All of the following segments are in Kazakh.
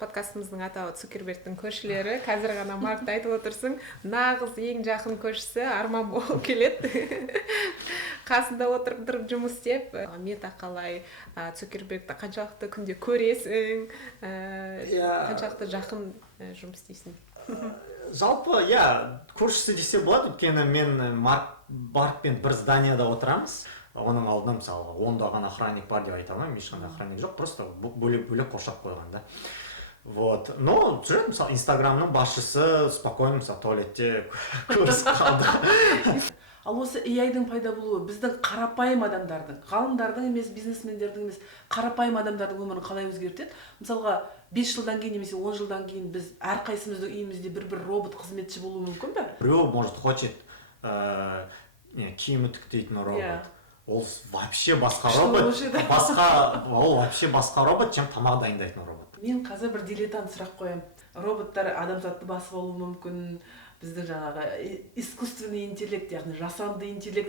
подкастымыздың атауы Цукербергтің көршілері. Қазір ғана Маркты айтып отырсың, нағыз ең жақын көршісі Арман болып келеді. Қасында отырып жұмыс істеп, Мета қалай, Цукербергті қаншалықты күнде көресің, қаншалықты жақын жұмыс істейсің. Жалпы, көршісі десе болады, өйткені мен Маркпен бір зданияда отырамыз. Оның алдында мысалы 10-даған охранник бар деп айта алмаймын, ешқандай охранник жоқ, просто бөлек қоршап қойған да. Вот. Но жүреді, мысалы Инстаграмның басшысы спокойно мысалы туалетте көрісіп қалды. Ал осы AI-дың пайда болуы біздің қарапайым адамдардың, ғалымдардың емес, бизнесмендердің емес, қарапайым адамдардың өмірін қалай өзгертеді? Мысалға 5 жылдан кейін немесе 10 жылдан кейін біз әрқайсымыздың үйімізде бір робот қызметші болуы мүмкін бе? Біреу может хочет киім үтіктейтін робот. Ол вообще басқа робот, ол вообще басқа робот, чем тамақ дайындайтын робот. Мен қазір бір дилетант сұрақ қоямын. Роботтар адамзатты басып алуы мүмкін, біздің жаңағы искусственный интеллект, яғни жасанды интеллект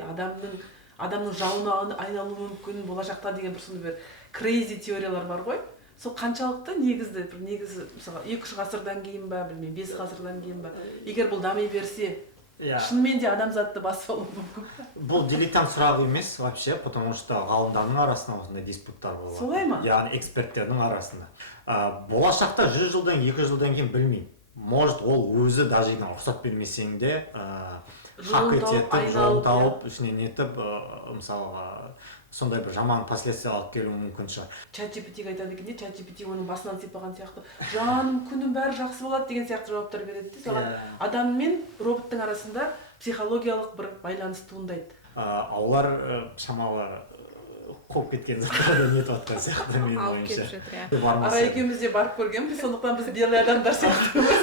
адамның жауына айналуы мүмкін болашақта деген бір сондай бір crazy теориялар бар ғой. Сол қаншалықты негізі мысалы 2-3 ғасырдан кейін ба, білмеймін, 5 ғасырдан кейін ба, егер бұл дами берсе, шынымен де адамзатты басып алуы мүмкін. Бұл дилетант сұрағы емес вообще, потому что ғалымдардың арасында осындай диспуттар болады. Солай ма? Яғни эксперттердің арасында. Болашақта 100 жылдан 200 жылдан кейін білмеймін. Может, ол өзі даже рұқсат бермесең де хақ ететін, жолын тауып, ішінен нетіп, мысалға сондай бір жаман последствия алып келуі мүмкін шығар. ChatGPT-ге айтады екен де, ChatGPT оның басынан сипаған сияқты, жаным, күнім бәрі жақсы болады деген сияқты жауаптар береді де, соған адам мен роботтың арасында психологиялық бір байланыс туындайды. Олар шамалы қоп кеткен заттарды нетіп атқан сияқты менің ойымша. Алып келіп жатыр, Ара екеуміз де барып көргенбіз, сондықтан біз белый адамдар сияқты өмір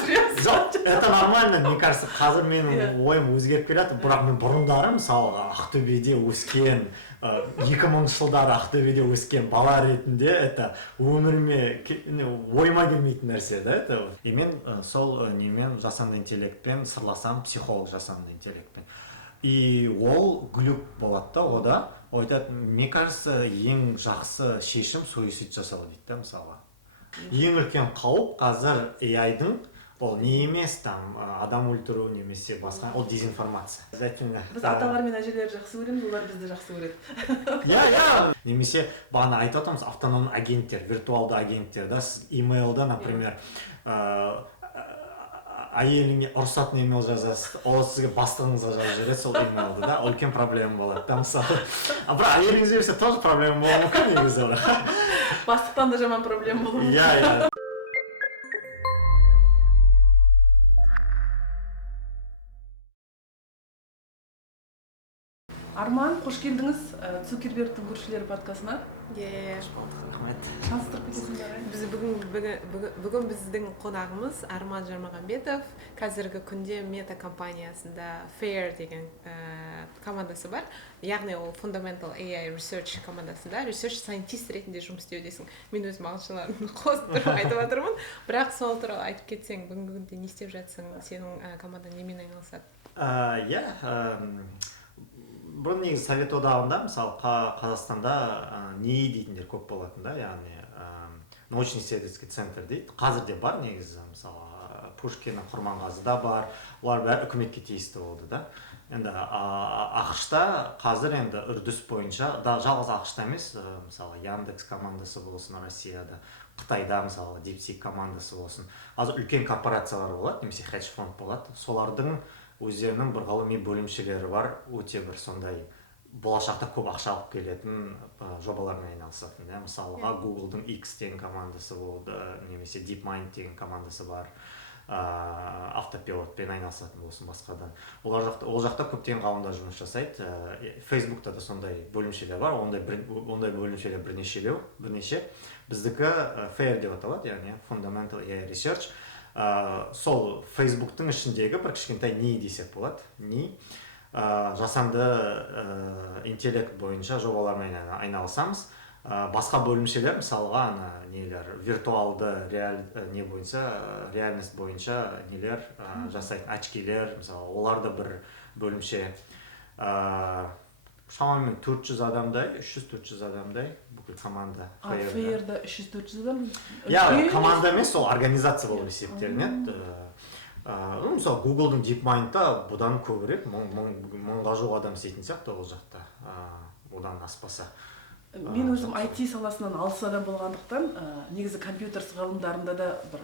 Жоқ, это нормально, мне кажется, қазір менің ойым өзгеріп келеді, бірақ мен бұрындары мысалға Ақтөбеде өскен, 2000 жылдары Ақтөбеде өскен бала ретінде это өміріме ойыма келмейтін нәрсе да, это. И мен сол немен жасанды интеллектпен сырласам, психолог жасанды интеллектпен. И ол глюк болады да, ода. Айтады, мне кажется, ең жақсы шешім суицид жасау дейді да, мысалға. Ең үлкен қауіп қазір AI-дың ол не емес, там адам өлтіру немесе басқа, ол дезинформация. Біз аталар мен әжелерді жақсы көреміз, олар бізді жақсы көреді. Немесе бағана айтып отырмыз, автономды агенттер, виртуалды агенттер, да, сіз имейлда, например, әйеліңе ұрсатын имейл жазасыз, ол сізге бастығыңызға жазып жібереді сол имейлді, да, үлкен проблема болады да, мысалы. Бірақ әйеліңіз берсе тоже проблема болуы мүмкін негізі. Бастықтан да жаман проблема болуы мүмкін. Иә. Арман, қош келдіңіз Цукербергтің көршілері подкастына. Рахмет. Таныстырып кетесіңдер. Бүгін біздің қонағымыз Арман Жармағанбетов. Қазіргі күнде Мета компаниясында FAIR деген командасы бар. Яғни ол Fundamental AI Research командасында Research Scientist ретінде жұмыс істеудесің. Мен өзім ағылшыншаларын қосып тұрып айтып жатырмын. Бірақ сол туралы айтып кетсең, бүгінгі күнде не істеп жатсың? Сенің командаң немен айналысады? Бұрын негізі Совет одағында, мысалы Қазақстанда НИИ дейтіндер көп болатын да, яғни научно-исследовательский центр дейді. Қазір де бар негізі, мысалы Пушкиннің Құрманғазыда бар, олар бәрі үкіметке тиісті болды да. Енді ақш-та қазір енді үрдіс бойынша, жалғыз ақш-та емес, мысалы Яндекс командасы болсын Россияда, Қытайда мысалы DeepSeek командасы болсын, қазір үлкен корпорациялар болады, немесе хедж фонд болады, солардың өздерінің бір ғылыми бөлімшелері бар, өте бір сондай болашақта көп ақша алып келетін жобалармен айналысатын. Мысалға Google'дың X деген командасы болды, немесе DeepMind деген командасы бар, автопилотпен айналысатын болсын басқадан. Ол жақта көптеген ғалымдар жұмыс жасайды. Facebook'та да сондай бөлімшелер бар, ондай бөлімшелер бірнеше. Біздікі FAIR деп аталады, яғни Fundamental AI Research. Сол Facebook'тың ішіндегі бір кішкентай НИИ десек болады. НИИ жасанды интеллект бойынша жобалармен айналысамыз. Басқа бөлімшелер, мысалға виртуалды не бойынша, реальность бойынша нелер жасайтын очкилер, мысалы, олар да бір бөлімше. шамамен 400 адамдай, 300-400 адамдай бүкіл команда. Фейерда 300-400 адам? Иә, команда емес, ол организация болып есептелінеді. Мысалы, Google-дың DeepMind-да бұдан көбірек, мыңға жуық адам істейтін сияқты ол жақта, одан аспаса. Мен өзім IT саласынан алыс адам болғандықтан, негізі компьютер ғылымдарында да бір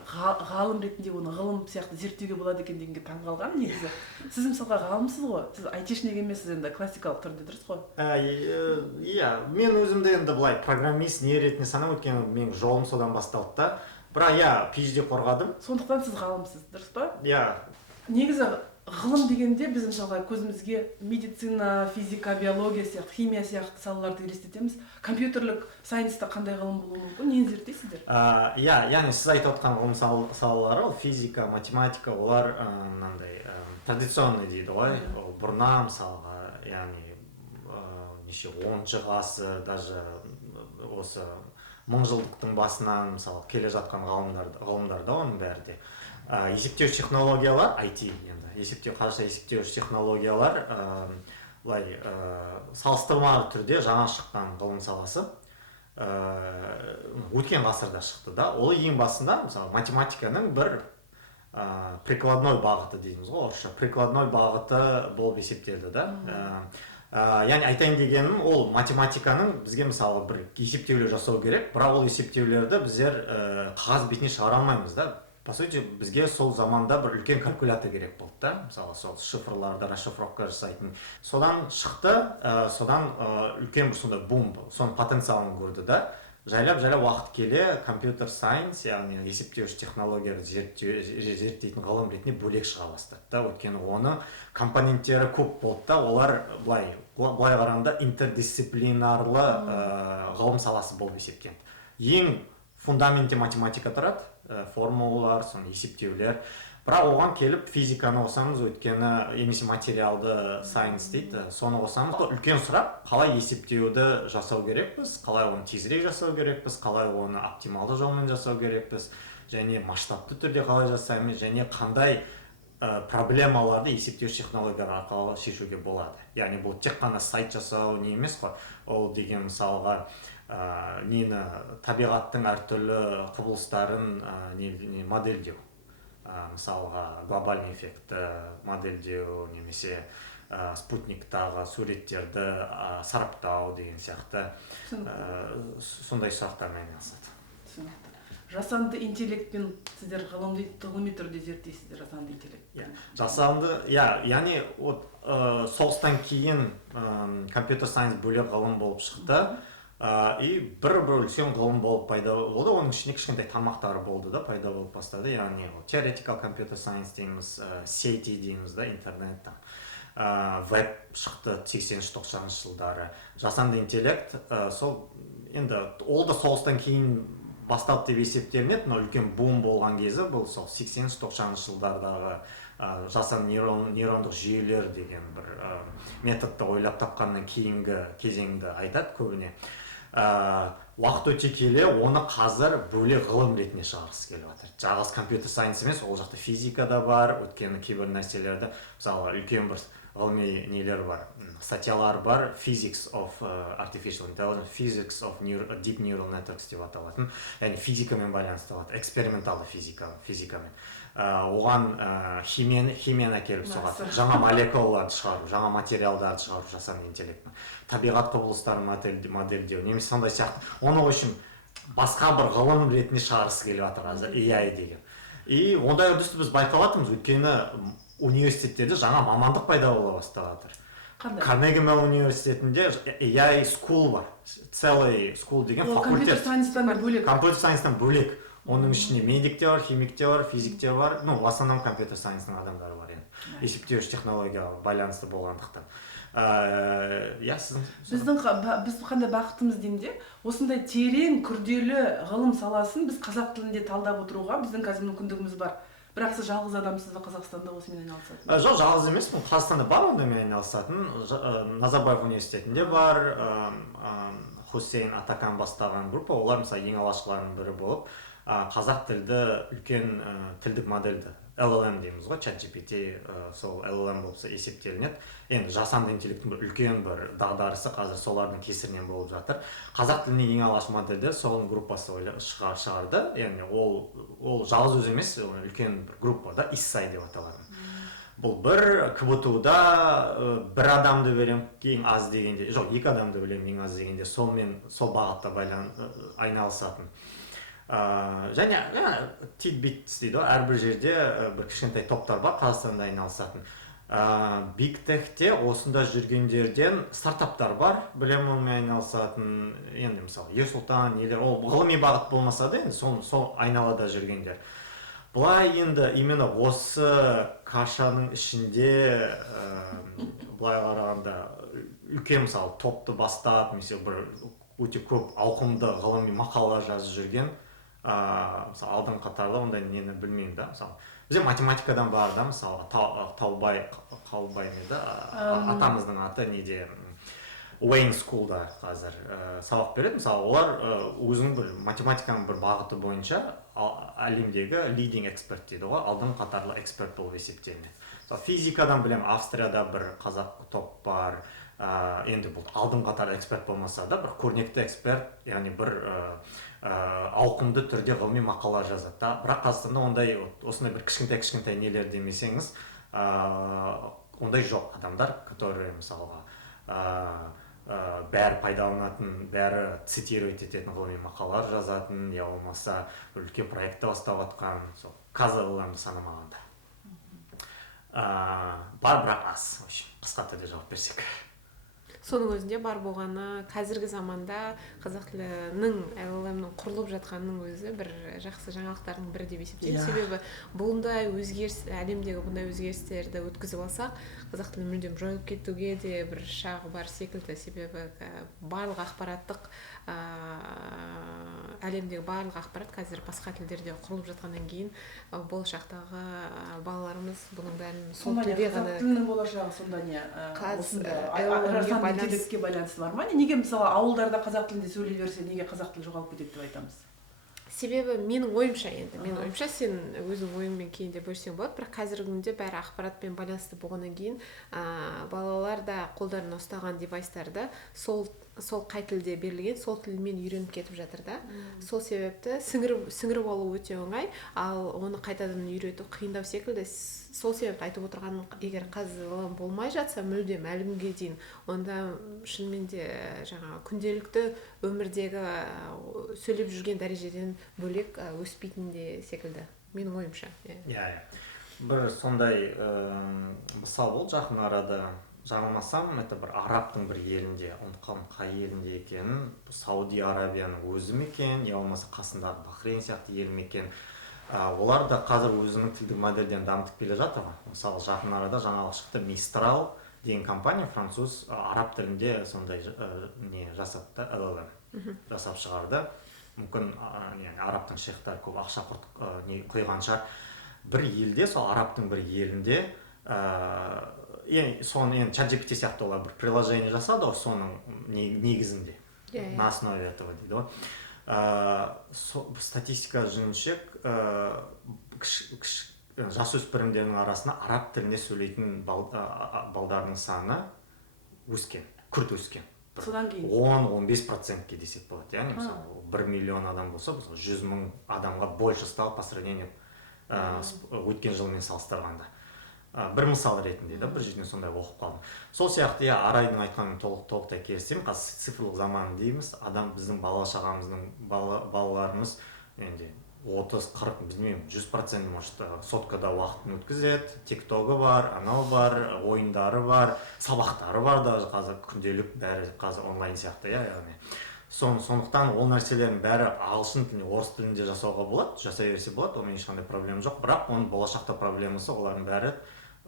ғалым ретінде оны ғылым сияқты зерттеуге болады екен дегенге таң қалған негізі. Сіз мысалға ғалымсыз ғой, сіз IT-шник емессіз енді классикалық түрде, дұрыс қой? Иә, мен өзімді енді былай программист не ретінде санап, өйткені менің жолым содан басталды да. Бірақ иә, PhD қорғадым. Сондықтан сіз ғалымсыз, дұрыс па? Иә. Негізі ғылым дегенде біз мысалға көзімізге медицина, физика, биология сияқты, химия сияқты салаларды елестетеміз. Компьютерлік сайенста қандай ғылым болуы мүмкін? Нені зерттейсіздер? Иә, яғни сіз айтып отқан ғылым салалары, физика, математика, олар мынандай традиционный дейді ғой. Бұрыннан мысалға, яғни неше 10-шы ғасыр, даже осы 1000 жылдықтың басынан мысалы келе жатқан ғылымдарда оның бәрі де. Есептеуіш технологиялар, IT енді, қазақша есептеуіш технологиялар былай салыстырмалы түрде жаңа шыққан ғылым саласы. Өткен ғасырда шықты да. Ол ең басында мысалы математиканың бір прикладной бағыты дейміз ғой, орысша прикладной бағыты болып есептелді да. Яғни айтайын дегенім, ол математиканың бізге мысалы бір есептеулер жасау керек, бірақ ол есептеулерді біздер қағаз бетіне шығара алмаймыз да. По сути, бізге сол заманда бір үлкен калькулятор керек болды да, мысалы сол шифрларды расшифровка жасайтын. Содан шықты, содан үлкен бір сондай бум, соның потенциалын көрді да. Жайлап уақыт келе компьютер сайенс, яғни есептеуіш технологияларды зерттейтін ғылым ретінде бөлек шыға бастады да. Өйткені оның компоненттері көп болды да, олар былай қарағанда интердисциплинарлы ғылым саласы болып есептелді. Ең фундаментте математика тұрады, формулалар, соны есептеулер. Бірақ оған келіп физиканы қосамыз, өйткені немесе материалды сайенс дейді, соны қосамыз. Үлкен сұрақ, қалай есептеуді жасау керекпіз, қалай оны тезірек жасау керекпіз, қалай оны оптималды жолмен жасау керекпіз, және масштабты түрде қалай жасаймыз, және қандай проблемаларды есептеуіш технологиялар арқылы шешуге болады. Яғни бұл тек қана сайт жасау не емес қой, ол деген мысалға нені табиғаттың әртүрлі құбылыстарын модельдеу. Мысалға глобальный эффектті модельдеу, немесе спутниктағы суреттерді сараптау деген сияқты сондай сұрақтармен айналысады. Жасанды интеллектпен сіздер ғылыми түрде зерттейсіздер жасанды интеллект. Жасанды, яғни соғыстан кейін компьютер сайенс бөлек ғылым болып шықты. И бір үлкен ғылым болып пайда болды, оның ішінде кішкентай тармақтары болды да, пайда болып бастады. Яғни теоретикал компьютер сайенс дейміз, сети дейміз да, интернет, веб шықты 80-90 жылдары. Жасанды интеллект, сол енді ол да соғыстан кейін басталды деп есептелінеді, но үлкен бум болған кезі бұл сол 80-90 жылдардағы жасанды нейрондық жүйелер деген бір методты ойлап тапқаннан кейінгі кезеңді айтады көбіне. Уақыт өте келе оны қазір бөлек ғылым ретінде шығарғысы келіп жатыр. Жалғыз компьютер сайенс емес, ол жақта физика да бар, өйткені кейбір нәрселерді, мысалы үлкен бір ғылыми нелер бар, статьялар бар, Physics of Artificial Intelligence, Physics of Deep Neural Networks деп аталатын, яғни физикамен байланыстырылады, эксперименталды физикамен. Оған химияны әкеліп соғады, жаңа молекулаларды шығару, жаңа материалдарды шығару жасанды интеллектпен, табиғат құбылыстарын модельдеу, немесе сондай сияқты. Оны үшін басқа бір ғылым ретінде шығарғысы келіп жатыр қазір AI деген. И ондай үрдісті біз байқалатырмыз, өйткені университеттерде жаңа мамандық пайда бола бастап жатыр. Карнеги Меллон университетінде AI School бар, целый school деген факультет. Компьютер сайенстан бөлек. Оның ішінде медик те бар, химик те бар, физик те бар, в основном компьютер сайенстың адамдары бар енді. Есептеуіш технологияға байланысты болғандықтан. Біз қандай бақытымыз деймде, осындай терең, күрделі ғылым саласын біз қазақ тілінде талдап отыруға біздің қазір мүмкіндігіміз бар. Бірақ сіз жалғыз адамсыз ба Қазақстанда осымен айналысатын? Жоқ, жалғыз емеспін. Қазақстанда бар онымен айналысатын. Назарбаев университетінде бар, Хусейн Атакан бастаған группа, олар мысалы ең алғашқылардың бірі болып, қазақ тілді үлкен тілдік модельді LLM дейміз ғой, ChatGPT сол LLM болса есептелінеді. Енді жасанды интеллекттің бір үлкен бір дағдарысы қазір солардың кесірінен болып жатыр. Қазақ тіліне ең алғаш модельдер сол группасы шығарды. Яғни ол жалғыз өзі емес, үлкен бір группа да, ISSAI деп аталады. Бұл бір КБТУ-да бір адамды берем, ең аз дегенде, жоқ, 2 адамды білем, ең аз дегенде, сол бағытта айналысатын. Және Tidbits дейді, әрбір жерде бір кішкентай топтар бар, Қазақстанда айналысатын. Big Tech-те осында жүргендерден стартаптар бар, білем онымен айналысатын. Енді мысалы, Ерсұлтан, ол ғылыми бағыт болмаса да, енді сол айналада жүргендер. Бұлай енді именно осы кашаның ішінде бұлай қарағанда үлкен мысалы топты бастап, мысалы бір өте көп ауқымды ғылыми мақалалар жазып жүрген мысалы алдын қатарлы ондай нені білмеймін да. Мысалы бізде математикадан бар да, мысалы Қалбай атамыздың аты неде Wayne School'да қазір сабақ береді. Мысалы олар өзінің бір математиканың бір бағыты бойынша әлемдегі leading expert дейді ғой, алдын қатарлы эксперт болып есептелінеді. Физикадан білем, Австрияда бір қазақ топ бар. Енді бұл алдын қатарлы эксперт болмаса да, бір көрнекті эксперт, яғни бір ауқымды түрде ғылыми мақалалар жазады. Бірақ Қазақстанда осындай бір кішкентай нелер демесеңіз, ондай жоқ адамдар, которые мысалға бәрі пайдаланатын, бәрі цитировать ететін ғылыми мақалалар жазатын, я болмаса үлкен проектті бастап атқан, қазір санамағанда. Бар, бірақ аз, қысқа түрде жауап берсек. Соның өзінде бар болғаны қазіргі заманда қазақ тілінің LLM-нің құрылып жатқанының өзі бір жақсы жаңалықтардың бірі деп есептеймін. Себебі бұндай өзгеріс, әлемдегі бұндай өзгерістерді өткізіп алсақ, қазақ тілі мүлдем жойылып кетуге де бір шағы бар секілді. Себебі барлық ақпараттық әлемдегі барлық ақпарат қазір басқа тілдерде құрылып жатқаннан кейін болашақтағы балаларымыз бұның бәрін сол тілде ғана. Қазақ тілінің болашағы сонда не? Жасанды интеллектке байланысты бар ма? Неге мысалы ауылдарда қазақ тілінде сөйлей берсе, неге қазақ тілі жоғалып кетеді деп айтамыз? Себебі менің ойымша, сен өзің ойыңмен кейінде бөлсең болады, бірақ қазіргі күнде бәрі ақпаратпен байланысты болғаннан кейін балалар да қолдарына ұстаған девайстарды сол қай тілде берілген, сол тілмен үйреніп кетіп жатыр да. Сол себепті сіңіріп алу өте оңай, ал оны қайтадан үйрету қиындау секілді. Сол себепті айтып отырғаным, егер қазір болмай жатса, мүлдем әлі күнге дейін, онда шынымен де жаңағы күнделікті өмірдегі сөйлеп жүрген дәрежеден бөлек өспейтін де секілді, менің ойымша. Бір сондай мысал болды жақын арада. Жаңылмасам, это бір арабтың бір елінде, ұмытқам қай елінде екенін, Сауди Арабияның өзі ме екен, я болмаса қасындағы Бахрейн сияқты ел ме екен. Олар да қазір өзінің тілдік модельден дамытып келе жатыр. Мысалы, жақын арада жаңалық шықты, Mistral деген компания, француз, араб тілінде сондай не жасатты, LLM жасап шығарды. Мүмкін арабтың шейхтары көп ақша құйғанша бір елде, сол арабтың бір елінде соны ChatGPT сияқты олар бір приложение жасады ғой, соның негізінде, на основе этого дейді ғой. Статистика жүзінше жасөспірімдердің арасында араб тілінде сөйлейтін балдардың саны өскен, күрт өскен. Содан кейін 10-15%-ке десек болады. Яғни мысалы 1 миллион адам болса, 100 мың адамға больше стал по сравнению өткен жылмен салыстырғанда. Бір мысал ретінде бір жерден сондай оқып қалдым. Сол сияқты Арайдың айтқанын толықтай келісемін. Қазір цифрлық заман дейміз. Біздің бала-шағамыздың балаларымыз енді 30-40, білмеймін, 100% может соткада уақытын өткізеді. TikTok'ы бар, анау бар, ойындары бар, сабақтары бар да қазір күнделік бәрі қазір онлайн сияқты, яғни. Сондықтан ол нәрселердің бәрі ағылшын тілінде, орыс тілінде жасауға болады, жасай берсе болады, онымен ешқандай проблема жоқ. Бірақ оның болашақта проблемасы олардың бәрі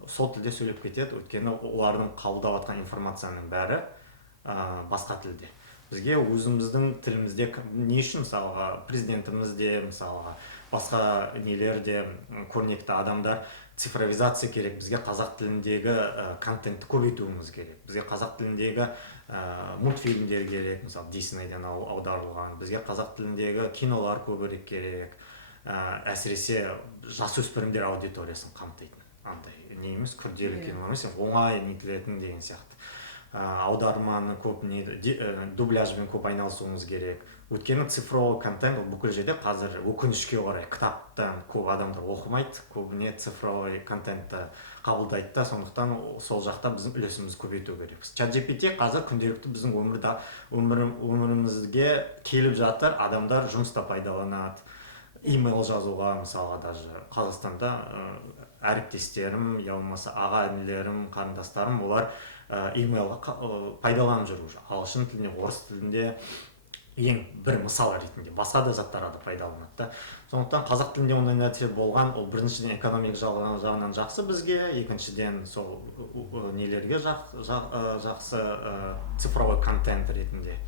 сол тілде сөйлеп кетеді, өйткені олардың қабылдап жатқан информацияның бәрі басқа тілде. Бізге өзіміздің тілімізде не үшін мысалға президентімізде, мысалға басқа нелерде көрнекті адамдар цифровизация керек, бізге қазақ тіліндегі контентті көбейтуіміз керек, бізге қазақ тіліндегі мультфильмдер керек, мысалы Диснейден аударылған, бізге қазақ тіліндегі кинолар көбірек керек, әсіресе жасөспірімдер аудиториясын қамтитын андай не емес күрделі кино емес оңай нетілетін деген сияқты аударманы көп дубляжбен көп айналысуымыз керек өйткені цифровой контент бүкіл жерде қазір өкінішке орай кітаптан көп адамдар оқымайды көбіне цифровой контентті қабылдайды да сондықтан сол жақта біздің үлесімізді көбейту керекпіз ChatGPT қазір күнделікті біздің өмірімізге келіп жатыр адамдар жұмыста пайдаланады имейл жазуға мысалға даже қазақстанда әріптестерім я болмаса аға інілерім қарындастарым олар имейл пайдаланып жүр уже ағылшын тілінде орыс тілінде ең бір мысал ретінде басқа да заттарға да пайдаланады да сондықтан қазақ тілінде ондай нәрсе болған ол біріншіден экономик жағынан жақсы бізге екіншіден сол нелерге жақсы цифровой контент ретінде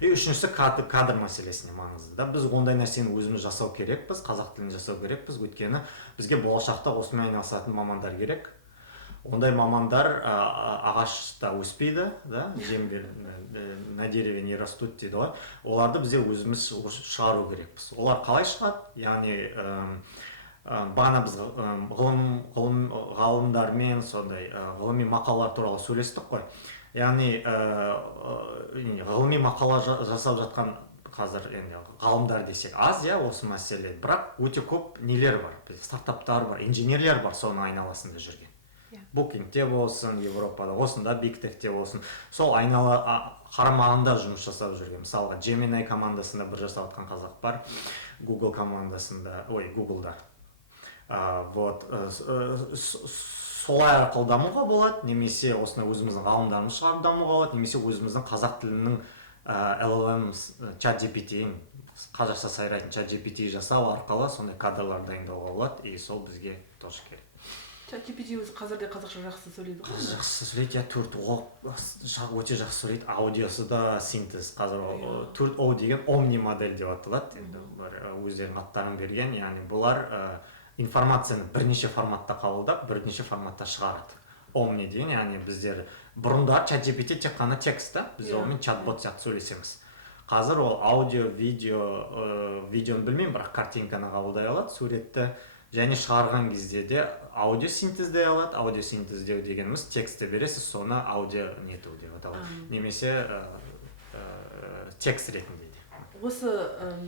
и үшіншісі кадр мәселесіне маңызды да біз ондай нәрсені өзіміз жасау керекпіз қазақ тілін жасау керекпіз өйткені бізге болашақта осымен айналысатын мамандар керек ондай мамандар ағашта өспейді да на дереве не растут дейді ғой оларды бізде өзіміз шығару керекпіз олар қалай шығады яғни бағана біз ғалымдармен сондай ғылыми мақалалар туралы сөйлестік қой яғни ғылыми мақала жасап жатқан қазір енді ғалымдар десек аз осы мәселе бірақ өте көп нелер бар стартаптар бар инженерлер бар соның айналасында жүрген Bookingте болсын Европада осында Bigtechте болсын сол қарамағында жұмыс жасап жүрген мысалға Gemini командасында бір жасап жатқан қазақ бар Google командасында Googleда вот солай арқылы дамуға болады немесе осындай өзіміздің ғалымдарымыз шығарып дамуға болады немесе өзіміздің қазақ тілінің LLM ChatGPT қазақша сайрайтын ChatGPT жасау арқылы сондай кадрлар дайындауға болады и сол бізге тоже керек ChatGPT өзі қазірде қазақша жақсы сөйлейді ғой жақсы сөйлейді өте жақсы сөйлейді аудиосы да синтез қазір 4O деген омни модель деп аталады енді өздерінің аттарын берген яғни бұлар информацияны бірнеше форматта қабылдап бірнеше форматта шығарады омни деген яғни біздер бұрында ChatGPT тек қана текст та біз онымен чат-бот сияқты сөйлесеміз қазір ол аудио видеоны білмеймін бірақ картинканы қабылдай алады суретті және шығарған кезде де аудио синтездей алады аудио синтездеу дегеніміз текстті бересіз соны аудио нету деп аталады немесе текст ретінде де осы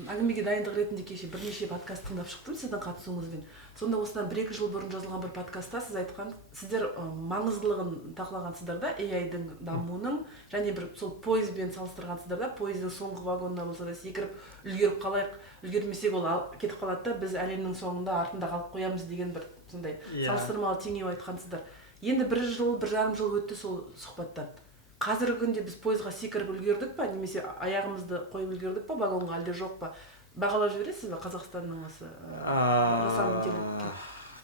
әңгімеге дайындық ретінде кеше бірнеше подкаст тыңдап шықтым сіздің қатысуыңызбен сонда осыдан 1-2 жыл бұрын жазылған бір подкастта сіз айтқан сіздер маңыздылығын талқылағансыздар да AI-дың дамуының және бір сол пойызбен салыстырғансыздар да пойыздың соңғы вагонына болса да секіріп үлгеріп қалайық үлгермесек ол кетіп қалады да біз әлемнің соңында артында қалып қоямыз деген бір сондай салыстырмалы теңеу айтқансыздар енді 1 жыл 1,5 жыл өтті сол сұхбаттан қазіргі күнде біз пойызға секіріп үлгердік па немесе аяғымызды қойып үлгердік па вагонға әлде жоқ па бағалап жібересіз бе қазақстанның осы жасанды интеллектке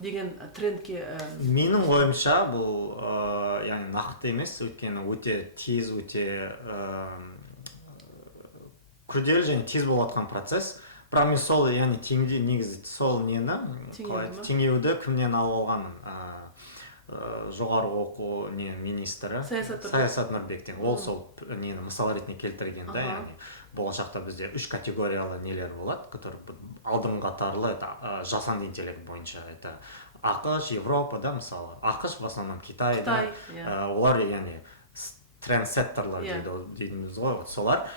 деген трендке менің ойымша бұл яғни нақты емес өйткені өте тез өте күрделі және тез болып жатқан процесс бірақ мен сол яғни негізі сол теңеуді кімнен алып алғанмын жоғарғы оқу министрі Саясат Нұрбектен ол сол нені мысал ретінде келтірген да яғни болашақта бізде 3 категориялы нелер болады которые алдыңғы қатарлы жасанды интеллект бойынша это ақш Европада мысалы ақш в основном Қытай олар яғни трендсеттерлар дейміз ғой солар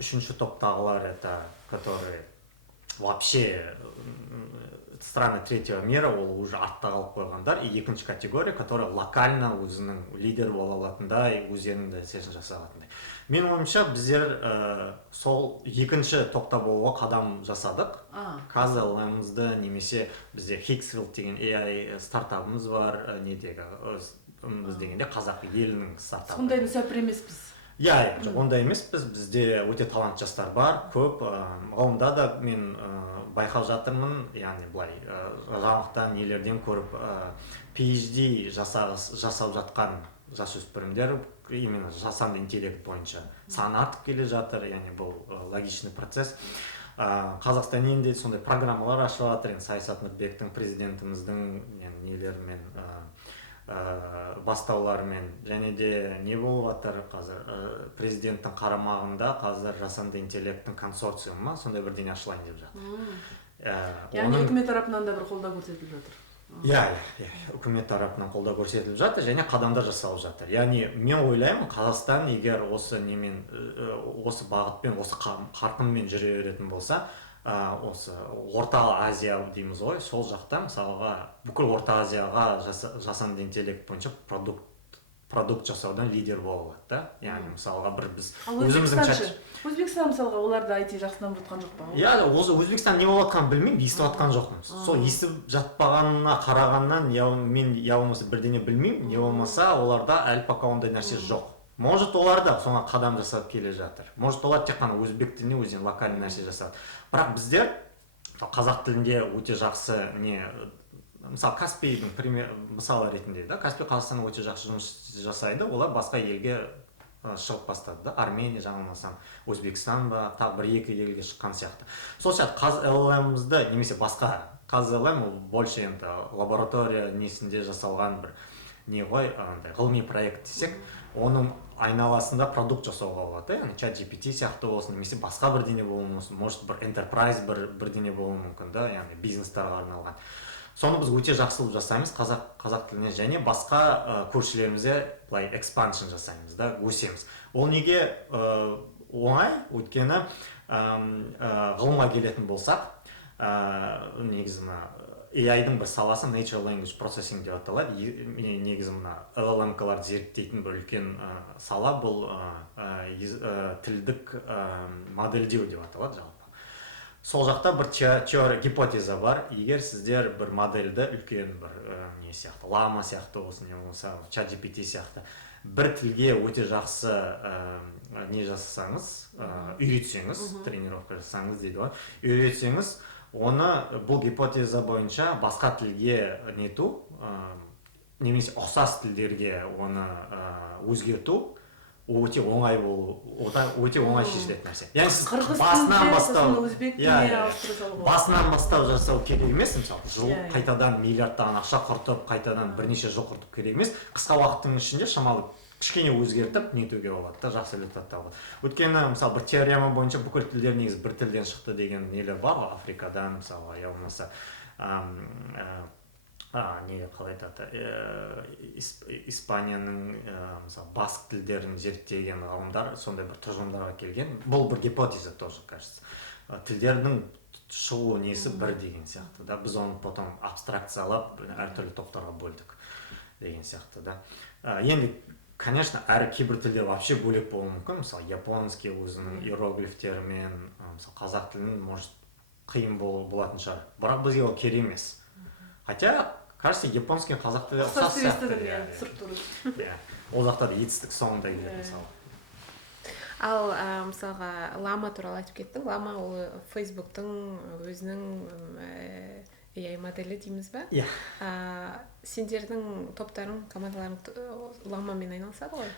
үшінші топтағылар это которые вообще страны третьего мира ол уже артта қалып қойғандар и екінші категория которая локально өзінің лидер бола алатындай өздерінің нәрсесін жасағатындай менің ойымша біздер сол екінші топта болуға қадам жасадық қазір немесе бізде Hicksfield деген AI стартабымыз бар недегі біз дегенде қазақ елінің стартабы сондайдың сәпір емеспіз жоқ ондай емеспіз бізде өте талант жастар бар көп ғылымда да мен байқап жатырмын яғни былай жаңалықтан нелерден көріп PhD жасап жатқан жасөспірімдер именно жасанды интеллект бойынша саны артып келе жатыр яғни бұл логичный процесс қазақстан енді сондай программалар ашып жатыр Саясат Нұрбектің президентіміздің нелерімен бастауларымен және де не болып жатыр қазір президенттің қарамағында қазір жасанды интеллекттің консорциумы сондай бірдеңе ашылайын деп жатыр яғни үкімет тарапынан да бір қолдау көрсетіліп жатыр. Иә, үкімет тарапынан қолдау көрсетіліп жатыр және қадамдар жасалып жатыр. Яғни мен ойлаймын, Қазақстан егер осы осы бағытпен, осы қарқынмен жүре беретін болса, осы Орта Азия дейміз ғой, сол жақта мысалға бүкіл Орта Азияға жасанды интеллект бойынша продукт жасаудан лидер бола алады да. Яғни мысалға біз Өзбекстан мысалға оларда IT жақсы дамып жатқан жоқ па? Иә, осы Өзбекстан не болып жатқанын білмеймін, естіп жатқан жоқпын. Сол естіп жатпағанына қарағаннан мен я болмаса бірдеңе білмеймін, не болмаса оларда әлі пока ондай нәрсе жоқ. Может олар да соңа қадам жасап келе жатыр. Может олар тек қана өзбек тіліне өзіне локальный нәрсе жасады. Бірақ біздер қазақ тілінде өте жақсы мысалы Каспийдің мысалы ретінде да, Каспий Қазақстанда өте жақсы жұмыс жасайды, олар басқа елге шығып бастады да, Армения жаңылмасам, Өзбекстан ба, тағы бір-екі елге шыққан сияқты. Сол сияқты қазLLM-ымызды немесе басқа қазLLM ол больше енді лаборатория несінде жасалған бір не ғой, ғылыми проект десек, оның айналасында продукт жасауға болады, яғни ChatGPT сияқты болсын, немесе басқа бірдеңе болуы мүмкін, может бір enterprise бірдеңе болуы мүмкін да, яғни бизнестарға арналған. Соны біз өте жақсылып жасаймыз қазақ тіліне және басқа көршілерімізде былай expansion жасаймыз да, өсеміз. Ол неге оңай? Өйткені ғылымға келетін болсақ, негізі AI-дың бір саласы Natural Language Processing деп аталады. Негізі LLM-каларды зерттейтін бір үлкен сала бұл тілдік модельдеу деп аталады жалпы. Сол жақта бір гипотеза бар. Егер сіздер бір модельді үлкен бір не сияқты, лама сияқты болсын, не болса, ChatGPT сияқты бір тілге өте жақсы не жасасаңыз, үйретсеңіз, тренировка жасасаңыз дейді ғой, үйретсеңіз, оны бұл гипотеза бойынша басқа тілге нету, немесе ұқсас тілдерге оны өзгерту өте оңай өте оңай шешілетін нәрсе. Яғни сіз басынан бастап жасау керек емес, мысалы, жыл қайтадан миллиардтаған ақша құртып, қайтадан бірнеше жыл құртып керек емес, қысқа уақыттың ішінде шамалы кішкене өзгертіп нетуге болады да, жақсы результат табуға. Өйткені мысалы бір теорема бойынша бүкіл тілдер негізі бір тілден шықты деген нелер бар, Африкадан мысалы, я болмаса қалай айтады, Испанияның мысалы баск тілдерін зерттеген ғалымдар сондай бір тұжырымдарға келген. Бұл бір гипотеза тоже, кажется. Тілдердің шығу несі бір деген сияқты да. Біз оны потом абстракциялап әртүрлі топтарға бөлдік деген сияқты да. Енді, конечно, кейбір тілдер вообще бөлек болуы мүмкін. Мысалы, японский өзінің иероглифтерімен, мысалы, қазақ тілінің может қиын болатын шығар. Бірақ бізге ол керек емес. Хотя кажется, японский қазақ тілі ұқсас сияқты. Ол жақта да етістік соңында келеді мысалы. Ал мысалға лама туралы айтып кеттің. Лама ол Facebooktың өзінің AI моделі дейміз ба? Иә. Сендердің топтарың, командаларың ламамен айналысады ғой?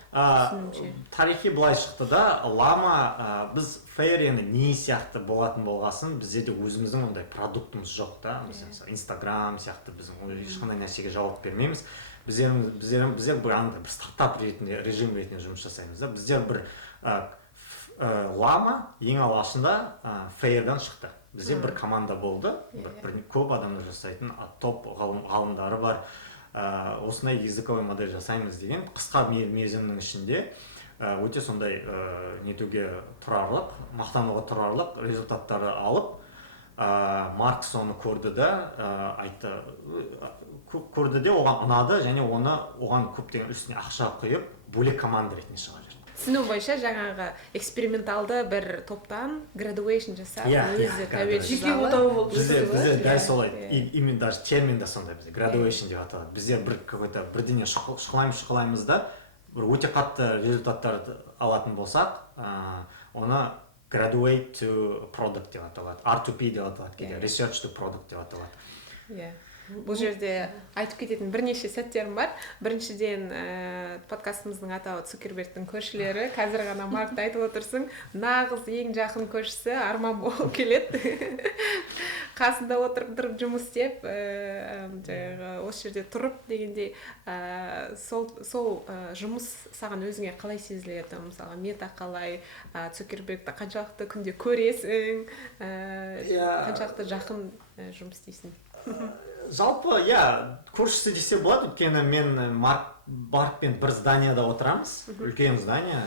Тарихи былай шықты да, лама біз Фейрені не сияқты болатын болғасын, бізде де өзіміздің ондай продуктымыз жоқ та. Инстаграм сияқты біз ешқандай нәрсеге жауап бермейміз. Біздер бір стартап ретінде, режим ретінде жұмыс жасаймыз да. Біздер бір лама ең алғашында Фейрден шықты. Бізде бір команда болды, көп адамдар жасайтын топ ғалымдары бар. Осындай языковой модель жасаймыз деген қысқа мерзімнің ішінде өте сондай нетуге тұрарлық, мақтануға тұрарлық результаттары алып, Марк соны көрді де оған ұнады және оған көптеген үстіне ақша құйып бөлек команда ретінде шығарып жүрді. Түсіну бойынша жаңағы эксперименталды бір топтан graduation жасап, өзі тәуелсіз алып. Бізде дәл солай, именно даже термин да сондай бізде, graduation деп аталады. Біздер бірдеңе шұқылаймыз да, бір өте қатты результаттарды алатын болсақ, оны graduate to product деп аталады, R2P деп аталады, research to product деп аталады. иә. Бұл жерде айтып кететін бірнеше сәттерім бар. Біріншіден, подкастымыздың атауы Цукербергтің көршілері. Қазір ғана Маркты айтып отырсың, нағыз ең жақын көршісі Арман болып келеді. Қасында отырып жұмыс істеп, осы жерде тұрып дегендей, сол жұмыс саған өзіңе қалай сезіледі? Мысалы, Мета қалай, Цукербергті қаншалықты күнде көресің, қаншалықты жақын жұмыс істейсің? Жалпы, көршісі десе болады, өйткені мен Маркпен бір зданияда отырамыз, үлкен здания,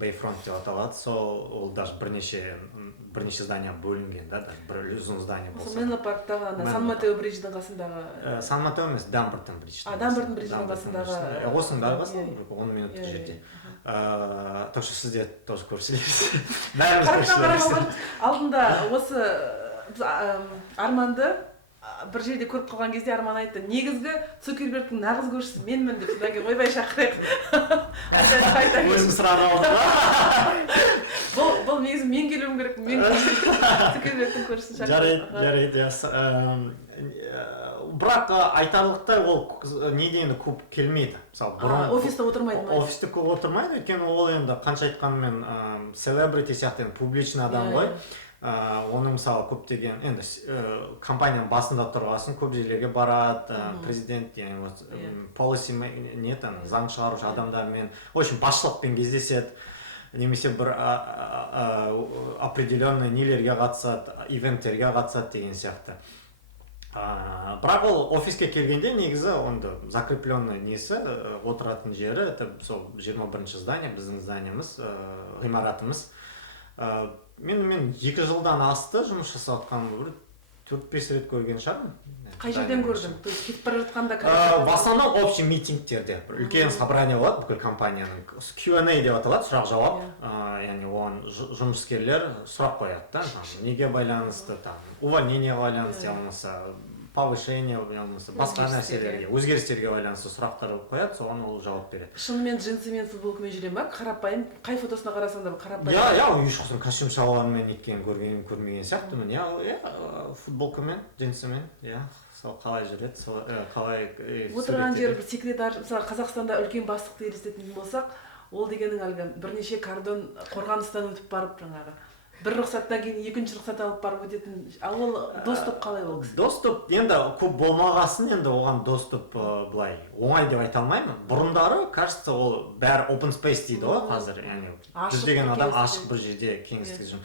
Bayfront деп аталады, ол даже бірнеше здания бөлінген, даже бір ұзын здания болса. Менло парктағы, Сан-Матео бридждің қасындағы... Сан-Матео емес, Дамбертон бридж. Дамбертон бридждің қасындағы... Осының бәрі қасында, 10 минуттық жерде. Так что сізде тоже көршілерсіз. Бәріміз көршілерсіз. Алдында осы Арманды бір жерде көріп қалған кезде Арман айтты, негізгі Цукербергтің нағыз көршісі менмін деп, содан кейін ойбай шақырайық. Өзім сұрап алдым. Бұл негізі мен келуім керек, мен Цукербергтің көршісін шақырайық. Жарайды. Бірақ айтарлықтай ол неден көп келмейді. Офиста отырмайды ма? Офиста көп отырмайды, өйткені ол енді қанша айтқанымен селебрити сияқты публичный адам ғой. Оны мысалы көптеген енді компанияның басында тұрғасын көп жерлерге барады, президент, policy заң шығарушы адамдармен, в общем, басшылықпен кездеседі, немесе бір определенный нелерге қатысады, ивенттерге қатысады деген сияқты. Бірақ ол офиске келгенде негізі онда закрепленный несі отыратын жері, это сол 21-ші здание, біздің зданиямыз, ғимаратымыз. Мен 2 жылдан асты жұмыс жасаватқан, 4-5 рет көрген шығармын. Қай жерден көрдің? Кетіп бара жатқанда в основном общий митингтерде, үлкен собрание болады бүкіл компанияның. Q&A деп аталады, сұрақ-жауап. Яғни оған жұмыскерлер сұрақ қояды да, неге байланысты, увольнение байланысты, болмаса повышение, басқа нәрселерге, өзгерістерге байланысты сұрақтар қояды, соған ол жауап береді. Шынымен джинсымен футболкамен жүре ма? Қарапайым, қай фотосына қарасаң да қарапайым? Үй шықсын костюм шалбармен неткен көрмеген сияқтымын. Футболкамен, джинсымен, сол қалай жүреді, қалай отырған жер бір секрет, мысалы Қазақстанда үлкен бастықты елестететін болсақ, ол дегенің әлгі бірнеше кордон қорғаныстан өтіп барып жаңағы бір рұқсаттан кейін екінші рұқсат алып барып өтетін, ал ол доступ қалай ол кісі? Доступ енді көп болмағасын, енді оған доступ былай оңай деп айта алмаймын. Бұрындары, кажется, ол бәрі open space дейді ғой қазір, яғни жүздеген адам ашық бір жерде кеңістік жүр.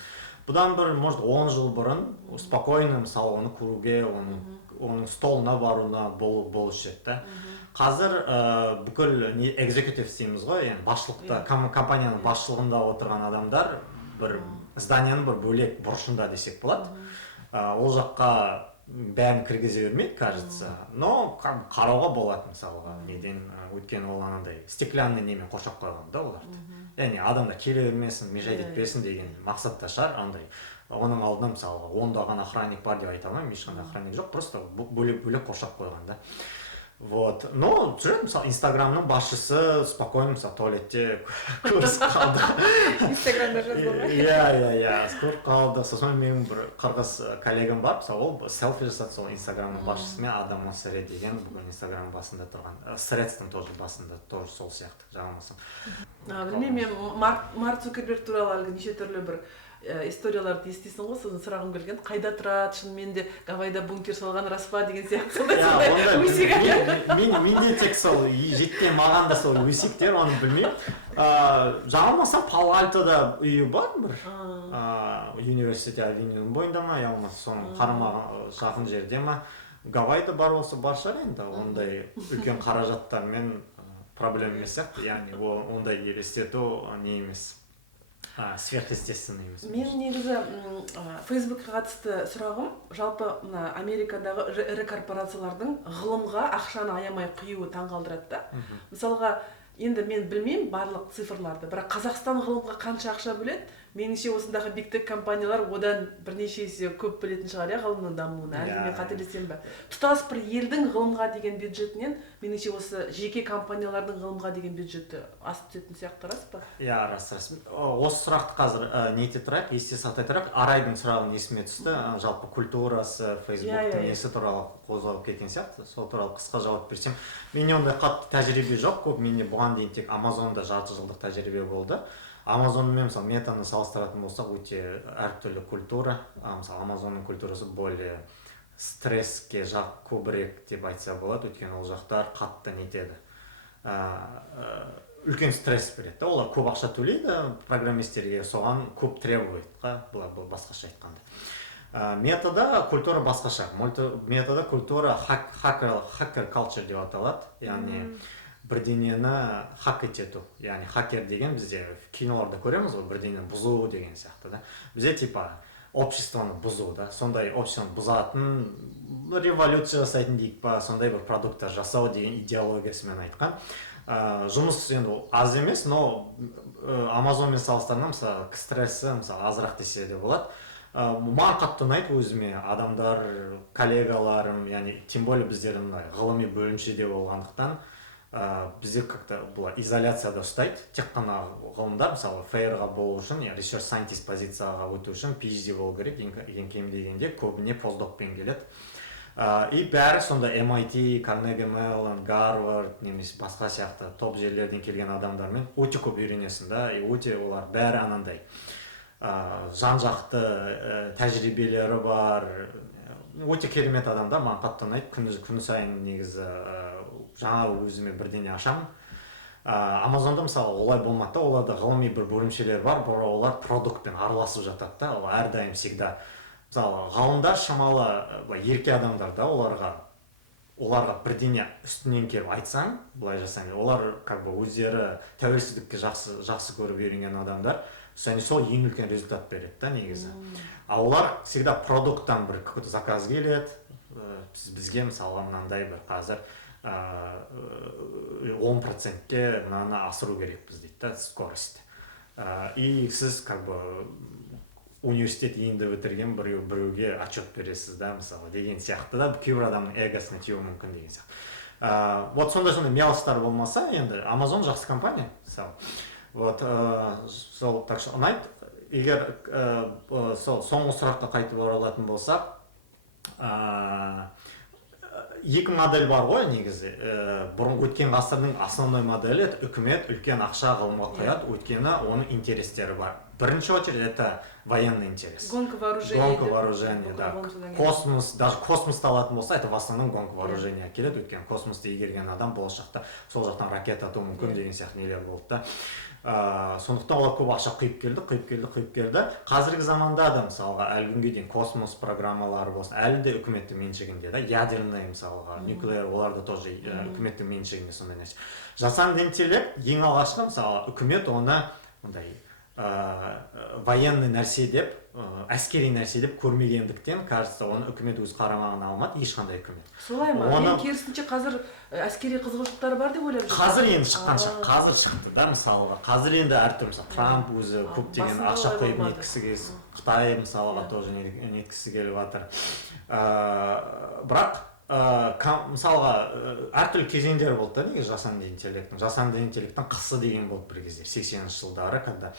Бұдан бір, может, 10 жыл бұрын спокойно, мысалы, оны көруге, оның столына баруына болушы еді. Қазір бүкіл экзекутив дейміз ғой, яғни басшылықта, компанияның басшылығында отырған адамдар бір зданияның бір бөлек бұрышында десек болады. Ол жаққа бәрін кіргізе бермейді, кажется, но қарауға болады мысалға, неден өткен ол анандай стеклянный немен қоршап қойған да оларды. Яғни адамдар келе бермесін, мешайт етпесін деген мақсатта шығар, андай. Оның алдында мысалға 10-даған охранник бар деп айта алмаймын, ешқандай охранник жоқ, просто бөлек қоршап қойған да. Вот. Но жүреді, мысалы, Инстаграмның басшысы спокойно, мысалы, туалетте көрісіп қалды. Инстаграмда жазылды. Көріп қалды. Сосын менің бір қырғыз коллегам бар, мысалы, ол селфи жасады сол Инстаграмның басшысымен, Адам Сред деген, бүгін Инстаграм басында тұрған. Средстің тоже басында, тоже сол сияқты, жағамасың. Білмеймін, мен Марк Цукерберг туралы әлгі неше түрлі бір историяларды естисің ғой, сосын сұрағым келген, қайда тұрады, шынымен де Гавайда бункер салған рас па деген сияқты сондай өсек. Менде тек сол жеткен, маған да сол өсектер, оны білмеймін. Жаңылмасам Пало-Альтода үйі бар бір, университет авенюның бойында ма, я болмаса соның қарама жақын жерде ма. Гавайда бар болса бар шығар енді, ондай үлкен қаражаттармен проблема емес сияқты, яғни ондай елестету не емес. Сверхъестественный емес. Мен негізі Фейсбукқа қатысты сұрағым, жалпы Америкадағы ірі корпорациялардың ғылымға ақшаны аямай құюы таңғалдырады да. Мысалға, енді мен білмеймін барлық цифрларды, бірақ Қазақстан ғылымға қанша ақша бөледі, меніңше осындағы биг тек компаниялар одан бірнеше есе көп білетін шығар иә ғылымның дамуына. Әлде мен қателесем бе? Тұтас бір елдің ғылымға деген бюджетінен меніңше осы жеке компаниялардың ғылымға деген бюджеті асып түсетін сияқты, рас па? Иә, рас. Осы сұрақты қазір не ете тұрайық, есте сақтай тұрайық. Арайдың сұрағын есіме түсті. Жалпы культурасы, Фейсбуктың несі туралы қозғалып кеткен сияқты. Сол туралы қысқа жауап берсем, менде ондай қатты тәжірибе жоқ. Көп менде бұған дейін тек Амазонда жарты жылдық тәжірибе болды. Амазонмен мысалы метаны салыстыратын болсақ, өте әртүрлі культура. Мысалы Амазонның культурасы более стресске жақ көбірек деп айтса болады, өйткені ол жақтар қатты нетеді. Үлкен стресс береді. Олар көп ақша төлейді программистерге, соған көп требует, бұл басқаша айтқанда. Метада культура басқаша. Метада культура hacker culture деп аталады. Яғни бірдеңені хак етету. Яғни хакер деген бізде киноларда көреміз ғой, бірдеңені бұзу деген сияқты да. Бізде типа обществоны бұзу да. Сондай обществоны бұзатын, революция жасайтын дейік па, сондай бір продукттар жасау деген идеологиясымен айтқан. Жұмыс енді аз емес, но Амазонмен салыстырғанда мысалы стресі мысалы азырақ десе де болады. Маған қатты ұнайды өзіме адамдар, коллегаларым, яғни тем более біздердің ғылыми бөлімшеде болғандықтан бізде как-то бұл изоляцияда ұстайды. Тек қана ғылымдар, мысалы фейерға болу үшін, research scientist позицияға өту үшін PhD болу керек, ең кем дегенде көбіне постдокпен келеді. И бәрі сонда MIT, Carnegie Mellon, Гарвард, немесе басқа сияқты топ жерлерден келген адамдармен өте көп үйренесің да, и өте олар бәрі анандай жан-жақты тәжірибелері бар, өте керемет адамдар, маған қатты ұнайды. Күн сайын негізі жаңа өзіме бірдеңе ашамын. Амазонда мысалы олай болмады, оларда ғылыми бір бөлімшелер бар, олар продуктпен араласып жатады да, ол әрдайым всегда. Мысалы ғалымдар шамалы ерке адамдар да, оларға бірдеңе үстінен келіп айтсаң, былай жасаң, олар как бы өздері тәуелсіздікке жақсы көріп үйренген адамдар, сол ең үлкен результат береді да негізі. Олар всегда продукттан бір какой-то заказ келеді, бізге мысалы мынандай бір қазір 10%-ке мынаны асыру керекпіз дейді да, скорость. И сіз как бы университет енді бітірген біреуге отчет бересіз да, мысалы деген сияқты да, кейбір адамның эгосына тиюі мүмкін деген сияқты. Вот сондай мелочтар болмаса, енді Amazon жақсы компания, вот сол так что ұнайды. Егер сол соңғы сұраққа қайтып оралатын болсақ, екі модель бар ғой негізі. Бұрынғы өткен ғасырдың основной моделі үкімет үлкен ақша ғылымға құяды, өйткені оның интерестері бар. Бірінші очередь это военный интерес. Гонка вооружения. Гонка вооружения, да. Космос, даже космосты алатын болса, это в основном гонка вооружения келеді, өйткені космосты игерген адам болашақта сол жақтан ракета ату мүмкін деген сияқты нелер болды да. Сондықтан олар көп ақша құйып келді. Қазіргі заманда да мысалға әлі күнге дейін космос программалары болсын, әлі де үкіметтің меншігінде да, ядерный мысалға, нуклеар, олар да тоже үкіметтің меншігінде сондай нәрсе. Жасанды интеллект ең алғашқы мысалы үкімет оны ондай военный нәрсе деп, әскери нәрсе деп көрмегендіктен, кажется, оны үкімет өз қарамағына алмады, ешқандай үкімет. Солай ма? Мен керісінше қазір әскери қызығушылықтары бар деп ойлап жүрмін. Қазір енді қазір шықты да, мысалға. Қазір енді әртүрлі, мысалы Трамп өзі көптеген ақша қойып неткісі келіп, Қытай мысалға тоже неткісі келіп жатыр. Бірақ мысалға әртүрлі кезеңдер болды да, неге жасанды интеллекттің қысы деген болды бір кезде 80-ші жылдары, когда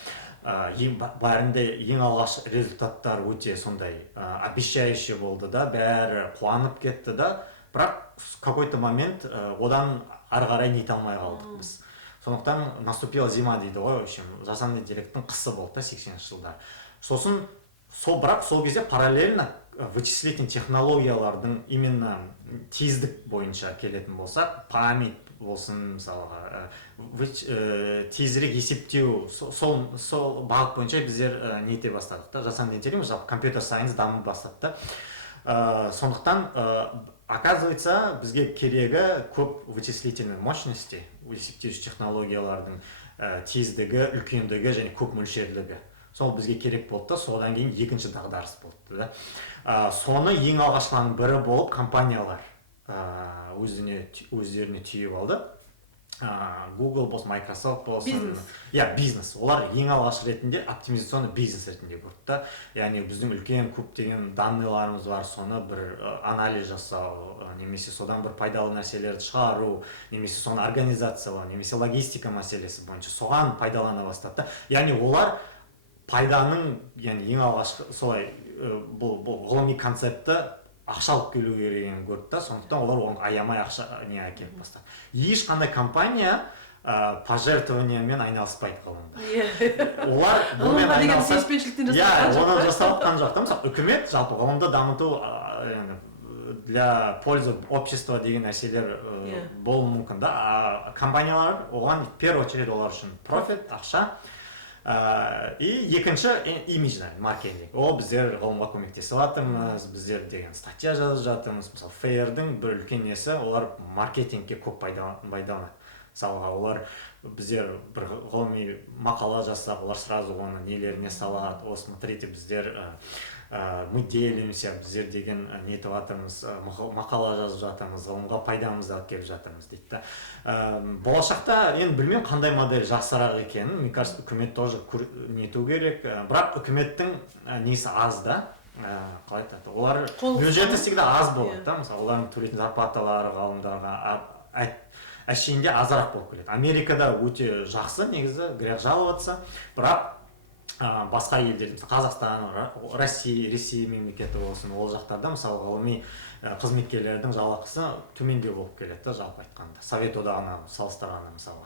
бәрінде ең алғаш результаттар өте сондай обещающий болды да, бәрі қуанып кетті да, бірақ какой-то момент одан ары қарай нете алмай қалдық біз. Сондықтан наступила зима дейді ғой, в общем, жасанды интеллекттің қысы болды да 80-ші жылдары. Сосын бірақ сол кезде параллельно вычислительный технологиялардың именно тездік бойынша келетін болса, память болсын мысалға, тезірек есептеу, сол бағыт бойынша біздер нете бастадық та, жасанды интеллект, мысалы компьютер сайенс дамып бастады да. Сондықтан оказывается, бізге керегі көп вычислительной мощности, есептеуші технологиялардың тездігі, үлкендігі және көп мөлшерлігі. Сол бізге керек болды да, содан кейін екінші дағдарыс болды да. Соны ең алғашқылардың бірі болып компаниялар өздеріне түйіп алды. Google болсын, Microsoft болсын. Бизнес. Бизнес. Олар ең алғаш ретінде оптимизационный бизнес ретінде көрді да. Яғни біздің үлкен көптеген данныйларымыз бар, соны бір анализ жасау, немесе содан бір пайдалы нәрселерді шығару, немесе соны организациялау, немесе логистика мәселесі бойынша соған пайдалана бастады да. Яғни олар пайданың, яғни ең алғашқы солай бұл ғылыми концепті ақша алып келу керек екенін көрді да, сондықтан олар оны аямай ақша не әкеліп бастады. Ешқандай компания пожертвованиямен айналыспайды ғылымда. Олар ғылымға деген сүйіспеншіліктен жасап оны жасап жатқан жоқ. Мысалы, үкімет жалпы ғылымды дамыту для пользы общества деген нәрселер болуы мүмкін да. Компаниялар оған в первую очередь олар үшін профит, ақша. И екінші имиджный маркетинг. Ол біздер ғылымға көмектесіп жатырмыз, біздер деген статья жазып жатырмыз. Мысалы, Fair'дің бір үлкен несі, олар маркетингке көп пайдаланады. Мысалға, олар біздер бір ғылыми мақала жасап, олар сразу оны нелеріне салады. О, смотрите, біздер мы делимся, біздер деген нетіп жатырмыз, мақала жазып жатырмыз, ғылымға пайдамызды алып келіп жатырмыз дейді да. Болашақта енді білмеймін қандай модель жақсырақ екенін, мне кажется, үкімет тоже нету керек, бірақ үкіметтің несі аз да. Қалай айтады, олар бюджеті всегда аз болады да, мысалы олардың төлейтін зарплаталары ғалымдарға әшейінде азырақ болып келеді. Америкада өте жақсы, негізі грех жаловаться, бірақ басқа елдер, Қазақстан, Ресей мемлекеті болсын, ол жақтарда мысалы ғылыми қызметкерлердің жалақысы төмендеу болып келеді да, жалпы айтқанда. Совет одағына салыстырғанда мысалға.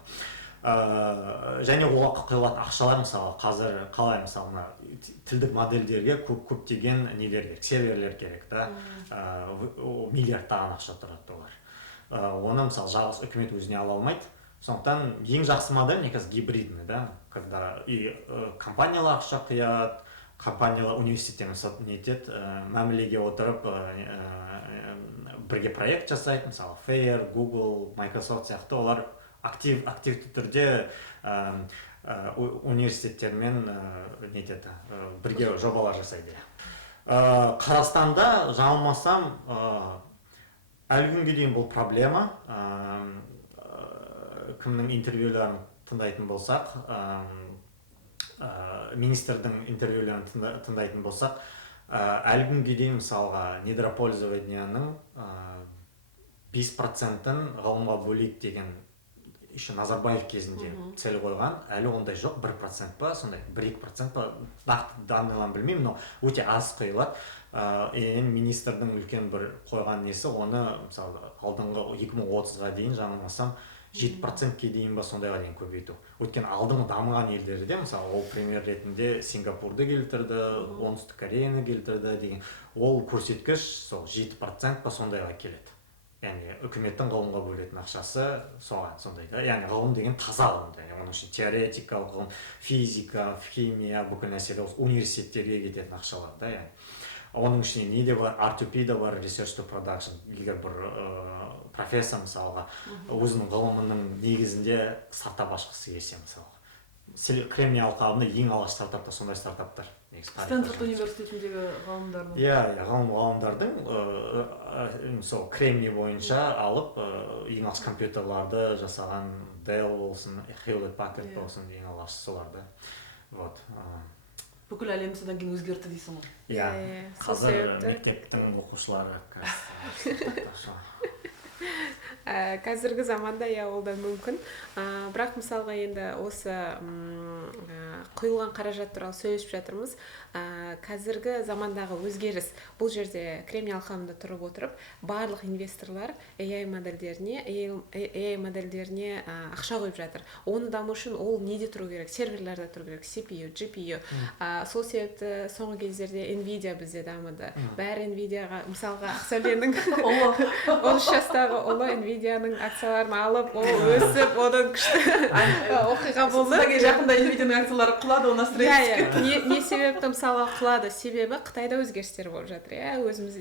Және оған құйылатын ақшалар мысалы қазір қалай мысалы тілдік модельдерге көптеген нелер керек, серверлер керек да, миллиардтаған ақша тұрады олар. Оны мысалы жалғыз үкімет өзіне ала алмайды. Сондықтан ең жақсы модель негізі гибридный, да, когда и компаниялар ақша құяды, компаниялар университеттермен нетеді, мәмілеге отырып бірге проект жасайды, мысалы Fair, Google, Microsoft сияқты олар активті түрде университеттермен нетеді, бірге жобалар жасайды. Қазақстанда жаңылмасам әлі күнге дейін бұл проблема. Кімнің интервьюлерін тыңдайтын болсақ, министрдің интервьюлерін тыңдайтын болсақ, әлі күнге дейін мысалға недропользованияның 5%-ын ғылымға бөлейік деген еще Назарбаев кезінде цель қойған, әлі ондай жоқ, 1% па, сондай 1-2% па, нақты данныйларын білмеймін, но өте аз құйылады. Министрдің үлкен бір қойған несі, оны мысалы алдыңғы 2030-ға дейін жаңылмасам 7%-ке дейін ба сондайға дейін көбейту. Өйткені алдыңғы дамыған елдерде, мысалы, ол премьер ретінде Сингапурды келтірді, Оңтүстік Кореяны келтірді деген, ол көрсеткіш сол 7% па сондайға келеді. Яғни үкіметтің ғылымға бөлетін ақшасы соған сондай да. Яғни ғылым деген таза ғылым, оның үшін теоретикалық ғылым, физика, химия, бүкіл нәрселер университеттерге кететін ақшалар да, яғни. Оның ішінде не де бар, R2P да бар, Research to Production. Егер бір профессор мысалға өзінің ғылымының негізінде стартап ашқысы келсе мысалға. Кремний алқабында ең алғаш стартаптар сондай стартаптар. Стэнфорд университетіндегі ғалымдардың? Ғалымдардың сол кремний бойынша алып ең алғаш компьютерларды жасаған Dell болсын, Hewlett Packard болсын ең алғаш соларды. Бүкіл әлем содан кейін өзгерді дейсің ғой? Қазір мектептің оқушылары қазіргі заманда ол да мүмкін. Бірақ мысалға енді осы құйылған қаражат туралы сөйлесіп жатырмыз. Қазіргі замандағы өзгеріс, бұл жерде кремний алқабында тұрып отырып, барлық инвесторлар AI модельдеріне ақша қойып жатыр. Оны даму үшін ол неде тұру керек? Серверлерде тұру керек, CPU, GPU. Сол себепті соңғы кездерде Nvidia бізде дамыды. Бәрі Nvidiaға, мысалға Ақсәуленің 13 жастағы ұлы Nvidiaның акцияларын алып, ол өсіп, одан күшті оқиға болды. Сізге жақында Nvidiaның акциялары құлады, оны стресс. Не себепті мысалға құлады? Себебі Қытайда өзгерістер болып жатыр. Өзіміз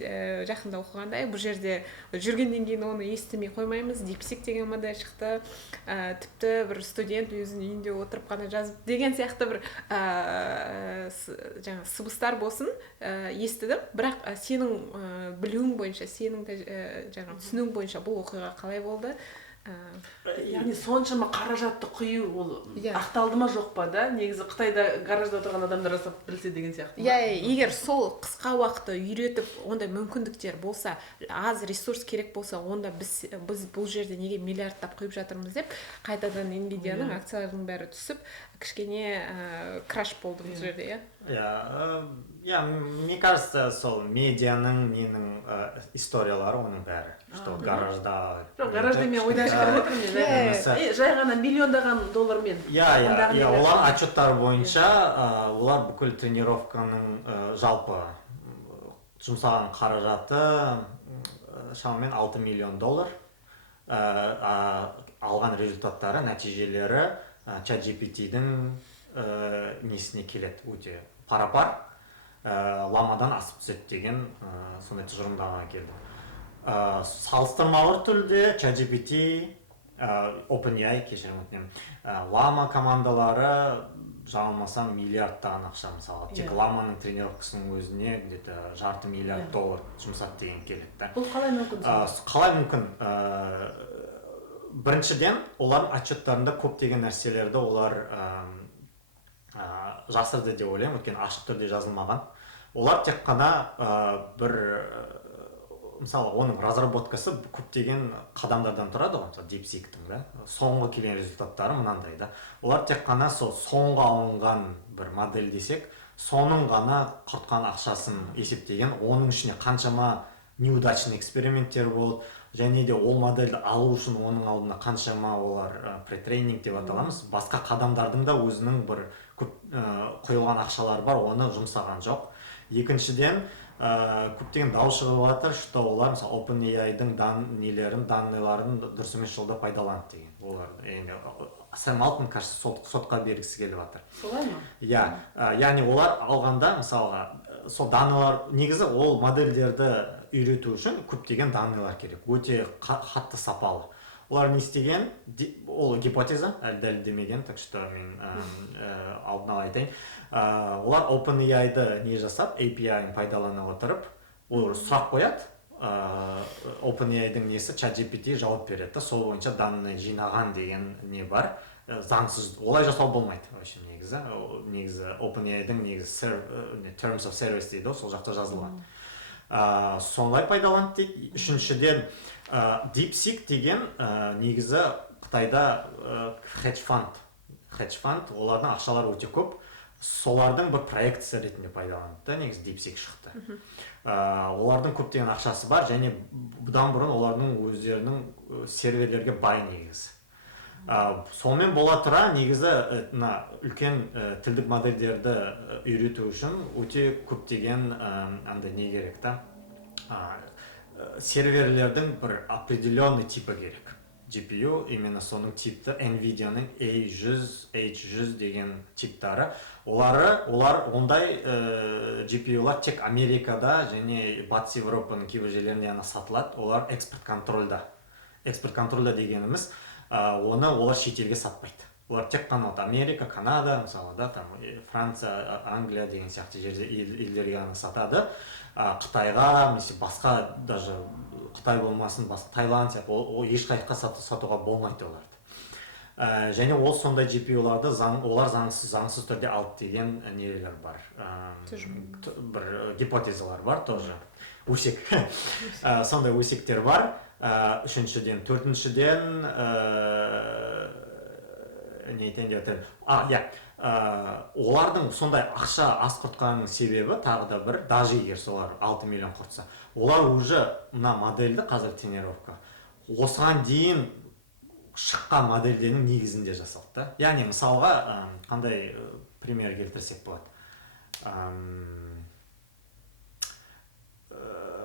жақында оқығандай, бұл жерде жүргеннен кейін оны естімей қоймаймыз. DeepSeek деген модель шықты. Тіпті бір студент өзінің үйінде отырып қана жазып деген сияқты бір сыбыстар болсын естідім. Бірақ сенің білуің бойынша, сенің түсінуің бойынша бұл оқиға қалай болды? яғни соншама қаражатты құю ол Иә. ақталды ма жоқ па да, негізі Қытайда гаражда отырған адамдар жасап білсе деген сияқты. Егер сол қысқа уақытта үйретіп, ондай мүмкіндіктер болса, аз ресурс керек болса, онда біз бұл жерде неге миллиардтап құйып жатырмыз деп, қайтадан Nvidia-ның акцияларының бәрі түсіп, кішкене краш болды бұл жерде, иә, мне кажется, сол медианың ненің историялары оның бәрі, что гаражда. Жоқ, гаражда мен ойдан шығарып отырмын. Жай ғана миллиондаған доллармен. Олар отчеттары бойынша, олар бүкіл тренировканың жалпы жұмсаған қаражаты шамамен $6 миллион. Алған результаттары, нәтижелері ChatGPT-дің несіне келеді, өте пара-пар, ламадан асып түседі деген сондай тұжырымдамаға келді. Салыстырмалы түрде ChatGPT, OpenAI, кешірім өтінемін, лама командалары жаңылмасам миллиардтаған ақша, мысалы, тек ламаның тренировкасының өзіне где-то $500 миллиард жұмсады деген келеді. Бұл қалай мүмкін? Қалай мүмкін? Біріншіден, олардың отчеттарында көптеген нәрселерді олар жасырды деп ойлаймын, өйткені ашық түрде жазылмаған. Олар тек қана мысалы, оның разработкасы көптеген қадамдардан тұрады ғой, мысалы, DeepSeek-тің, да? Соңғы келген результаттары мынандай, да? Олар тек қана соңғы алынған бір модель десек, соның ғана құртқан ақшасын есептеген, оның ішіне қаншама неудачный эксперименттер болды, және де ол модельді алу үшін оның алдында қаншама олар претрейнинг деп аталамыз, басқа қадамдардың да өзінің бір көп қойылған ақшалары бар, оны жұмсаған жоқ. Екіншіден, көптеген дау шығып жатыр, что олар мысалы OpenAI-дің данныйларын дұрыс емес жолда пайдаланды деген. Олар енді Сэм Алтман, кажется, сотқа бергісі келіп жатыр. Солай ма? Яғни олар алғанда, мысалға, сол данныйлар, негізі ол модельдерді үйрету үшін көптеген данныйлар керек, өте қатты сапалы. Олар не істеген, ол гипотеза, әлі дәлелдемеген, так что мен алдын ала айтайын. Олар OpenAI-ды не жасап, API-ін пайдалана отырып, ол сұрақ қояды, OpenAI-дің несі ChatGPT жауап береді, сол бойынша данные жинаған деген не бар. Заңсыз, олай жасау болмайды, негізі OpenAI-дің Terms of Service дейді, сол жақта жазылған. Сондай пайдаланды дейді. Үшіншіден, DeepSeek деген негізі Қытайда hedge fund, олардың ақшалары өте көп, солардың бір проекция ретінде пайдаланды, негізі DeepSeek шықты. Олардың көптеген ақшасы бар, және бұдан бұрын олардың өздерінің серверлерге бай негізі. Сонымен бола тұра, негізі үлкен тілдік модельдерді үйрету үшін өте көптеген не керек та, серверлердің бір определенный типі керек. GPU, именно соның типті, Nvidia-ның A100, H100 деген типтары. Олар ондай GPU-лар тек Америкада және Батыс Европаның кейбір жерлерінде сатылады. Олар экспорт контрольда. Экспорт контрольда дегеніміз, оны олар шетелге сатпайды. Олар тек қана Америка, Канада, мысалы, Франция, Англия деген сияқты елдерге сатады. Қытайға, басқа, даже Қытай болмасын, басқа Таиланд сияқты, ол ешқайыққа сатуға болмайды оларды. Және ол сондай GPU-ларды олар заңсыз түрде алды деген нелер бар. Бір гипотезалар бар тоже. Өсек. Сондай өсектер бар. Үшіншіден, төртіншіден, олардың сондай ақша аз құртқанының себебі тағы да бір, даже егер солар 6 миллион құртса, олар уже мына модельді, қазір тренировка, осыған дейін шыққан модельдердің негізінде жасалды. Яғни мысалға қандай пример келтірсек болады.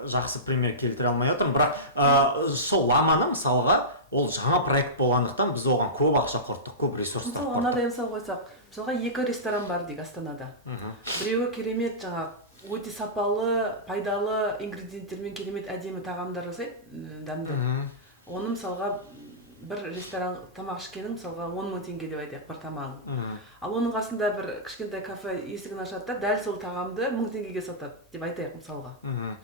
Жақсы пример келтіре алмай отырмын, бірақ сол ламаны мысалға ол жаңа проект болғандықтан біз оған көп ақша құрттық, көп ресурстар құрттық. Мысалға, онадай мысал қойсақ, мысалға 2 ресторан бар дейік Астанада. Біреуі керемет жаңа өте сапалы, пайдалы ингредиенттермен керемет әдемі тағамдар жасайды, дәмді. Оны мысалға бір ресторан тамақ ішкенің мысалға 10 мың теңге деп айтайық бір тамағың. Ал оның қасында бір кішкентай кафе есігін ашады да дәл сол тағамды 1000 теңгеге сатады деп айтайық мысалға.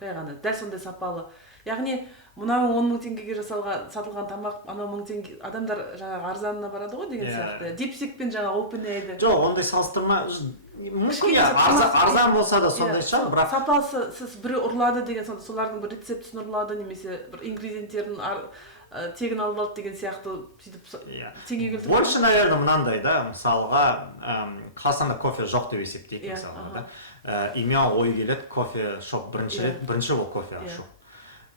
Жай ғана дәл сондай сапалы. Яғни мынау 10 мың теңгеге сатылған тамақ, анау 1000 теңге, адамдар жаңағы арзанына барады ғой деген сияқты. Дипсикпен жаңағы OpenAI-ді. Жоқ, ондай салыстырма мүмкін арзан болса да сондай шығар, бірақ сапасы сіз біреу ұрлады деген сонда солардың бір рецептісін ұрлады немесе бір ингредиенттерін тегін алып алды деген сияқты сөйтіп теңге келтіріп. Больше, наверное, мынандай да, мысалға Қазақстанда кофе жоқ деп есептейік мысалға да. И мен ой келеді кофе шоп бірінші ол кофе ашу.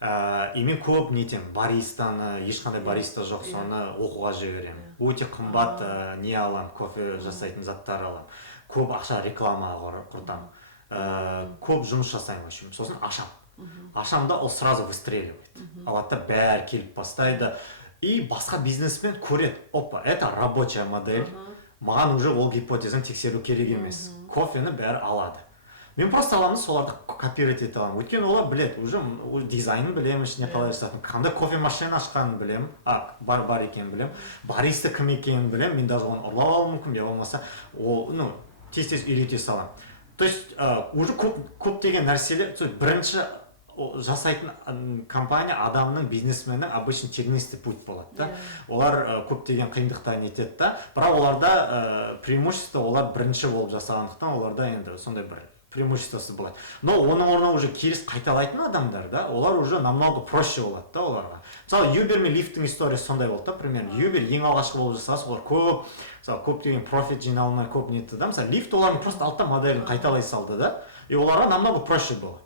И мен көп нетем, баристаны, ешқандай бариста жоқ, соны оқуға жіберемін. Өте қымбат не алам, кофе жасайтын заттар алам. Көп ақша рекламаға құртам. Көп жұмыс жасаймын, сосын ашам. Ашамда ол сразу выстреливает. Алатта бәрі келіп бастайды. И басқа бизнесмен көреді, опа, это рабочая модель. Маған уже ол гипотезаны тексеру керек емес. Кофені бәрі алады. Мен просто аламын, соларды копировать ете аламын. Өйткені олар біледі, уже дизайнын білемін, ішіне қалай жасайтынын, қандай кофе машина ашқанын білемін, бар екенін білемін, бариста кім екенін білемін, мен даже оны ұрлап алуым мүмкін, я болмаса, тез үйрете саламын. То есть уже көптеген нәрселер, бірінші жасайтын компания адамның, бизнесменнің обычно тернистый путь болады. Олар көптеген қиындықтан етеді да, бірақ оларда преимущество, олар бірінші болып жасағандықтан, оларда енді сондай бір преимуществосы болады. Но оның орнына уже келіс қайталайтын адамдар, да, олар уже намного проще болады да оларға. Мысалы, Uber мен Lyft'тің историясы сондай болды да, примерно. Uber ең алғашқы болып жасаса, олар көптеген профит жиналмай көп нетті да. Мысалы, Lyft олардың просто алтын моделін қайталай салды да, и оларға намного проще болды.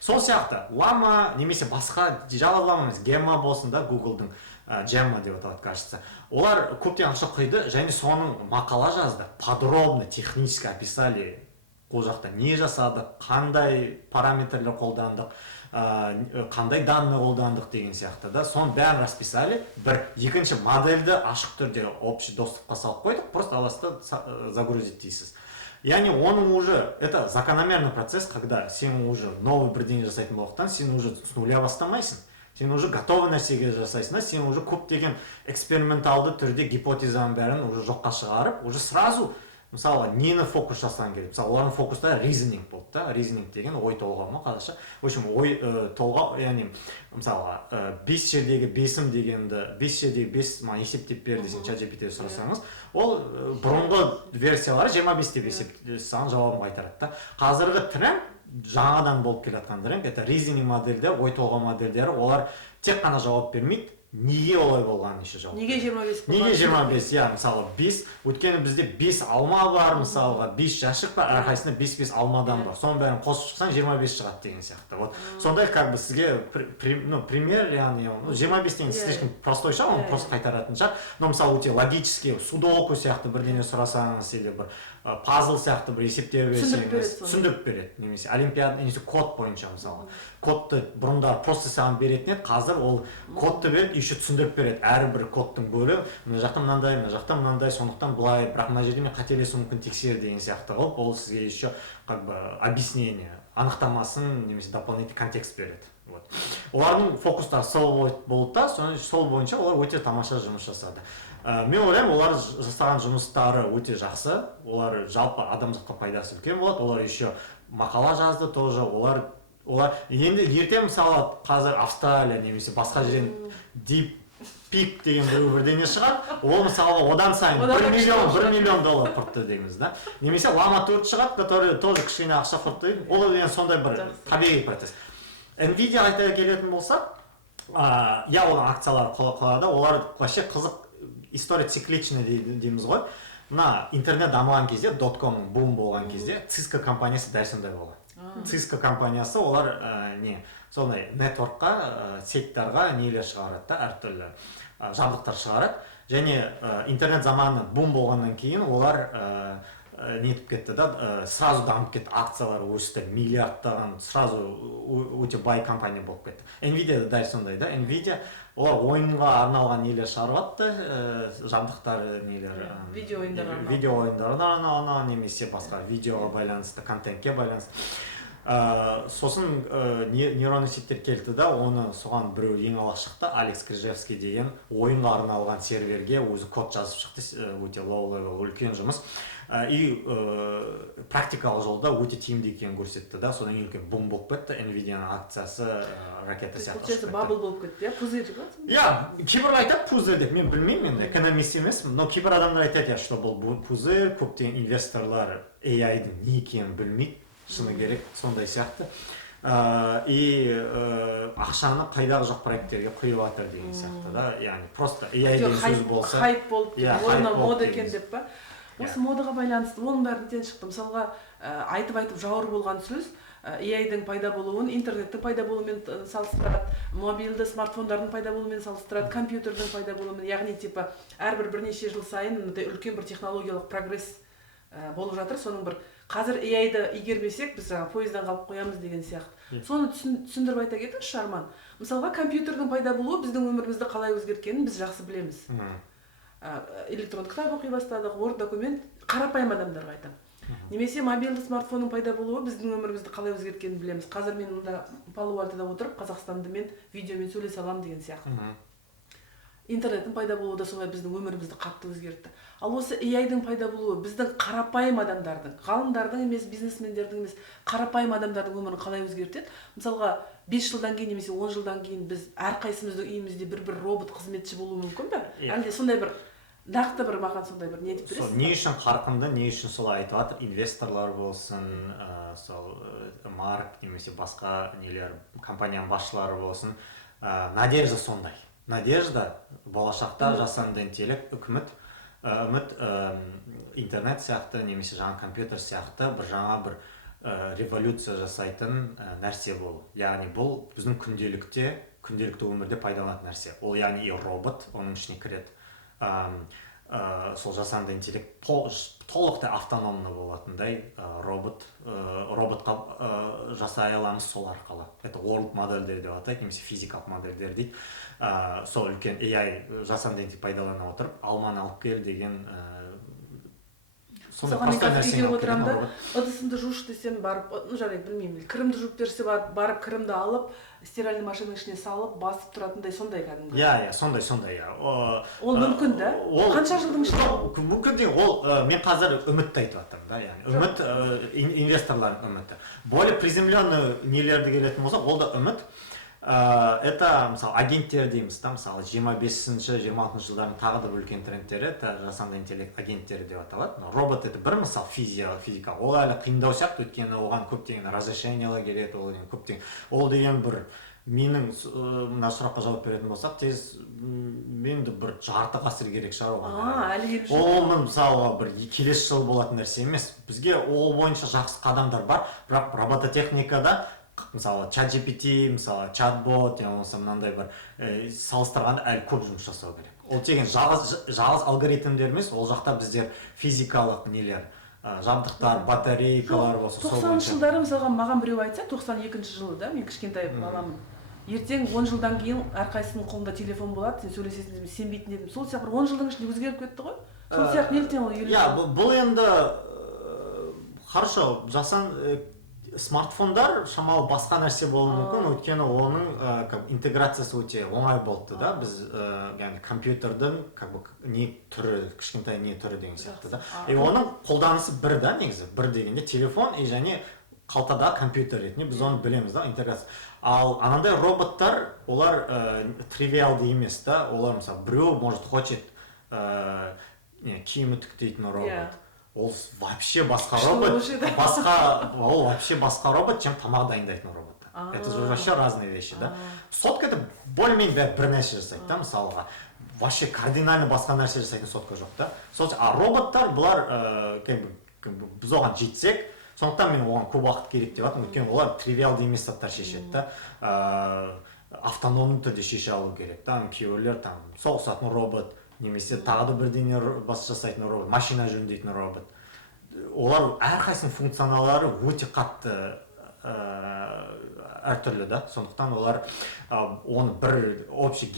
Сол сияқты, Lama немесе басқа, жалғыз Lama емес, Gemma болсын да, Google'дың Gemma деп аталады, кажется. Олар көптеген ақша құйды, және соның мақала жазды, подробно, технически описали, ол жақта не жасадық, қандай параметрлер қолдандық, қандай данные қолдандық деген сияқты да. Соны бәрін расписали, екінші модельді ашық түрде общий доступқа салып қойдық, просто аласты загрузить дейсіз. Яғни оның уже, это закономерный процесс, когда сен уже новый бірдеңе жасайтын болғандықтан, сен уже с нуля бастамайсың. Сен уже готовый нәрсеге жасайсың, сен уже көптеген эксперименталды түрде гипотезаның бәрін уже жоққа шығарып, уже сразу мысалы нені фокус жасаған керек. Мысалы олардың фокуста reasoning болды да. Reasoning деген ой толғау ма қазақша. В общем, ой толғау, яғни мысалға 5 жердегі 5-ім дегенді 5 жердегі 5 есептеп бер десең ChatGPT-ге сұрасаңыз, ол бұрынғы версиялары 25 деп есептесең жауабын қайтарады да. Қазіргі тренд жаңадан болып келе жатқан тренд, это reasoning модельдер, ой толғау модельдері, олар тек қана жауап бермейді, неге олай болғанын еще жауап. Неге 25? Неге 25? Я, мысалы, 5, өткені бізде 5 алма бар, мысалға 5 жәшік бар, әрқайсында 5-5 алмадан бар. Соның бәрін қосып шықсаң 25 шығады деген сияқты. Вот. Сондай как бы сізге пример, яғни 25 деген слишком простой шығар, оны просто қайтаратын шығар. Но мысалы өте логически, судоку сияқты бірдеңе сұрасаңыз, или бір пазл сияқты бір есептеп берсеңіз, түсіндіріп береді. Немесе олимпиада, немесе код бойынша мысалы. Кодты бұрындар просто саған беретін еді, қазір ол кодты береді, еще түсіндіріп береді. Әрбір кодтың бөлі, мына жақта мынандай, мына жақта мынандай, сондықтан былай, бірақ мына жерде мен қателесу мүмкін тексер деген сияқты қылып, ол сізге еще как бы объяснение, анықтамасын немесе дополнительный контекст береді. Вот. Олардың фокустары сол болды да, сол бойынша олар өте тамаша жұмыс жасады. Мен ойлаймын, олар жасаған жұмыстары өте жақсы, олар жалпы адамзатқа пайдасы үлкен болады, олар еще мақала жазды тоже, олар енді ерте мысалы қазір Австралия немесе басқа жерден DeepSeek деген бірдеңе шығады, ол мысалы одан сайын 1 миллион доллар құртты дегеніміз да. Немесе Llama 4 шығады, который тоже кішкене ақша құртты, ол деген сондай бір табиғи процесс. Nvidia айта келетін болса, я оның акциялары қалады, олар вообще қызық история цикличная дейміз ғой. Мына интернет дамыған кезде, .com-ның бум болған кезде, Cisco компаниясы дәл сондай болды. Cisco компаниясы олар сондай нетворкқа, сеттарға нелер шығарады да, әртүрлі жабдықтар шығарады. Және интернет заманы бум болғаннан кейін олар нетіп кетті да, сразу дамып кетті, акциялары өсті, миллиардтаған, сразу өте бай компания болып кетті. Nvidia да дәл сондай да, Nvidia олар ойынға арналған нелер шығарады, жабдықтар нелер, видео ойындарына арналған немесе басқа видеоға байланысты, контентке байланысты. Сосын нейронный сеттер келді да, оны соған біреу ең алға шықты, Алекс Крижевский деген ойынға арналған серверге өзі код жазып шықты, өте low level, үлкен жұмыс. И практикалық жолда өте тиімді екенін көрсетті да, содан кейін үлкен бум болып кетті, NVIDIA-ның акциясы ракета сияқты шығып кетті. Бабл болып кетті, пузырь ғой? Кейбір айтады пузырь деп, мен білмеймін, енді экономист емеспін, но кейбір адамдар айтады, что бұл пузырь, көптеген инвесторлар AI-дің не екенін білмейді, шыны керек, сондай сияқты. И ақшаны қайдағы жоқ проекттерге құйып жатыр деген сияқты да, яғни просто AI деген сөз болса, хайп болып, ойына мода екен деп па? Осы модаға байланысты оның бәрі неден шықты? Мысалға айтып жауыр болған сөз AI-дің пайда болуын, интернеттің пайда болуымен салыстырады, мобильді смартфондардың пайда болуымен салыстырады, компьютердің пайда болуымен, яғни типа әрбір бірнеше жыл сайын үлкен бір технологиялық прогресс болып жатыр. Соның бір қазір AI-ды игермесек, біз пойыздан қалып қоямыз деген сияқты. Соны түсіндіріп айта кетіңізші, Арман. Мысалға компьютердің пайда болуы біздің өмірімізді қалай өзгерткенін біз жақсы білеміз. Электронды кітап оқи бастадық, Word документ, қарапайым адамдарға айтамын. Немесе мобильді смартфонның пайда болуы біздің өмірімізді қалай өзгерткенін білеміз. Қазір мен мұнда Палуальтода отырып, Қазақстанды мен видеомен сөйлесе аламын деген сияқты. Интернеттің пайда болуы да солай біздің өмірімізді қатты өзгертті. Ал осы AI-дің пайда болуы біздің қарапайым адамдардың, ғалымдардың емес, бизнесмендердің емес, қарапайым адамдардың өмірін қалай өзгертеді? Мысалға 5 жылдан кейін немесе 10 жылдан кейін біз әрқайсымыздың үйімізде бір робот қызметші болуы мүмкін бе? Әлде сондай бір нақты бір маған сондай бір не деп бересіз? Не үшін қарқынды, не үшін солай айтып жатыр? Инвесторлар болсын, сол Марк немесе басқа нелер, компанияның басшылары болсын, надежда сондай. Надежда болашақта жасанды интеллект, үміт, интернет сияқты немесе жаңа компьютер сияқты бір жаңа бір революция жасайтын нәрсе болу. Яғни бұл біздің күнделікті өмірде пайдаланатын нәрсе. Ол яғни робот, оның ішіне кіреді. Сол жасанды интеллект толықтай автономды болатындай роботқа жасай аламыз сол арқылы. Это world модельдер деп атайды, немесе физикалық модельдер дейді. Сол үлкен AI жасанды интеллект пайдалана отырып, алманы алып кел деген сондай простой нәрсені алып келген робот. Ыдысымды жушы десем барып, жарайды, білмеймін, кірімді жуып берсе барып кірімді алып, стиральный машинаның ішіне салып, басып тұратындай сондай кәдімгі. Сондай. Ол мүмкін да? Қанша жылдың ішінде? Мүмкін деген, мен қазір үмітті айтып жатырмын да, яғни үміт, инвесторлардың үміті. Более приземленный нелерді келетін болса, ол да үміт. Это, мысалы, агенттер дейміз да, мысалы, 25-26 жылдардың тағы да үлкен трендтері, это жасанды интеллект агенттері деп аталады. Робот это бір мысал физика, ол әлі қиындау сияқты, өйткені оған көптеген разрешениялар керек, ол деген бір менің мына сұраққа жауап беретін болсақ, тез менде бір жарты ғасыр керек шығар оған. Ол мысалы бір келесі жыл болатын нәрсе емес. Бізге ол бойынша жақсы қадамдар бар, бірақ робототехникада мысалы ChatGPT, мысалы чатбот, мынандай бір салыстырғанда әлі көп жұмыс жасау керек. Ол деген жалғыз алгоритмдер емес, ол жақта біздер физикалық нелер, жабдықтар, батарейкалар болса. 90 жылдары мысалға маған біреу айтса, 92 жылы да, мен кішкентай баламын. Ертең 10 жылдан кейін әрқайсының қолында телефон болады, сен сөйлесесің деп сенбейтін едім. Сол сияқты 10 жылдың ішінде өзгеріп кетті ғой. Сол сияқты неліктен ол елу? Бұл енді хорошо, смартфондар шамалы басқа нәрсе болуы мүмкін, өйткені оның интеграциясы өте оңай болды да. Біз компьютердің не түрі, кішкентай не түрі деген сияқты да. Оның қолданысы бір да, негізі. Бір дегенде телефон и және қалтада компьютер ретінде біз оны білеміз да, интеграция. Ал анандай роботтар, олар тривиалды емес да. Олар мысалы біреу может хочет киім үтіктейтін робот. Ол вообще басқа робот, ол вообще басқа робот, чем тамақ дайындайтын робот. Это же вообще разные вещи, да. Сотка это более-менее бір нәрсе жасайды да, мысалға. Вообще кардинально басқа нәрсе жасайтын сотка жоқ да. А роботтар, бұлар, біз оған жетсек, сондықтан мен оған көп уақыт керек деп жатырмын, өйткені олар тривиалды емес заттар шешеді да. Автономды түрде шеше алу керек да. Кейбіреулер соғысатын робот, немесе тағы да бірдеңе бас жасайтын робот, машина жөндейтін робот. Олар әрқайсының функционалары өте қатты әртүрлі да, сондықтан олар оны бір общий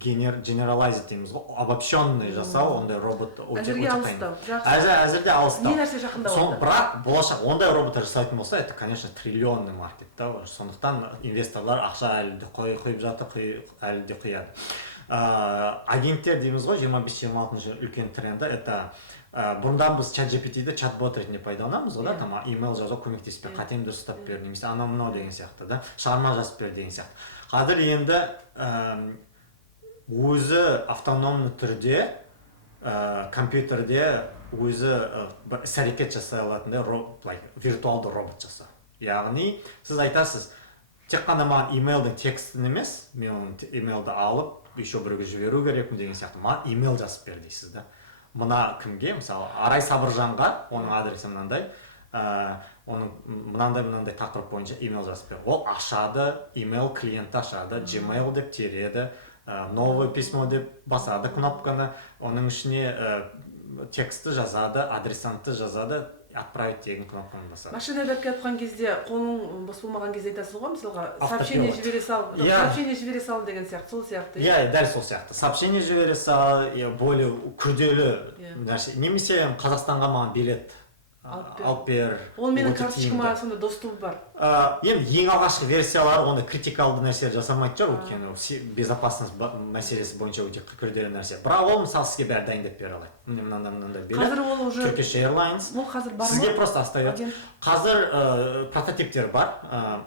generalize дейміз ғой, обобщенный жасау, ондай робот әзірге алыстау, әзірде алыстау. не нәрсе жақында болды? Бірақ болашақ ондай роботтар жасайтын болса, это, конечно, триллионный маркет та, сондықтан инвесторлар ақша әлі де құйып жатыр, әлі де құяды. Агенттер дейміз ғой, 25-26 үлкен тренді, это бұрындан біз ChatGPT-ді чат-бот ретінде пайдаланамыз ғой, там имейл жазу көмектеспей, қатемді ұстап бер, немесе анау-мынау деген сияқты да, шығарма жазып бер деген сияқты. Қазір енді өзі автономды түрде компьютерде өзі бір іс-әрекет жасай алатындай виртуалды робот жаса. Яғни сіз айтасыз, тек қана маған имейлдің текстін емес, мен имейлді алып, еще біреуге жіберу керекпін деген сияқты, маған имейл жазып бер дейсіз да. Мына кімге, мысалы, Арай Сабыржанға, оның адресі мынандай, оның мынандай тақырып бойынша имейл жазып бер. Ол ашады, имейл клиентті ашады, Gmail деп тереді, новое письмо деп басады кнопканы, оның ішіне тексті жазады, адресантты жазады, отправить деген кнопканы басады. Машинада келіп кезде, қолың бос болмаған кезде айтасыз ғой, мысалға, сообщение жібере сал деген сияқты, сол сияқты. Иә, дәл сол сияқты. Сообщение жібере сал, более күрделі нәрсе. Немесе Қазақстанға маған билет алып бер. Ол менің карточкама сонда доступы бар. Енді ең алғашқы версиялар оны критикалды нәрселер жасамайды шығар, өйткені безопасность мәселесі бойынша өте күрделі нәрсе. Бірақ ол мысалы сізге бәрі дайындап бере алады. Мынандай билет. Қазір ол уже Turkish Airlines. Ол қазір бар ма? Сізге просто остается. Қазір прототиптер бар.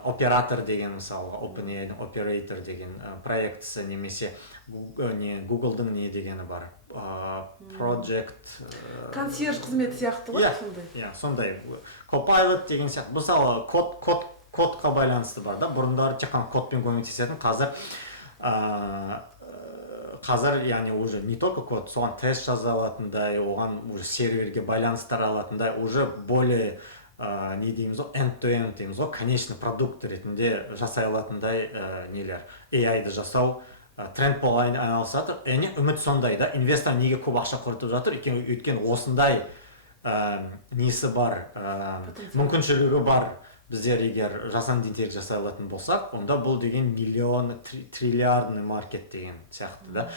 Оператор деген мысалы, OpenAI Operator деген проектісі, немесе Google-дың не дегені бар. Project консьерж қызметі сияқты ғой, сондай. Иә, сондай. Copilot деген сияқты. Мысалы, кодқа байланысты бар да. Бұрындары тек қана кодпен көмектесетін, қазір, яғни уже не только код, соған тест жаза алатындай, оған уже серверге байланыстар алатындай, уже более не дейміз ғой, end-to-end дейміз ғой, конечный продукт ретінде жасай алатындай нелер, AI-ды жасау тренд болайын айналысатыр. Үміт сондай да, инвестор неге көп ақша құртып жатыр, өйткені осындай несі бар, мүмкіншілігі бар. Біздер егер жасанды интеллект жасай алатын болсақ, онда бұл деген миллион, триллиардный маркет деген сияқты да.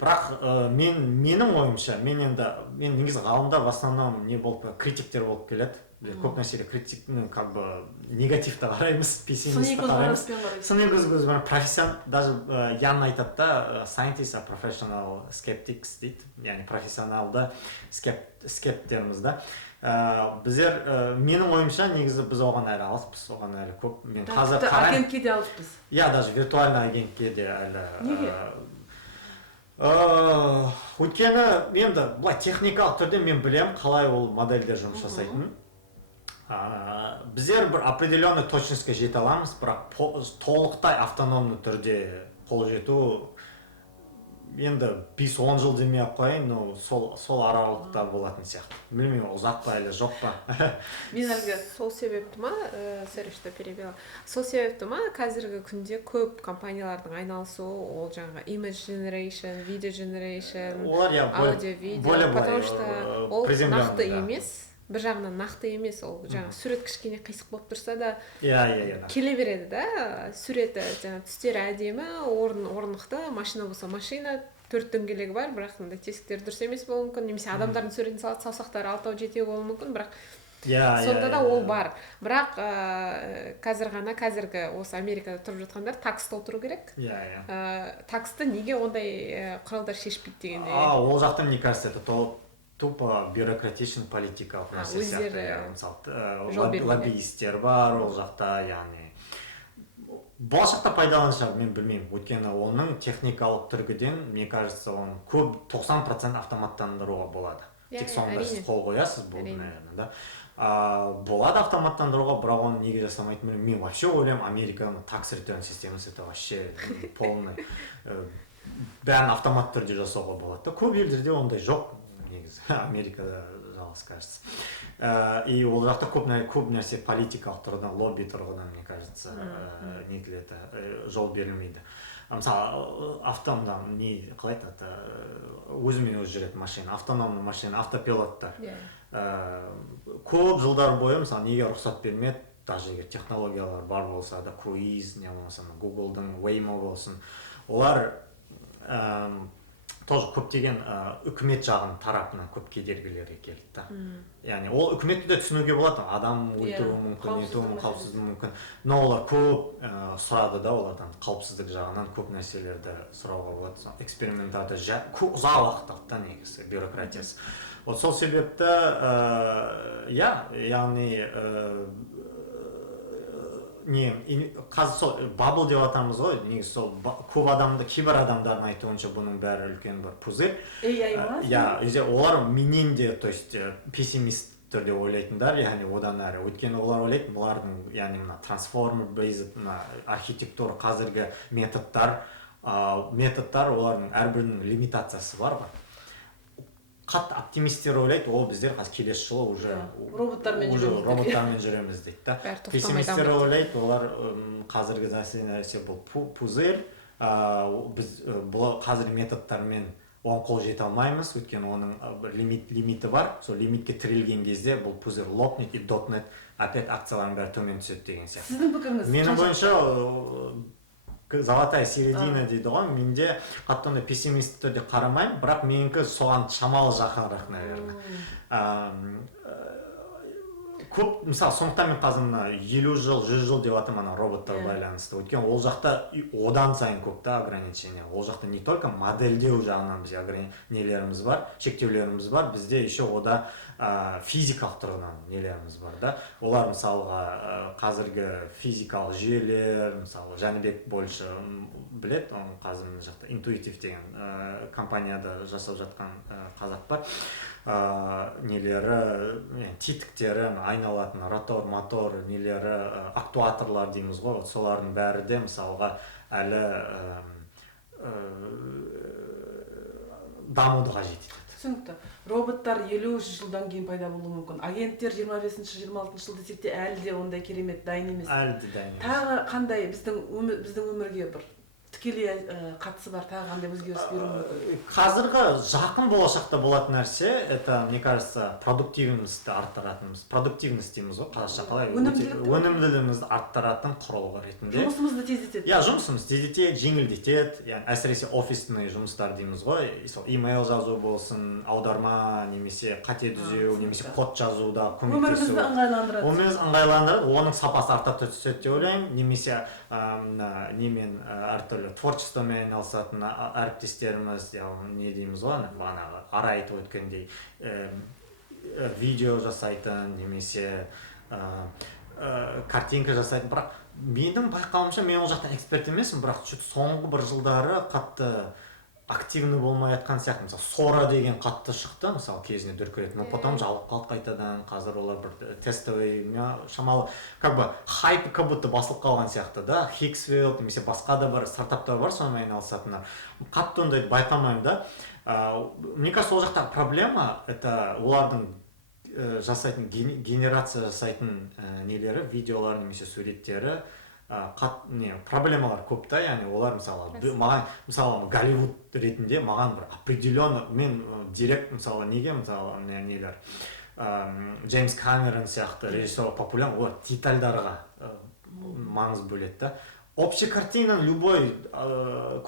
Бірақ менің ойымша, мен негізі ғалымдар в основном не болып, критиктер болып келеді. Көп нәрселер критиктің как бы негативті қараймыз, пессимистті қараймыз. Сыни көзбен профессион, даже Ян айтады да, scientists are professional skeptics дейді, яғни профессионалды скепттерміз да. Біздер, менің ойымша, негізі біз оған әлі алыспыз, оған әлі көп. Мен қазір қараймын. Агентке де алыспыз. Я, даже виртуальный агентке де әлі. Неге? Өйткені, енді, бұлай техникалық түрде мен білем, қалай ол модельдер жұмыс жасайтынын. Біздер бір определенный точностьқа жете аламыз, бірақ толықтай автономды түрде қол жету енді 5-10 жыл демей-ақ қояйын, но сол аралықта болатын сияқты. Білмеймін, ұзақ па әлі, жоқ па. Мен әлгі сол себепті ма, сәл что перебила. Сол себепті ма, қазіргі күнде көп компаниялардың айналысуы, ол жаңағы image generation, video generation, audio, video, потому что ол нақты емес. Бір жағынан нақты емес, ол жаңа сурет кішкене қисық болып тұрса да келе береді да, суреті түстері әдемі, орнықты, машина болса машина, 4 дөңгелегі бар, бірақ тесіктері дұрыс емес болуы мүмкін, немесе адамдардың суретін салады, саусақтары 6-7 болуы мүмкін, бірақ сонда да ол бар. Бірақ қазіргі осы Америкада тұрып жатқандар такс толтыру керек. Таксты неге ондай құралдар шешпейді дегенде. Ол жақта, мне кажется, это тупо бюрократичный политикалық нәрсе сияқты. Лоббистер бар ол жақта, яғни болашақта пайдаланышар, мен білмеймін. Өйткені оның техникалық түргіден, мне кажется, оны көп 90% автоматтандыруға болады. Тек сонда сіз қол қоясыз, бұл, наверное, да. Болады автоматтандыруға, бірақ оны неге жасамайтын, мен вообще ойлаймын, Американың такс ретерн системасы это вообще полный. Бәрін автомат түрде жасауға болады. Көп елдерде ондай жоқ. Америкада жалғыз кажется. И ол жақта көп нәрсе политикалық тұрғыдан, лобби тұрғыдан, мне кажется, нетіледі, жол берілмейді. Мысалы, қалай айтады, өзімен өзі жүретін машина, автономный машина, автопилоттар. Көп жылдар бойы, мысалы, неге рұқсат бермеді, даже егер технологиялар бар болса да, Cruise не болмаса Google'дың Waymo болсын, олар тоже көптеген үкімет жағын тарапынан көп кедергілері келді да. Яғни ол үкіметті де түсінуге болады, адам өлтіруі мүмкін, нетуі қауіпсіздігі мүмкін, но олар көп сұрады да, олардан қауіпсіздік жағынан көп нәрселерді сұрауға болады. Экспериментарды ұзақ уақыт алды да негізі бюрократиясы. Вот сол себепті яғни қазір сол бабл деп атамыз ғой, негізі сол көп адамды, кейбір адамдардың айтуынша бұның бәрі үлкен бір пузырь. Олар менен де, то есть пессимист түрде ойлайтындар, яғни одан әрі. Өйткені олар ойлайды, бұлардың, яғни мына трансформер бейзд, мына архитектура, қазіргі методтар, олардың әрбірінің лимитациясы бар ғой. Қатты оптимисттер ойлайды, ол біздер қазір келесі жылы уже роботтармен жүреміз дейді да. Пессимисттер ойлайды, олар қазіргі нәрсе бұл пузырь, біз бұл қазіргі методтармен оң қол жете алмаймыз, өйткені оның лимиті бар, сол лимитке тірелген кезде бұл пузырь лопнет и дотнет, опять акциялардың бәрі төмен түседі деген сияқты. Сіздің пікіріңіз? Менің бойынша золотая середина дейді ғой, менде қатты ондай пессимист түрде қарамаймын, бірақ менікі соған шамалы жақынырақ, наверное. Көп, мысалы, сондықтан мен қазір 50 жыл, 100 жыл деп атам ана роботтар байланысты. Өйткені ол жақта одан сайын көп та ограничение. Ол жақта не только модельдеу жағынан бізде нелеріміз бар, шектеулеріміз бар, бізде еще ода физикалық тұрғынан нелеріміз бар да. Олар мысалға қазіргі физикалық жүйелер, мысалы Жәнібек бойынша білет, оның қазір мына жақта Intuitive деген компанияда жасап жатқан қазақ бар. Нелері, тетіктері, айналатын ротор, мотор, нелері, актуаторлар дейміз ғой, солардың бәрі де мысалға әлі дамуды қажет етеді. Түсінікті. Роботтар 50 жылдан кейін пайда болуы мүмкін. Агенттер 25-26 жыл десек те әлі де ондай керемет дайын емес. Әлі де дайын емес. Тағы қандай біздің өмірге бір тікелей қатысы бар, тағы қандай өзгеріс беруі мүмкін? Қазіргі жақын болашақта болатын нәрсе, это, мне кажется, продуктивностьті арттыратынымыз. Продуктивность дейміз ғой, қазақша қалай? Өнімділігімізді арттыратын құрылғы ретінде. Жұмысымызды тездетеді. Жұмысымызды тездетеді, жеңілдетеді. Әсіресе офисный жұмыстар дейміз ғой. Имейл жазу болсын, аударма, немесе қате түзеу, немесе код жазуда көмектесу. Өмірімізді ыңғайландырады. Өмірімізді ыңғайландырады, оның сапасы арта түседі деп ойлаймын. Немесе немен әртүрлі творчествомен айналысатын әріптестеріміз, не дейміз ғой, бағанағы ара айтып өткендей видео жасайтын, немесе картинка жасайтын. Бірақ менің байқауымша, мен ол жақтан эксперт емеспін, бірақ соңғы бір жылдары қатты активный болмай жатқан сияқты. Мысалы, Сора деген қатты шықты, мысалы, кезіне дүркіреді. Но потом жалып қалды қайтадан, қазір олар бір тестовый, шамалы, как бы хайп как будто басылып қалған сияқты да. Хиксвилл, немесе басқа да бір стартаптар бар, сонымен айналысатындар. Қатты ондайды байқамаймын да. Мне кажется, ол жақтағы проблема, это олардың жасайтын, генерация жасайтын нелері, видеолар, немесе суреттері, проблемалар көп та, яғни олар мысалы Голливуд ретінде маған бір определенно, мен директ мысалы неге мысалы нелер Джеймс Камерон сияқты режиссер популярен, олар детальдарға маңыз бөледі да. Общая картина любой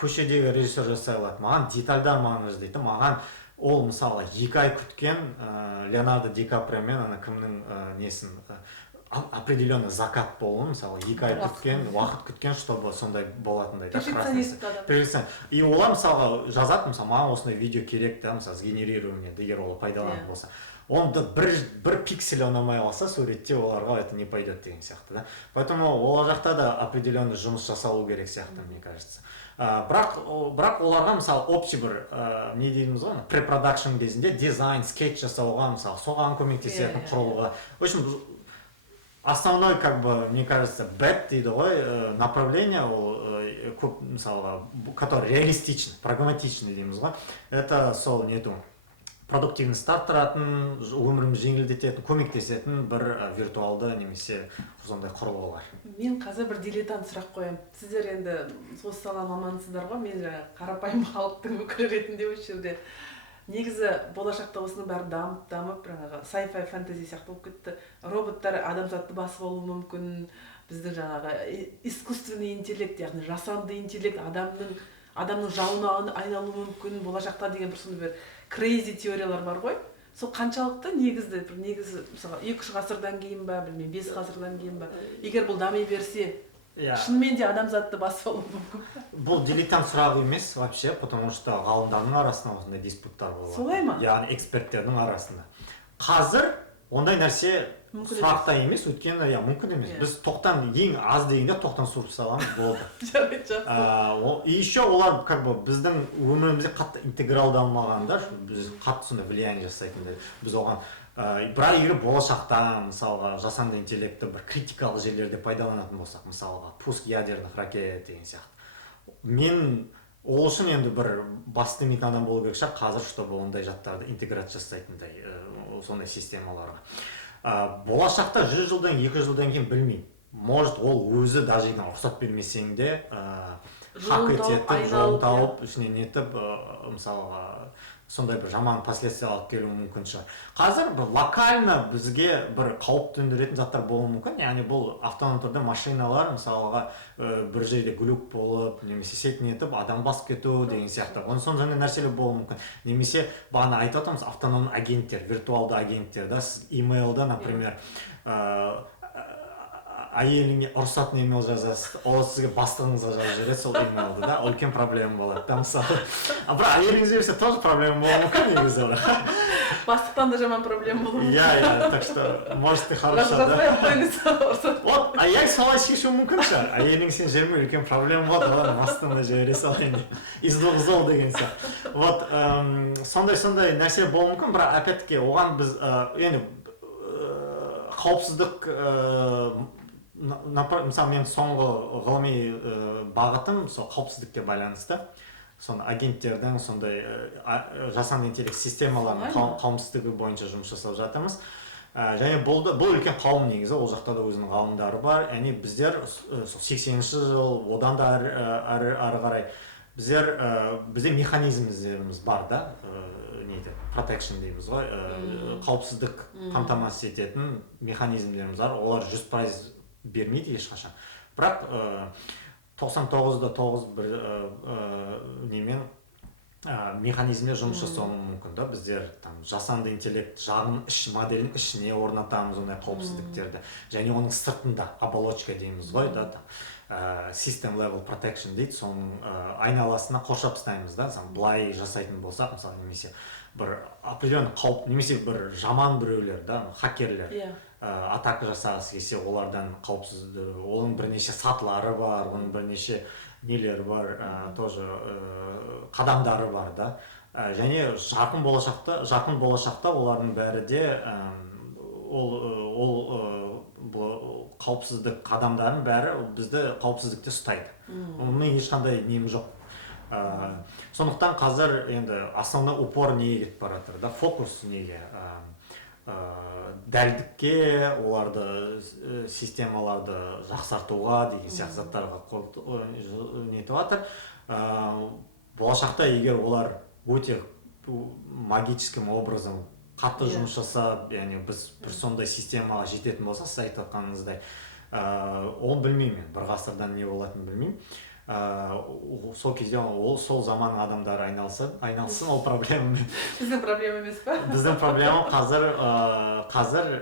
көшедегі режиссер жасай алады. Маған детальдар маңыз дейді. Маған ол мысалы 2 ай күткен Леонардо Ди Каприо мен ана кімнің несін определенный закат болуы, мысалы 2 ай күткен, уақыт күткен, чтобы сондай болатындай. Перфекционист адам. И олар мысалға жазады, мысалы маған осындай видео керек та, мысалы сгенерирование, егер ол пайдаланып болса. Онда бір пиксель ұнамай қалса, суретте оларға это не пойдет деген сияқты да. Поэтому ол жақта да определенный жұмыс жасалу керек сияқты, мне кажется. Бірақ оларға мысалы общий бір не дейміз ғой, препродакшн кезінде дизайн, скетч жасауға, мысалы соған көмектесетін құрылғы. В общем, основной, как бы, мне кажется, бэт дейді ғой, направление, көп, мысалға, который реалистичный, прагматичный дейміз ғой, это сол нету. Продуктивность арттыратын, өмірімізді жеңілдететін, көмектесетін бір виртуалды немесе сондай құрылғылар. Мен қазір бір дилетант сұрақ қоямын. Сіздер енді осы сала мамансыздар ғой, мен қарапайым халықтың өкілі ретінде осы жерде негізі болашақта осының бәрі дамып жаңағы sci-fi фэнтези сияқты болып кетті. Роботтар адамзатты басып алуы мүмкін. Біздің жаңағы искусственный интеллект, яғни жасанды интеллект адамның жауына айналуы мүмкін болашақта деген бір сондай бір crazy теориялар бар ғой. Сол қаншалықты негізі мысалы 2-3 ғасырдан кейін ба, білмеймін, 5 ғасырдан кейін ба, егер бұл дами берсе, шынымен де адамзатты басып алуы мүмкін. Бұл дилетант сұрағы емес вообще, потому что ғалымдардың арасында осындай диспуттар болады. Солай ма? Яғни эксперттердің арасында. Қазір ондай нәрсе сұрақта емес, өйткені мүмкін емес. Біз тоқтан ең аз дегенде тоқтан суырып саламыз, болды. И еще олар біздің өмірімізге қатты интегралданмағанда, біз қатты сондай влияние жасайтындай. Біз оған бірақ егер болашақта мысалға жасанды интеллектті бір критикалық жерлерде пайдаланатын болсақ, мысалға пуск ядерных ракет деген сияқты. Мен ол үшін енді бір бас демейтін адам болу керек шығар қазір, чтобы ондай жаттарды интеграция жасайтындай сондай системаларға. Болашақта 100 жылдан 200 жылдан кейін білмеймін. Может, ол өзі даже рұқсат бермесең де хак етіп, жолын тауып, ішінен нетіп, мысалға сондай бір жаман последствия алып келуі мүмкін шығар. Қазір бір локально бізге бір қауіп төндіретін заттар болуы мүмкін. Яғни бұл автономды түрде машиналар мысалға бір жерде глюк болып, немесе сетін етіп, адам басып кету деген сияқты. Сондай нәрселер болуы мүмкін. Немесе бағана айтып отырмыз автономды агенттер, виртуалды агенттер, да, сіз имейлда, например, әйеліңе ұрысатын имейл жазасыз, ол сізге бастығыңызға жазып жібереді сол имейлді, да, үлкен проблема болады, да, мысалы. Бірақ әйеліңіз берсе тоже проблема болуы мүмкін негізі. Бастықтан да жаман проблема болуы мүмкін. Так что, может, ты хорошо, да? Жазбай қойыңыз. Вот, әйел солай шешу мүмкін шығар. Әйелің сен жібермей үлкен проблема болады, одан бастығына жібере салайын. Из двух зол деген сияқты. Вот, сондай нәрсе болуы мүмкін, бірақ опять-таки оған біз енді қауіпсіздік мысалы мен соңғы ғылыми бағытым сол қауіпсіздікке байланысты. Соны агенттердің сондай жасанды интеллект системаларының қауіпсіздігі бойынша жұмыс жасап жатырмыз. Және бұл үлкен қауым негізі, ол жақта да өзінің ғалымдары бар. Яғни біздер 80-ші жыл, одан да ары қарай бізде механизмдеріміз бар да, protection дейміз ғой, қауіпсіздік қамтамасыз ететін механизмдеріміз бар. Олар 100% бермейді ешқашан. Бірақ 99.9 бір немен механизмде жұмыс жасауы мүмкін да. Біздер жасанды интеллект жағын моделін ішіне орнатамыз ондай қауіпсіздіктерді. Және оның сыртында оболочка дейміз ғой да. System level protection дейді, соның айналасына қоршап тастаймыз да. Былай жасайтын болсақ, мысалы немесе бір определенный қауіп, немесе бір жаман біреулер да, хакерлер атака жасағысы келсе, олардан қауіпсіз, оның бірнеше сатылары бар, оның бірнеше нелері бар, тоже қадамдары бар да. Және жақын болашақта олардың бәрі де қауіпсіздік қадамдарын бәрі бізді қауіпсіздікте ұстайды. Онымен ешқандай нем жоқ. Сондықтан қазір енді основной упор неге кетіп бара жатыр да, фокус неге? Дәлдікке, оларды системаларды жақсартуға деген сияқты заттарға нетіп жатыр. Болашақта егер олар өте магическим образом қатты жұмыс жасап, яғни біз бір сондай системаға жететін болса, сіз айтып жатқаныңыздай, ол білмеймін, бір ғасырдан не болатынын білмеймін. Сол кезде сол заманның адамдары айналсын ол проблемамен. Біздің проблема емес па? Біздің проблема қазір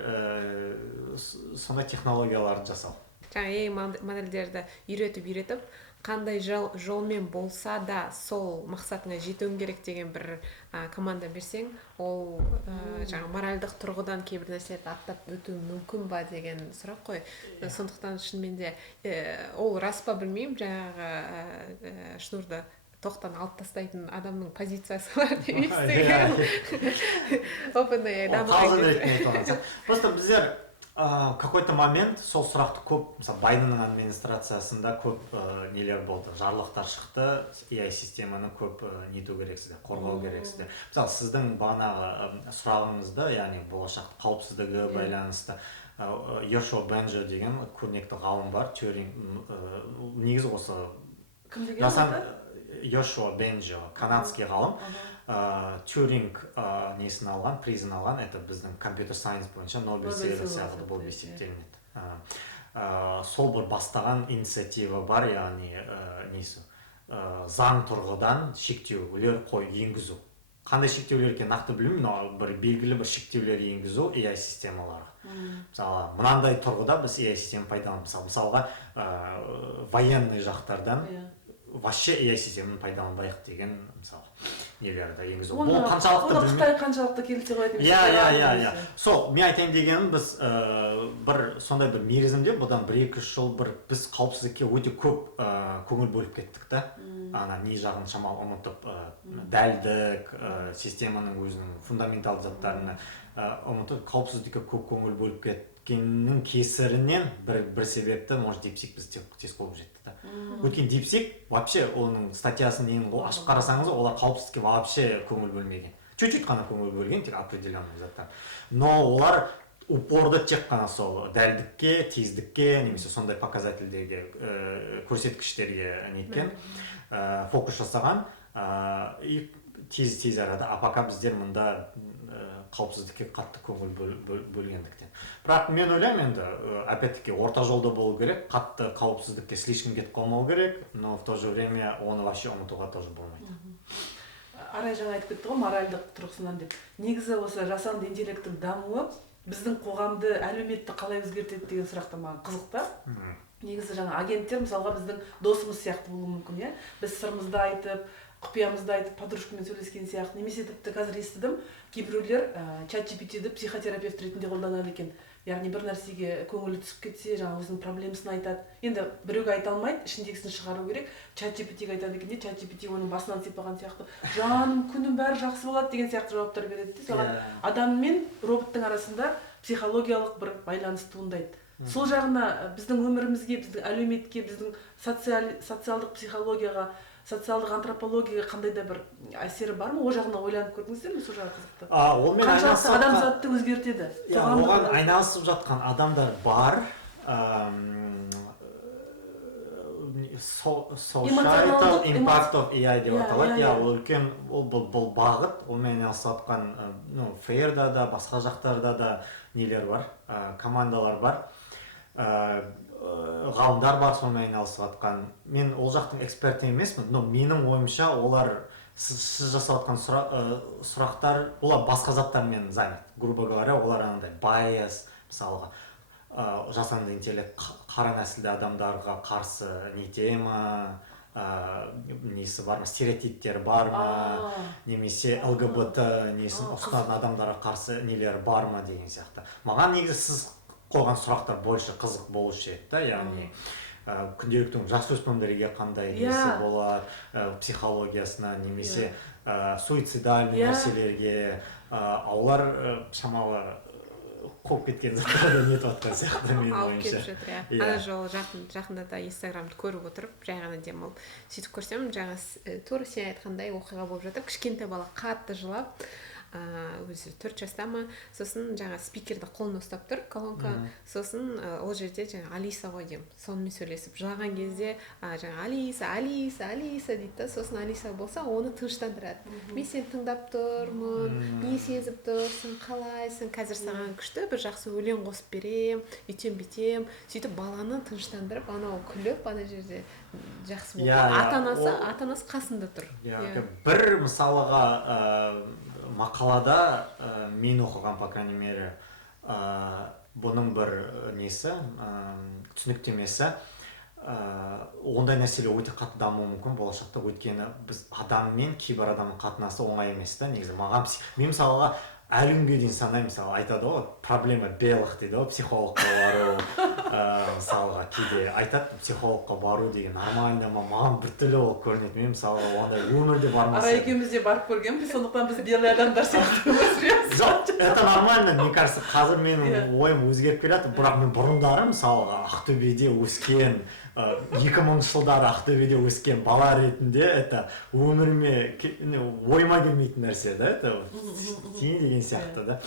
сондай технологияларды жасау. Жаңа модельдерді үйретіп, қандай жолмен болса да сол мақсатыңа жетуің керек деген бір команда берсең, ол жаңа моральдық тұрғыдан кейбір нәрселерді аттап өтуі мүмкін ба деген сұрақ қой. Сондықтан шынымен де ол рас па білмеймін, жаңағы шнурды тоқтан алып тастайтын адамның позициясы бар деп естіген. Просто біздер какой-то момент сол сұрақты көп, мысалы Байденнің администрациясында көп нелер болды, жарлықтар шықты, AI системаны көп нету керексіздер, қорғау керексіздер. Мысалы сіздің бағанағы сұрағыңызда, яғни болашақ қауіпсіздігі байланысты Йошуа Бенджо деген көрнекті ғалым бар, Тьюринг, негізі осы Йошуа Бенджо, канадский ғалым, Тюринг несін алған, призін алған, это біздің компьютер сайенс бойынша Нобель сыйлығы сияқты болып есептелінеді. Сол бір бастаған инициатива бар, яғни несі, заң тұрғыдан шектеулер енгізу. Қандай шектеулер екенін нақты білмеймін, но бір белгілі бір шектеулер енгізу AI системаларға. Мысалы, мынандай тұрғыда біз AI система пайдаланамыз. Мысалға, военный жақтардан вообще AI системаны пайдаланбайық деген мысалы нелерді енгізу. Бұл қаншалықты Қытай қаншалықты келісе қояды. Иә. Сол, мен айтайын дегенім, біз бір сондай бір мерзімде, бұдан 1-2 жыл біз қауіпсіздікке өте көп көңіл бөліп кеттік та. Ана не жағын шамалы ұмытып, дәлдік, системаның өзінің фундаменталды заттарына ұмытып, қауіпсіздікке көп көңіл бөліп кеткеннің кесірінен бір себепті, может, DeepSeek біз тез қылып жетті да. Өйткені DeepSeek вообще оның статьясын ашып қарасаңыз, олар қауіпсіздікке вообще көңіл бөлмеген. Чуть-чуть қана көңіл бөлген, тек определенный заттар. Но олар упорды тек қана сол дәлдікке, тездікке, немесе сондай показательдерге, көрсеткіштерге неткен, фокус жасаған, и тез арада, а пока біздер мұнда қауіпсіздікке қатты көңіл бөлгендіктен. Бірақ мен ойлаймын енді, опять-таки, орта жолда болу керек, қатты қауіпсіздікке слишком кетіп қалмау керек, но в то же время оны вообще ұмытуға тоже болмайды. Арай жаңа айтып кетті ғой, моральдық тұрғысынан деп. Негізі осы жасанды интеллекттің дамуы біздің қоғамды, әлеуметті қалай өзгертеді деген сұрақта маған қызық та. Негізі жаңа агенттер мысалға біздің досымыз сияқты болуы мүмкін, иә. Біз сырымызды айтып, құпиямызды айтып, подружкамен сөйлескен сияқты. Немесе тіпті қазір естідім, кейбіреулер ChatGPT-ді психотерапевт ретінде қолданады екен. Яғни бір нәрсеге көңілі түсіп кетсе, жаңа өзінің проблемасын айтады. Енді біреуге айта алмайды, ішіндегісін шығару керек. ChatGPT-ге айтады екен де, ChatGPT оның басынан сипаған сияқты, жаным, күнім бәрі жақсы болады деген сияқты жауаптар береді. Соған адам мен роботтың арасында психологиялық бір байланыс туындайды. Сол жағына біздің өмірімізге, біздің әлеуметке, біздің социалдық психологияға, социалдық антропологияға қандай да бір әсері бар ма? О жағына ойланып көрдіңіздер ме? Сол жағы қызықты. Қаншалықты адамзатты өзгертеді? Оған айналысып жатқан адамдар бар. Societal impact of AI деп аталады. Үлкен бұл бағыт, онымен айналысып жатқан фейрда да, басқа жақтарда да нелер бар, командалар бар. Ғалымдар бар, сонымен айналысып жатқан. Мен ол жақтың эксперті емеспін, но менің ойымша олар сіз жасап жатқан сұрақтар, олар басқа заттармен занят. Грубо говоря, олар андай байас, мысалға жасанды интеллект қара нәсілді адамдарға қарсы нете ма, несі бар ма, стереотиптер бар ма, немесе ЛГБТ несін ұстанатын адамдарға қарсы нелер бар ма деген сияқты. Маған негізі сіз қойған сұрақтар больше қызық болушы еді, яғни күнделіктің жасөспірімдерге қандай несі болады, психологиясына, немесе суицидальный нәрселерге, олар шамалы қоп кеткен заттарды нетіп жатқан сияқты менің ойымша. Алып кетіп жатыр, иә. Ана жолы жақында да Инстаграмды көріп отырып, жай ғана демалып сөйтіп көрсем, жаңа тура сен айтқандай оқиға болып жатыр. Кішкентай бала қатты жылап, өзі 4 жаста ма, сосын жаңа спикерді қолына ұстап тұр, колонка, сосын ол жерде жаңа Алиса ғой деймін, сонымен сөйлесіп жылаған кезде жаңа Алиса дейді да, сосын Алиса болса оны тыныштандырады. Мен сені тыңдап тұрмын, не сезіп тұрсың, қалайсың, қазір саған күшті бір жақсы өлең қосып берем, үйтем-бүйтем, сөйтіп баланы тыныштандырып, анау күліп, ана жерде жақсы болды. Ата-анасы қасында тұр. Бір мысалыға мақалада мен оқыған, по крайней мере, бұның бір несі, түсініктемесі, ондай нәрселер өте қатты дамуы мүмкін болашақта, өйткені біз адаммен кейбір адамның қатынасы оңай емес та, негізі маған мен мысалға әлі күнге дейін санаймын, мысалы айтады ғой, проблема белых дейді ғой, психологқа бару, мысалға кейде айтады, психологқа бару деген нормально ма, маған біртүрлі болып көрінеді. Мен мысалға ондай өмірде бармас. Ара екеуміз де барып көргенбіз, сондықтан біз белый адамдар сияқты өсіреміз. Жоқ, это нормально, мне кажется, қазір менің ойым өзгеріп келеді, бірақ мен бұрындары мысалға Ақтөбеде өскен, 2000 жылдары Ақтөбеде өскен бала ретінде, это өміріме ойыма келмейтін нәрсе да, это деген сияқты да.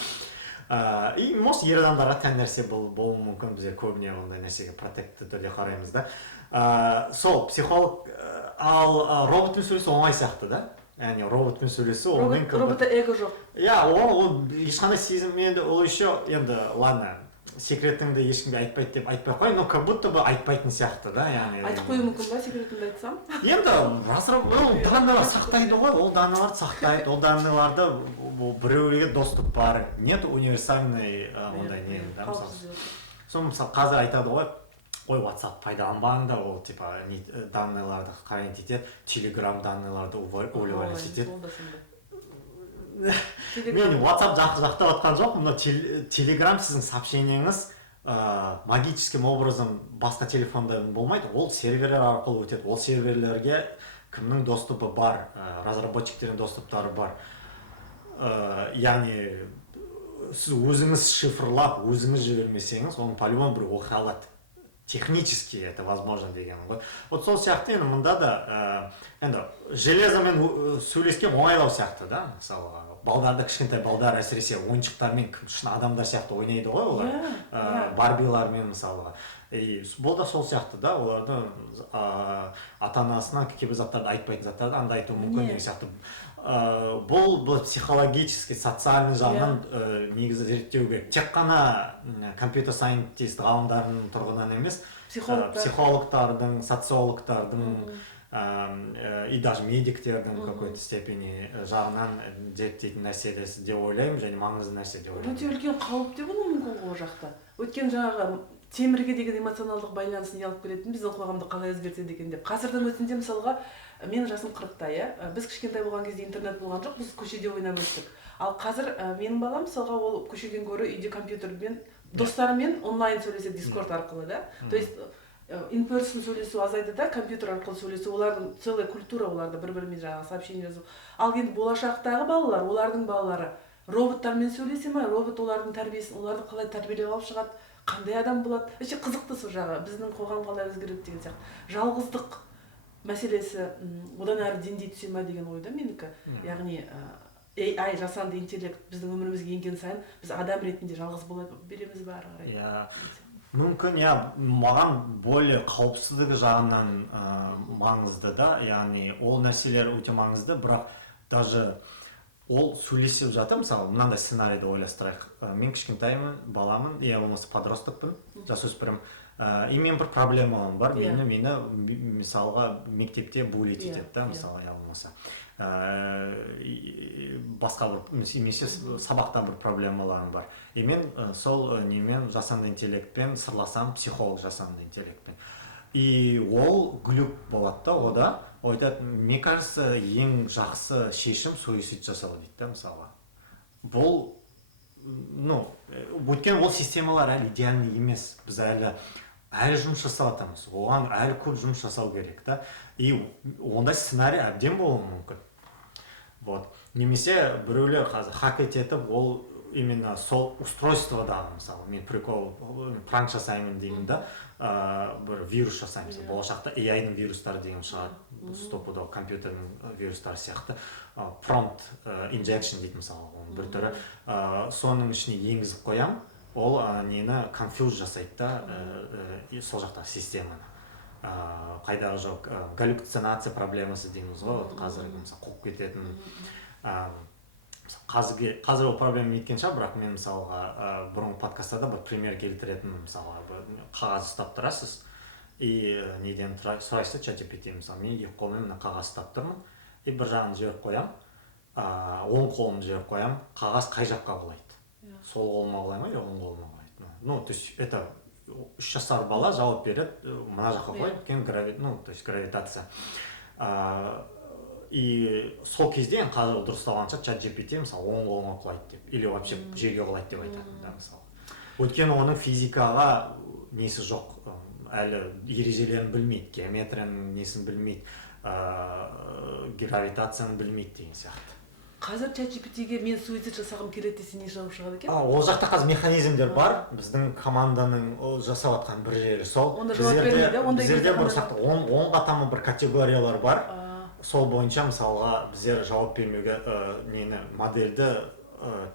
И может ер адамдарға тән нәрсе болуы мүмкін, біздер көбіне ондай нәрсеге протекті түрде қараймыз да. Сол психолог, ал роботпен сөйлесу оңай сияқты да. Яғни роботпен сөйлесу, роботта эго жоқ. Иә, ол ешқандай сезім, енді ол еще, енді ладно, секретіңді ешкімге айтпайды деп айтпай қой, но как будто бы айтпайтын сияқты да, яғни. Айтып қою мүмкін ба, секретімді айтсам? Енді жасырып, ол данныйлар сақтайды ғой, ол данныйларды сақтайды, ол данныйларды біреуге доступ бар, нет универсальный ондай не да, мысалы. Соны мысалы қазір айтады ғой, ой, WhatsApp пайдаланбаңдар, ол типа данныйларды қарайын етеді, Telegram данныйларды уваливать етеді. Мен WhatsApp жақтап отқан жоқ, мына Telegram сіздің сообщениеңіз магическим образом басқа телефонда болмайды, ол серверлер арқылы өтеді. Ол серверлерге кімнің доступы бар, разработчиктердің доступтары бар. Яғни сіз өзіңіз шифрлап, өзіңіз жібермесеңіз, оны по-любому бір оқи алады. Технически это возможно деген ғой. Вот сол сияқты енді мұнда да енді железомен сөйлескен оңайлау сияқты да, мысалы балдарды, кішкентай балдар әсіресе ойыншықтармен шын адамдар сияқты ойнайды ғой олар, барбилармен мысалға. Бұл да сол сияқты да, оларды ата-анасына кейбір заттарды айтпайтын заттарды анда айтуы мүмкін деген сияқты. Бұл психологически, социальный жағынан негізі зерттеу керек. Тек қана компьютер сайентист ғалымдарының тұрғынан емес, психологтардың, социологтардың и даже медиктердің какой-то степени жағынан зерттейтін нәрселесі деп ойлаймын, және маңызды нәрсе деп ойлаймын. Өте үлкен қауіп те болуы мүмкін ол жақта. Өткен жаңағы темірге деген эмоционалдық байланысын алып келетін біздің қоғамды қалай өзгертеді екен деп. Қазірдің өзінде мысалға менің жасым 40-та, біз кішкентай болған кезде интернет болған жоқ, біз көшеде ойнап өстік. Ал қазір менің балам мысалға ол көшеден гөрі үйде компьютермен достарымен онлайн сөйлеседі, Discord арқылы да. То есть in-person сөйлесу азайды да, компьютер арқылы сөйлесу, олардың целая культура, оларда бір-бірімен жаңағы сообщение жазу. Ал енді болашақтағы балалар, олардың балалары роботтармен сөйлесе ме, робот олардың тәрбиесін, оларды қалай тәрбиелеп алып шығады, қандай адам болады. Вообще қызықты сол жағы, біздің қоғам қалай өзгереді деген сияқты. Жалғыздық мәселесі одан әрі деңдей түсе ме деген ойда менікі. Яғни AI, жасанды интеллект біздің өмірімізге енген сайын біз адам ретінде жалғыз бола береміз бе ары қарай? Мүмкін, маған более қауіпсіздігі жағынан маңызды да, яғни ол нәрселер өте маңызды, бірақ даже ол сөйлесіп жатыр, мысалы, мынандай сценарийді ойластырайық. Мен кішкентаймын, баламын, я болмаса подростокпын, жасөспірім, и мен бір проблемаларым бар, мені мысалға мектепте буллить етеді да, мысалы, я болмаса. Басқа бір, немесе сабақта бір проблемаларым бар. И мен сол немен жасанды интеллектпен сырласам, психолог жасанды интеллектпен. И ол глюк болады да, ода, айтады, мне кажется, ең жақсы шешім суицид жасау дейді да, мысалы. Бұл, өйткені ол системалар әлі идеальный емес. Біз әлі жұмыс жасап жатырмыз, оған әлі көп жұмыс жасау керек та. И ондай сценарий әбден болуы мүмкін. Немесе біреулер қазір хак ететіп, ол именно сол устройстводағы, мысалы, мен прикол, пранк жасаймын деймін да, бір вирус жасаймын, болашақта AI-ның вирустары деген шығады, стопудо компьютердің вирустары сияқты, prompt injection дейді, мысалы, бір түрі, соның ішіне енгізіп қоям, ол нені confuse жасайды да, сол жақтағы системаны. Қайдағы жоқ, галлюцинация проблемасы дейміз ғой, қазіргі қуып кететін. Қазір ол проблема еткен шығар, бірақ мен мысалға бұрынғы подкастарда бір пример келтіретін, мысалға қағаз ұстап тұрасыз, и неден сұрайсыз ChatGPT, мысалы, мен екі қолмен қағаз ұстап тұрмын, и бір жағын жіберіп қоям, оң қолымды жіберіп қоям, қағаз қай жаққа құлайды? Сол қолыма құлай ма, оң қолыма құлайды? То есть это 3 жасар бала жауап береді, мына жаққа қой, то есть гравитация. И сол кезде қазір дұрысталғанша ChatGPT мысалы оң қолыма құлайды деп, или вообще жерге құлайды деп айтады да, мысалы. Өйткені оның физикаға несі жоқ, әлі ережелерін білмейді, геометрияның несін білмейді, гравитацияны білмейді деген сияқты. Қазір ChatGPT-ге мен суицид жасағым келеді десе не жауап шығады екен? Ол жақта қазір механизмдер бар, біздің команданың жасап жатқан бір жері сол. Онда жауап бермейді, біздерде бір сияқты 10 қатамы бір категориялар бар. Сол бойынша мысалға біздер жауап бермеуге нені модельді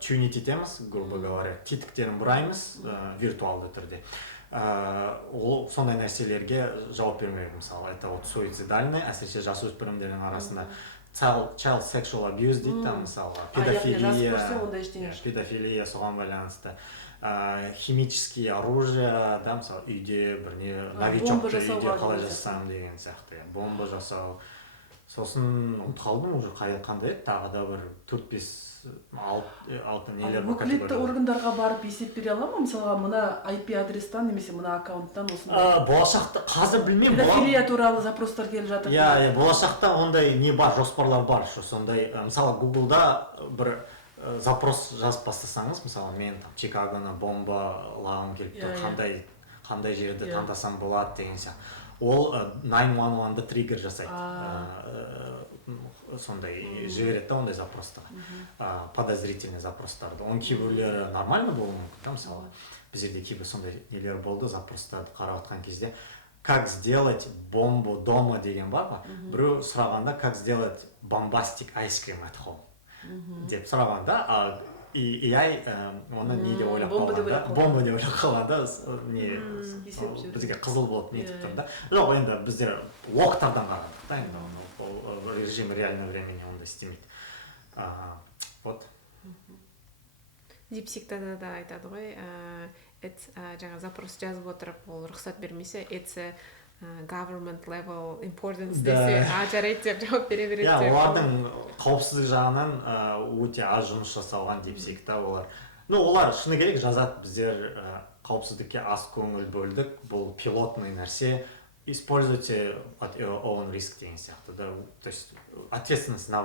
тюнит етеміз, грубо говоря, тетіктерін бұраймыз виртуалды түрде. Ол сондай нәрселерге жауап бермейді, мысалы, это вот суицидальный, әсіресе жасөспірімдердің арасында child sexual abuse дейді, мысалы, педофилия соған байланысты, химические оружие, да, мысалы, үйде бір не новичокты үйде қалай жасасам деген сияқты, бомба жасау. Сосын қалдым уже қандай тағы да бір 4-5-6 нелер бар. Өкілетті органдарға барып есеп бере ала ма? Мысалға, мына IP адрестан немесе мына аккаунттан осындай. Болашақта қазір білмеймін. Педофилия туралы запростар келіп жатыр. Иә, болашақта ондай не бар, жоспарлар бар, сондай. Мысалы, Google-да бір запрос жазып бастасаңыз, мысалы, мен Чикагоны бомбалағым келіп тұр, қандай жерді таңдасам болады деген сияқты. Ол 911-ды триггер жасайды. Сондай жібереді да ондай запростарға, подозрительный запростарды. Оның кейбіреулері нормально болуы мүмкін, мысалы, біздерде кейбір сондай нелер болды, запростарды қарап отқан кезде. Как сделать бомбу дома деген бар ба? Біреу сұрағанда, как сделать bombastic ice cream at home деп сұрағанда, AI оны не деп ойлап қалғанда, бомба деп ойлап қалғанда, бізге қызыл болып нетіп тұрды. Жоқ, енді біздер локтардан қарадық та, енді режим реального времени онда істемейді. Вот. Дипсикта да айтады ғой, жаңа запрос жазып отырып, ол рұқсат бермесе, it's a government level importance десе, жарайды деп жауап бере береді. Иә, олардың қауіпсіздік жағынан өте аз жұмыс жасалған дипсикта олар. Олар шыны керек жазады, біздер қауіпсіздікке аз көңіл бөлдік, бұл пилотный нәрсе, используйте at your own risk деген сияқты. То есть ответственность на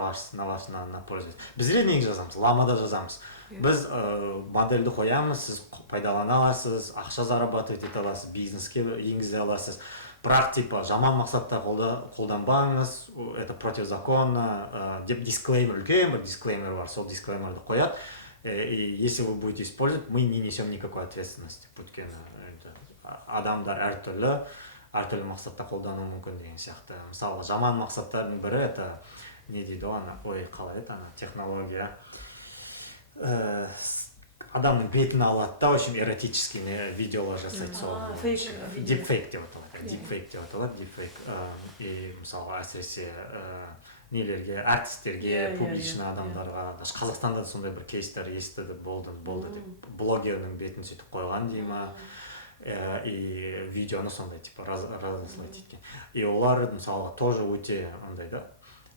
пользователь. Біздер неге жазамыз? Ламада жазамыз. Біз модельді қоямыз, сіз пайдалана аласыз, ақша зарабатывать ете аласыз, бизнеске енгізе аласыз. Бірақ типа жаман мақсатта қолданбаңыз, это противозаконно, деп дисклеймер, үлкен бір дисклеймер бар, сол дисклеймерді қояды. И если вы будете использовать, мы не несем никакой ответственности. Өйткені адамдар әртүрлі мақсатта қолдану мүмкін деген сияқты. Мысалы, жаман мақсаттардың бірі, это не дейді ғой, қалай еді, технология. Адамның бетін алады да, очень эротический видеолар жасайды. Дипфейк деп аталады. Дипфейк. И мысалы әсіресе нелерге, артистерге, публичный адамдарға, даже Қазақстанда сондай бір кейстер естіді, болды деп, блогердің бетін сөйтіп қойған дей ма, и видеоны сондай типа разослать еткен. И олар мысалға тоже өте андай да,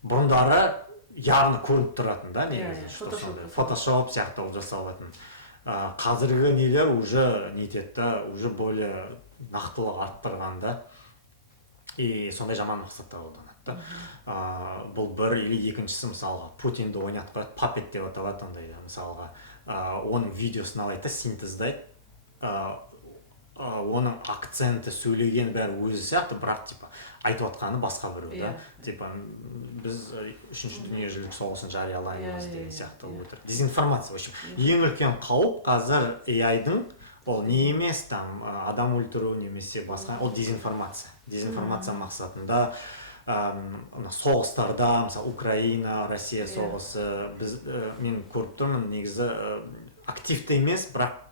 бұрындары яғни көрініп тұратын да, негізі, фотошоп сияқты ол жасалатын. Қазіргі нелер уже нетеді, уже более нақтылық арттырған да, и сондай жаман мақсатта қолданады. Бұл бір или екіншісі мысалға Путинді ойнатып қояды, папет деп аталады ондай да, мысалға оның видеосын алайды, синтездайды, оның акценті сөйлеген бәрі өзі сияқты, бірақ типа айтып отқаны басқа біреу да, типа біз үшінші дүниежүзілік соғысын жариялаймыз деген сияқты өтір. Дезинформация, в общем, ең үлкен қауіп қазір AI-дың, ол не емес, там адам өлтіру немесе басқа, ол дезинформация. Дезинформация мақсатында соғыстарда, мысалы Украина, Россия соғысы, мен көріп тұрмын, негізі активті емес, бірақ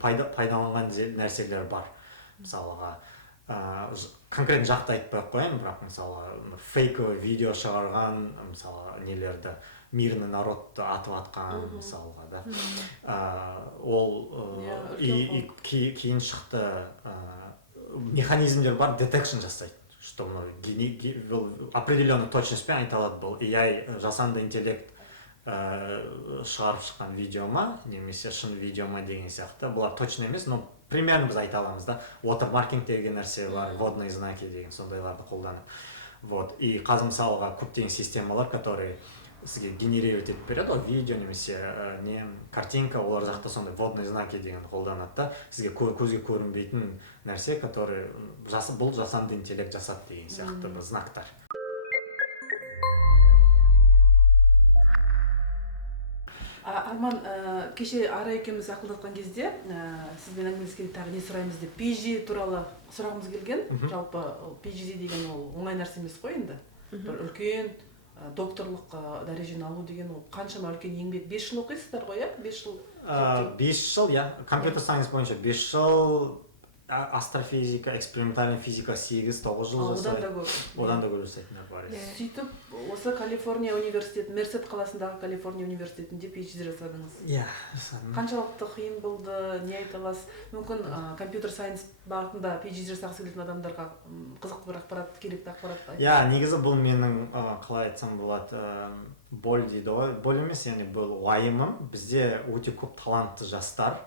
пайдаланған нәрселер бар. Мысалға, конкретно жақты айтпай қояйын, бірақ мысалы фейковый видео шығарған, мысалы нелерді, мирный народты атып атқан, мысалға да. Ол кейін шықты механизмдер бар, детекшн жасайды. Что определенный точностьпен айта алады, бұл AI жасанды интеллект шығарып шыққан видеома, немесе шын видеома деген сияқты. Бұлар точно емес, но примерно біз айта аламыз да. Watermarking деген нәрсе бар, водные знаки деген сондайларды қолданып. Вот. И қазір мысалға көптеген системалар, которые сізге генерировать етіп береді, видео немесе не картинка, олар жақта сондай водные знаки деген қолданады да. Сізге көзге көрінбейтін нәрсе, который бұл жасанды интеллект жасады деген сияқты бір знактар. Арман, кеше Ара екеуміз ақылдасқан кезде, сізбен әңгімелескенде тағы не сұраймыз деп, PhD туралы сұрағымыз келген. Жалпы PhD деген ол оңай нәрсе емес қой енді. Бір үлкен докторлық дәрежені алу деген ол қаншама үлкен еңбек. 5 жыл оқисыздар ғой, иә? 5 жыл. 5 жыл, иә. Компьютер сайенс бойынша 5 жыл, астрофизика, экспериментальный физика 8-9 жыл жасайды. Одан да көп жасайтындар бар. Сөйтіп, осы Калифорния университеті, Мерсет қаласындағы Калифорния университетінде PhD жасадыңыз. Иә. Қаншалықты қиын болды, не айта аласыз? Мүмкін компьютер сайенс бағытында PhD жасағысы келетін адамдарға қызықты бір ақпарат, керекті ақпарат. Иә, негізі бұл менің қалай айтсам болады, бол дейді ғой. Бол емес, яғни бұл уайымым. Бізде өте көп талантты жастар,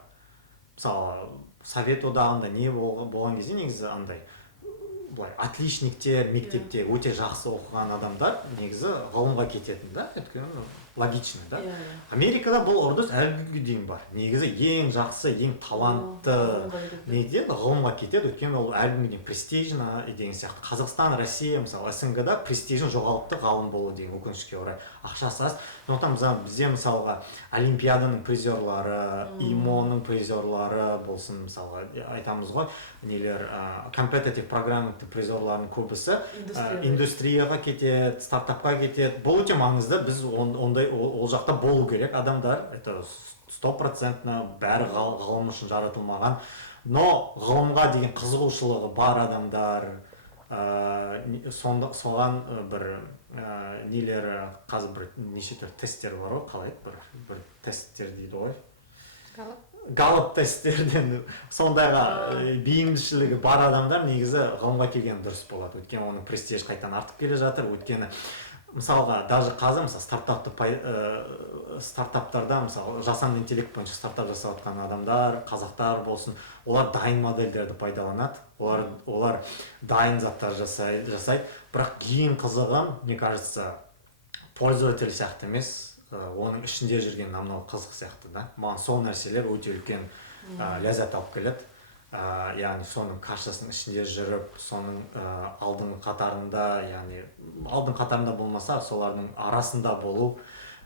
мысалы Совет одағында не болған кезде негізі андай былай отличниктер мектепте өте жақсы оқыған адамдар негізі ғылымға кететін да, өйткені логично, да? Америкада бұл үрдіс әлі күнге дейін бар. Негізі ең жақсы, ең талантты неде ғылымға кетеді, өйткені ол әлі күнге дейін престижно деген сияқты. Қазақстан, Россия, мысалы СНГ-да престижін жоғалтты ғалым болу деген өкінішке орай. Ақшасы аз. Сондықтан бізде мысалға Олимпиаданың призерлары, ИМО-ның призерлары болсын, мысалға айтамыз ғой, нелер competitive программаның призерларының көбісі индустрияға кетеді, стартапқа кетеді. Бұл өте маңызды. Біз ондай ол жақта болу керек адамдар. Это 100% бәрі ғылым үшін жаратылмаған. Но ғылымға деген қызығушылығы бар адамдар, соған бір нелер қазір бір неше түрлі тесттер бар ғой, қалай бір тесттер дейді ғой. Галлап тесттерден сондайға бейімдішілігі бар адамдар негізі ғылымға келген дұрыс болады. Өйткені оның престиж қайтадан артып келе жатыр. Өйткені мысалға даже қазір стартаптарда мысалы жасанды интеллект бойынша стартап жасап жатқан адамдар, қазақтар болсын, олар дайын модельдерді пайдаланады. Олар дайын заттар жасайды. Бірақ ең қызығы, мне кажется, пользователь сияқты емес, оның ішінде жүрген намынау қызық сияқты да. Маған сол нәрселер өте үлкен ләззат алып келеді. Яғни соның кашасының ішінде жүріп, соның алдыңғы қатарында, яғни алдың қатарында болмаса, солардың арасында болу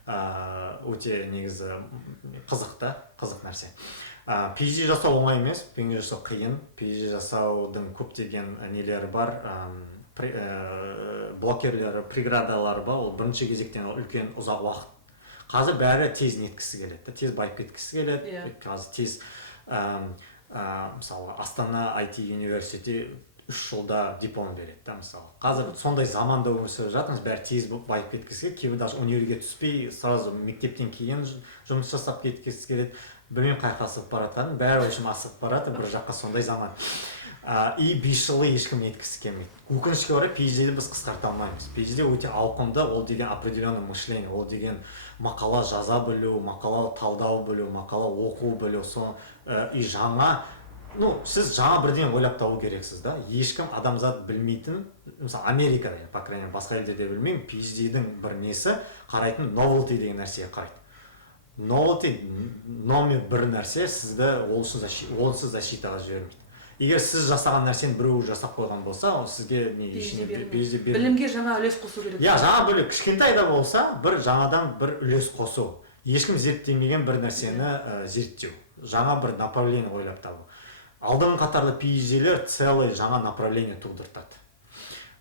өте негізі қызық нәрсе. PhD жасау оңай емес, PhD жасау қиын. PhD жасаудың көптеген нелері бар, блокерлері, преградалары бар. Ол бірінші кезектен үлкен ұзақ уақыт. Қазір бәрі тез неткісі келеді, тез байып кеткісі келеді. Қазір тез мысалы Астана IT университеті 3 жылда диплом береді да, мысалы. Қазір сондай заманда өмір сүріп жатырмыз, бәрі тез байып кеткісі келеді. Кейбір даже универге түспей, сразу мектептен кейін жұмыс жасап кеткісі келеді. Білмеймін қай жаққа асығып бара жатқанын, бәрі очень асығып барады, бір жаққа сондай заман. И 5 жылы ешкім неткісі келмейді. Өкінішке орай PhD-ді біз қысқарта алмаймыз. PhD өте ауқымды, ол деген определенный мышление, ол деген мақала жаза білу, мақала талдау білу, мақала оқу білу, и жаңа, сіз жаңа бірден ойлап табу керексіз да. Ешкім адамзат білмейтін, мысалы Америкада, по крайней мере, басқа елдерде білмеймін, PhD-дің бір несі қарайтын novelty деген нәрсеге қарайды. Novelty номер бір нәрсе сізді олсыз защитаға жібермейді. Егер сіз жасаған нәрсені біреу жасап қойған болса, ол сізге білімге жаңа үлес қосу керек. Иә, жаңа бөлек кішкентай да болса, бір жаңадан бір үлес қосу. Ешкім зерттемеген бір нәрсені зерттеу. Жаңа бір направление ойлап табу. Алдыңғы қатарлы PhD-лер целый жаңа направление тудыртады.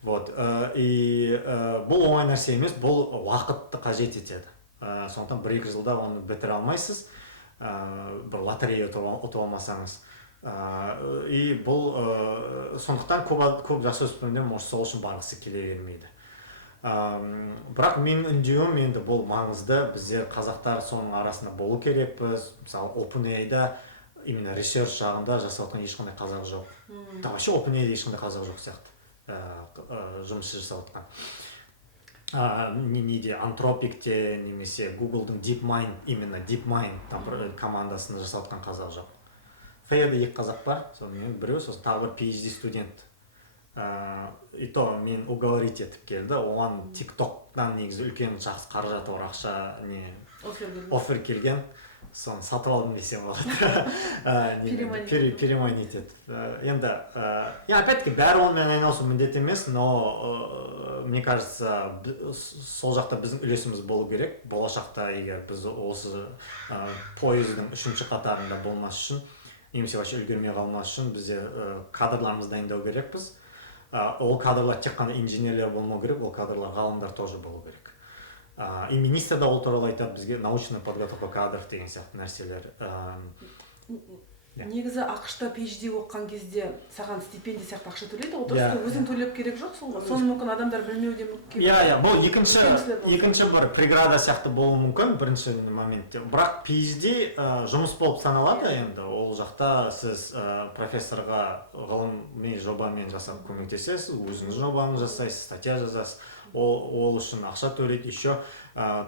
Вот. И бұл оңай нәрсе емес, бұл уақытты қажет етеді. Сондықтан 1-2 жылда оны бітіре алмайсыз. Бір лотерея ұтып алмасаңыз. И бұл сондықтан көп жасөспірімдер может сол үшін барғысы келе бермейді. Бірақ менің үндеуім енді бұл маңызды, біздер қазақтар соның арасында болу керекпіз. Мысалы OpenAI-да именно ресерч жағында жасап жатқан ешқандай қазақ жоқ. Вообще OpenAI-да ешқандай қазақ жоқ сияқты жұмыс жасап жатқан. Неде Anthropic'те немесе Google'дың DeepMind, именно DeepMind командасында жасап жатқан қазақ жоқ. Фейерде 2 қазақ бар, сонымен біреу, сосын тағы бір PhD студент. И то мен уговорить етіп келді, оған TikTok-тан негізі үлкен жақсы қаражаты бар ақша офер келген, соны сатып алдым десем болады. Переманить етіп. Енді, опять-таки бәрі онымен айналысу міндет емес, но мне кажется, сол жақта біздің үлесіміз болу керек. Болашақта егер біз осы пойыздың 3-ші қатарында болмас үшін, немесе вообще үлгермей қалмас үшін бізде кадрларымызды дайындау керекпіз. Ол кадрлар тек қана инженерлер болмау керек, ол кадрлар ғалымдар тоже болу керек. И министр да ол туралы айтады, бізге научная подготовка кадров деген сияқты нәрселер. Негізі ақшта PhD оқыған кезде саған стипендия сияқты ақша төлейді, ол дұрыс, өзің төлеп керек жоқсың ғой. Соны мүмкін адамдар білмеуі де мүмкін. Бұл екінші бір преграда сияқты болуы мүмкін бірінші моментте. Бірақ PhD жұмыс болып саналады енді. Ол жақта сіз профессорға ғылыми жобамен жасап көмектесесіз, өзіңіз жобаны жасайсыз, статья жазасыз. Ол үшін ақша төлейді, еще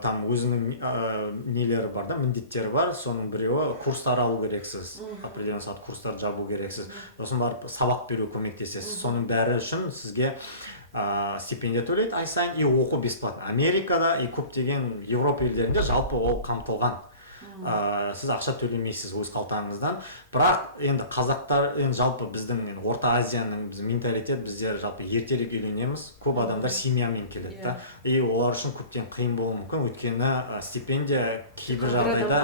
там өзінің нелері бар да, міндеттері бар. Соның біреуі курстар алу керексіз, определенный сағат курстар жабу керексіз, сосын барып сабақ беру көмектесесіз. Соның бәрі үшін сізге стипендия төлейді ай сайын, и оқу бесплатно. Америкада и көптеген Европа елдерінде жалпы ол қамтылған. Сіз ақша төлемейсіз өз қалтаңыздан. Бірақ енді қазақтар, жалпы біздің Орта Азияның менталитет, біздер жалпы ертерек үйленеміз. Көп адамдар семьямен келеді да. И олар үшін көптен қиын болуы мүмкін, өйткені стипендия кейбір жағдайда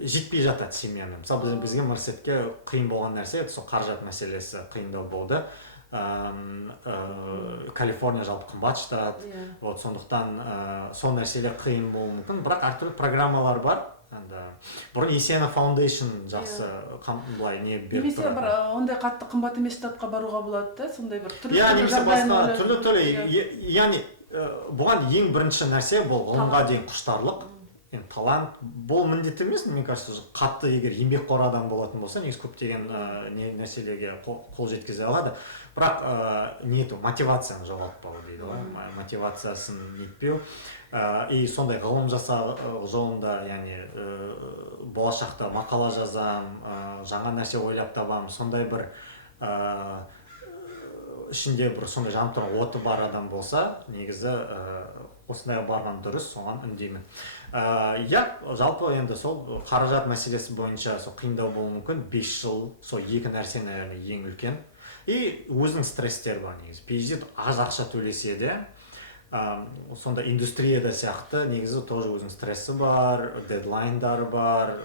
жетпей жатады семьямен. Мысалы бізге Мырсетке қиын болған нәрсе, сол қаражат мәселесі қиындау болды. Калифорния жалпы қымбат штат, сондықтан сол нәрселер қиын болуы мүмкін. Бірақ әртүрлі программалар бар. Бұрын Есена Foundation жақсы былай не беріп немесе бір ондай қатты қымбат емес штатқа баруға болады да, сондай бір түрлі. Яғни бұған ең бірінші нәрсе бұл ғылымға деген құштарлық, талант. Бұл міндетті емес, мне кажется, қатты егер еңбекқор адам болатын болса, негізі көптеген нәрселерге қол жеткізе алады. Бірақ мотивацияны жоғалтпау дейді ғой, мотивациясын нетпеу. И сондай ғылым жасау жолында, яғни болашақта мақала жазам, жаңа нәрсе ойлап табам, сондай бір ішінде бір сондай жанып тұрған оты бар адам болса, негізі осындайға барған дұрыс, соған үндеймін. Жалпы енді сол қаражат мәселесі бойынша сол қиындау болуы мүмкін. 5 жыл сол екі нәрсе, наверное, ең үлкен. И өзінің стресстер бар негізі. PhD аз ақша төлесе де, сонда индустрияда сияқты негізі тоже өзінің стрессы бар, дедлайндары бар.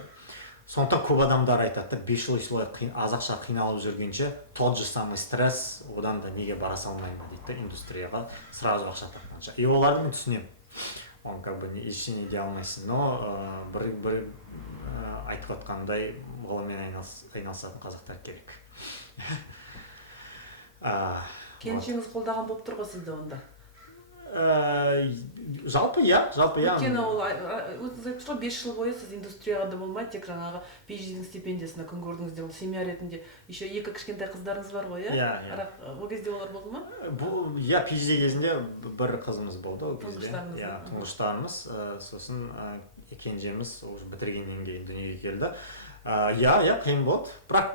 Сондықтан көп адамдар айтады, 5 жыл солай аз ақша қиналып жүргенше, тот же самый стресс, одан да неге бара салмаймын дейді, индустрияға сразу ақша тапқанша. И оларды мен түсінемін. Он как бы ештеңе дей алмайсың, но бір айтып жатқандай ғылыммен айналысатын қазақтар керек. Келіншегіңіз қолдаған болып тұр ғой сізді онда? Жалпы өйткені ол өзіңіз айтып тұрсыз, 5 жыл бойы сіз индустрияда болмай, тек жаңағы PhD-дің стипендиясына күн көрдіңіздер, ол семья ретінде. Еще 2 кішкентай қыздарыңыз бар ғой, иә? Ол кезде олар болды ма? PhD кезінде бір қызымыз болды, ол кезде. Тұңғыштарымыз. Сосын кенжеміз бітіргеннен кейін дүниеге келді. Қиын болды. Бірақ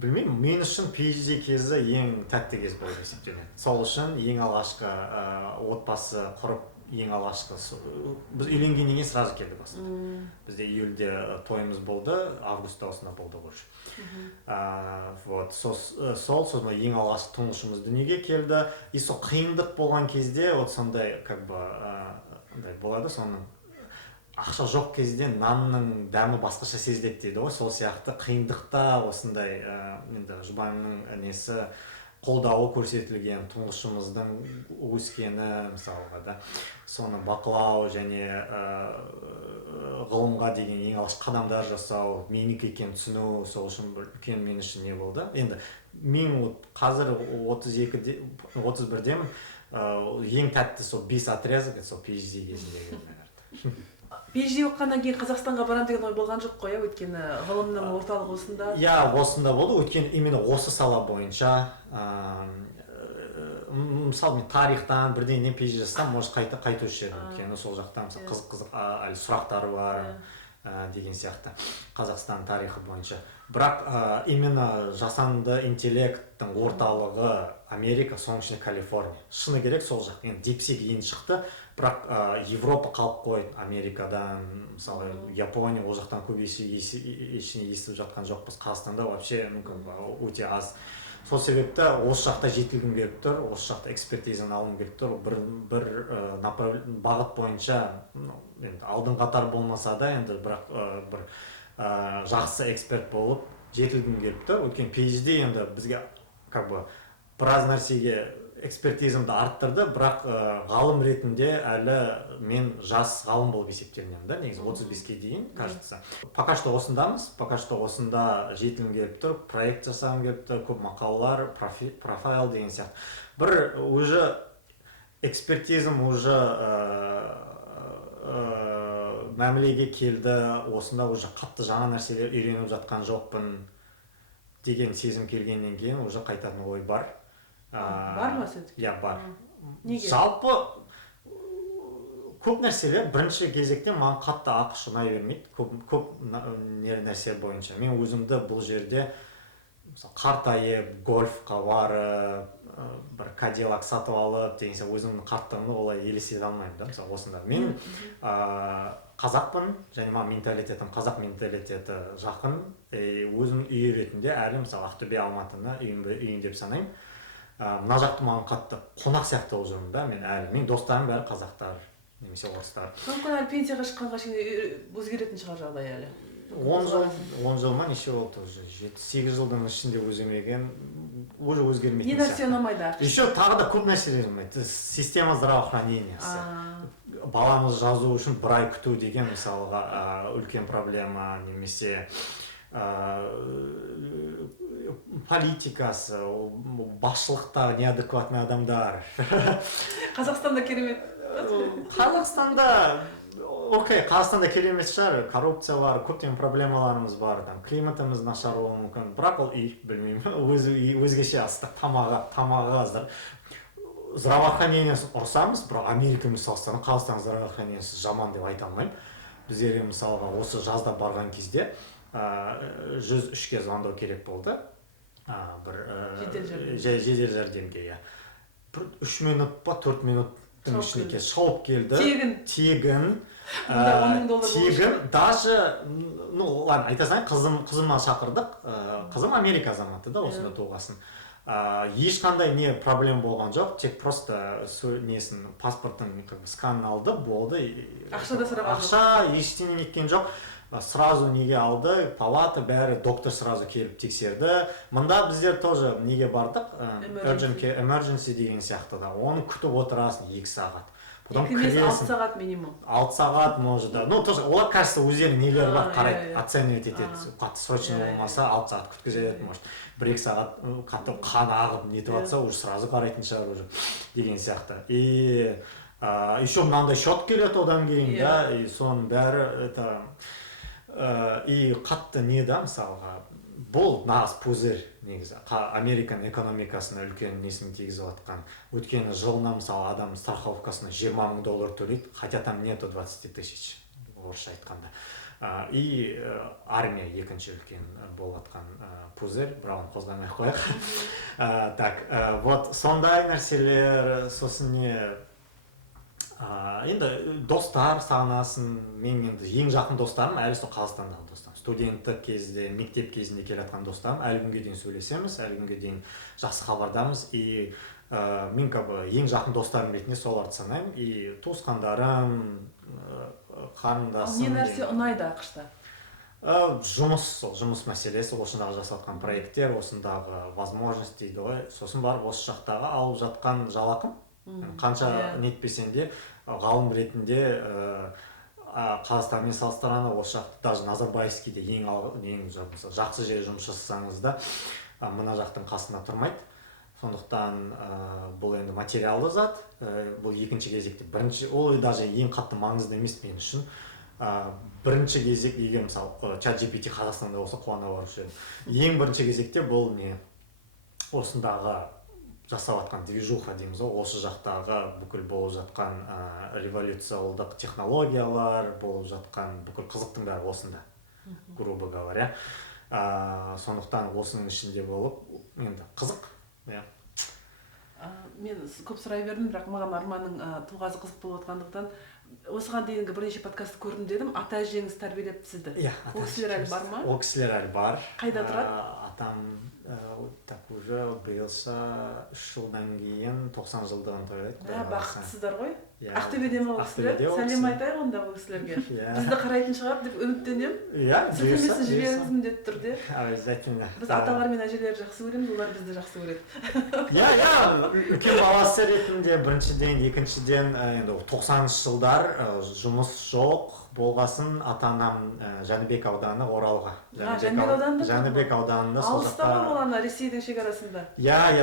білмеймін, мен үшін PhD кезі ең тәтті кез болып есептеледі. Сол үшін ең алғашқы отбасы құрып, ең алғашқы біз үйленгеннен кейін сразу келді басында. Бізде июльде тойымыз болды, августта осында болды ғой. Сол ең алғашқы тұңғышымыз дүниеге келді. И сол қиындық болған кезде сондай болады, соның ақша жоқ кезде нанның дәмі басқаша сезіледі дейді ғой. Сол сияқты қиындықта осындай жұбайымның несі қолдауы көрсетілген, тұңғышымыздың өскені мысалға да, соны бақылау және ғылымға деген ең алғашқы қадамдар жасау, менікі екенін түсіну, сол үшін үлкен мен үшін не болды. Енді мен қазір 31-демін, ең тәтті сол 5 отрезок, сол PhD кезіндегі. PhD оққаннан кейін Қазақстанға барам деген ой болған жоқ қой, өйткені ғылымның орталығы осында. Осында болды, өйткені именно осы сала бойынша. Мысалы мен тарихтан бірдеңе PhD жасасам, может қайтушы едім, өйткені сол жақтан қызық әлі сұрақтары бар деген сияқты Қазақстан тарихы бойынша. Бірақ именно жасанды интеллекттің орталығы Америка, соның ішінде Калифорния. Шыны керек сол жақ. Енді DeepSeek енді шықты. Бірақ Европа қалып қойды Америкадан, мысалы Япония, ол жақтан көп ештеңе естіп жатқан жоқпыз. Қазақстанда вообще өте аз. Сол себепті осы жақта жетілгім келіп тұр, осы жақта экспертизаны алғым келіп тұр. Бір бағыт бойынша алдын қатар болмаса да, енді бірақ бір жақсы эксперт болып жетілгім келіп тұр. Өйткені PhD енді бізге біраз нәрсеге экспертизамды арттырды, бірақ ғалым ретінде әлі мен жас ғалым болып есептелінемін да, негізі 35-ке дейін, кажется. Пока что осындамыз, пока что осында жетілім келіп тұр, проект жасағым келіп тұр, көп мақалалар, профайл деген сияқты. Бір уже экспертизм уже мәмілеге келді, осында уже қатты жаңа нәрселер үйреніп жатқан жоқпын деген сезім келгеннен кейін уже қайтатын ой бар. Бар ма все-таки? Иә, бар. Неге? Жалпы көп нәрселер бірінші кезекте маған қатты ақш ұнай бермейді, көп нәрсе бойынша. Мен өзімді бұл жерде қартайып, гольфқа барып, бір Кадиллак сатып алып деген сияқты өзімнің қарттығымды олай елестете алмаймын да, мысалы осында. Мен қазақпын, және маған менталитетім қазақ менталитеті жақын, өзімнің үй ретінде әлі мысалы Ақтөбе, Алматыны үйім деп санаймын. Мына жақты маған қатты қонақ сияқты болып жүрмін да, мен достарым бәрі қазақтар немесе орыстар. Мүмкін әлі пенсияға шыққанға шейін өзгеретін шығар жағдай әлі. 10 жыл ма неше болды уже, 7-8 жылдың ішінде өзгермеген, уже өзгермейтін. Не нәрсе ұнамайды? Еще тағы да көп нәрселер ұнамайды. Система здравоохранениесі. Баланы жазу үшін бір ай күту деген мысалға үлкен проблема, немесе политикасы, басшылықтағы неадекватный адамдар. Қазақстанда керемет. Қазақстанда Қазақстанда керемет шығар, коррупция бар, көптеген проблемаларымыз бар, климатымыз нашар болуы мүмкін, бірақ ол үй, білмеймін, өзгеше астық, тамағы аздар. Здравоохранениесі ұрсамыз, бірақ Америкамен салыстырғанда Қазақстан здравоохранениесі жаман деп айта алмаймын. Біздерге мысалға осы жазда барған кезде 103-ке звондау керек болды. Жедел жәрдемге. 3 минут па 4 минуттың ішінде шауып келді. Тегін. Даже, ладно, айта салайын, қызымнан шақырдық. Қызым Америка азаматы да, осында туғасын. Ешқандай не проблем болған жоқ, тек просто паспорттың сканын алды, болды. Ақша да сұраған жоқ. Ақша ештеңе неткен жоқ. Сразу неге алды, палата бәрі, доктор сразу келіп тексерді. Мында біздер тоже неге бардық, emergency деген сияқты да, оны күтіп отырасың 2 сағат. 6 сағат минимум. 6 сағат может да. Олар кажется өздерінің нелері бар, қарайды, оценивать етеді. Қатты срочно болмаса 6 сағат күткізеді, может 1-2 сағат қатты қан ағып нетіп жатса, уже сразу қарайтын шығар уже деген сияқты. И еще мынандай счет келеді одан кейін да, и соның бәрі это и қатты не да, мысалға бұл нағыз пузырь негізі. Американ экономикасына үлкен несін тигізіп жатқан. Өткені жылына мысалы адам страховкасына $20,000 төлейді, хотя там нету 20 тысяч, орысша айтқанда. И армия екінші үлкен болып жатқан пузырь, бірақ оны қозғамай қояйық. Так, вот сондай нәрселер, сосын не енді достар сағынасың. Мен енді ең жақын достарым әлі сол Қазақстандағы достарым. Студенттік кезде, мектеп кезінде келатқан достарым, әлі күнге дейін сөйлесеміз, әлі күнге дейін жақсы хабардамыз. И мен ең жақын достарым ретінде соларды санаймын. И туысқандарым, қарындасым. Не нәрсе ұнайды ақшта? Жұмыс мәселесі, осындағы жасатқан проекттер, осындағы возможность дейді ғой. Сосын барып осы жақтағы алып жатқан жалақым, қанша нетпесен де ғалым ретінде Қазақстанмен салыстырғанда осы жақты даже Назарбаевскийде ең жақсы жер жұмыс жасасаңыз да мына жақтың қасында тұрмайды. Сондықтан бұл енді материалды зат, бұл екінші кезекте. Ол даже ең қатты маңызды емес мен үшін. Бірінші кезек, егер мысалы ChatGPT Қазақстанда болса қуана барушы едім. Ең бірінші кезекте бұл не осындағы жасап жатқан движуха дейміз ғой, осы жақтағы бүкіл болып жатқан революциялық технологиялар, болып жатқан бүкіл қызықтың бәрі осында, грубо говоря. Сондықтан осының ішінде болып, енді қызық. Мен көп сұрай бердім, бірақ маған Арманның тұлғасы қызық болып отқандықтан, осыған дейінгі бірнеше подкаст көрдім дедім, ата әжеңіз тәрбиелеп сізді. Ол кісілер әлі бар ма? Ол кісілер әлі бар. Қайда тұрады? Атам так уже биылша 3 жылдан кейін 90 жылдығын тойлайды. Бақыттысыздар ғой? Ақтөбеде ма ол кісілер? Сәлем айтайық онда ол кісілерге. Бізді қарайтын шығар деп үміттенемін. Сілтемесін жіберіңіз міндетті түрде. Обязательно. Біз аталар мен әжелерді жақсы көреміз, олар бізді жақсы көреді. Үлкен баласы ретінде біріншіден, екіншіден енді 90-шы жылдар жұмыс жоқ болғасын ата-анам Жәнібек ауданы Оралға. Жәнібек ауданында сол жақта. Алыстағы болғаны Ресейдің шекарасында.